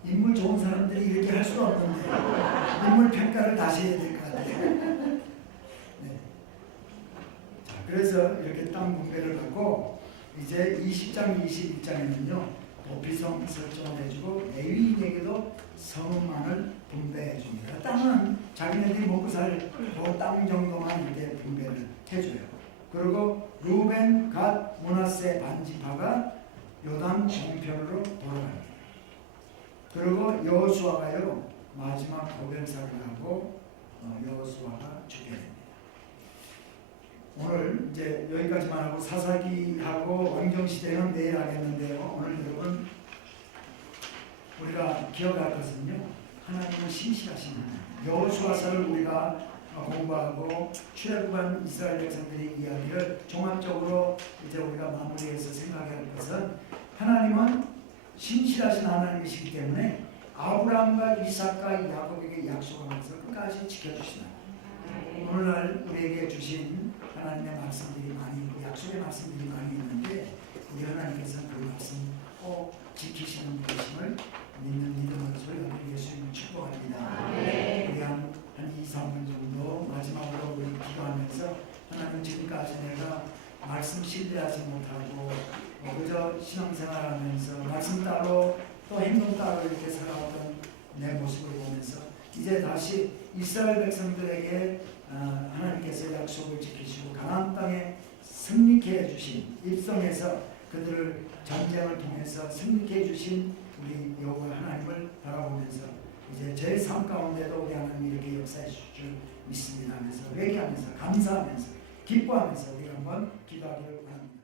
인물 좋은 사람들이 이렇게 할 수가 없는데 인물 평가를 다시 해야 될 것 같아요. 네. 자, 그래서 이렇게 땅 분배를 갖고 이제 20장, 21장에는요 도피성 설정을 해주고 레위인에게도 성읍만을 분배해 줍니다. 땅은 자기네들이 먹고 살 그 땅 정도만 이렇게 분배를 해줘요. 그리고 루벤, 갓, 므낫세 반지파가 요단 동편으로 돌아갑니다. 그리고 여호수아가요 마지막 고별사를 하고 여호수아가 죽게 됩니다. 오늘 이제 여기까지만 하고 사사기하고 왕정시대는 내일 하겠는데요. 오늘 여러분 우리가 기억할 것은요 하나님은 신실하신 하나님. 여호수아서를 우리가 공부하고 출애굽한 이스라엘 백성들의 이야기를 종합적으로 이제 우리가 마무리해서 생각할 것은 하나님은 신실하신 하나님이시기 때문에 아브라함과 이삭과 야곱에게 약속하면서 끝까지 지켜주시나. 오늘날 우리에게 주신 하나님의 말씀들이 많이 있고 약속의 말씀들이 많이 있는데 우리 하나님께서 그 말씀 꼭 지키시는 분이심을 믿는 믿음으로 소리가 예수님을 축복합니다. 우리 한 2, 3분 정도 마지막으로 우리 기도하면서 하나님 지금까지 내가 말씀 신뢰하지 못하고 그저 신앙생활하면서 말씀 따로 또 행동 따로 이렇게 살아왔던 내 모습을 보면서 이제 다시 이스라엘 백성들에게 하나님께서 약속을 지키시고 가나안 땅에 승리케 해주신 입성해서 그들을 전쟁을 통해서 승리케 해주신 우리 여호와 하나님을 바라보면서 이제 제 삶 가운데도 우리 하나님이 이렇게 역사해 주실 줄 믿습니다 하면서 회개하면서 감사하면서 기뻐하면서 우리 한번 기도하기를 바랍니다.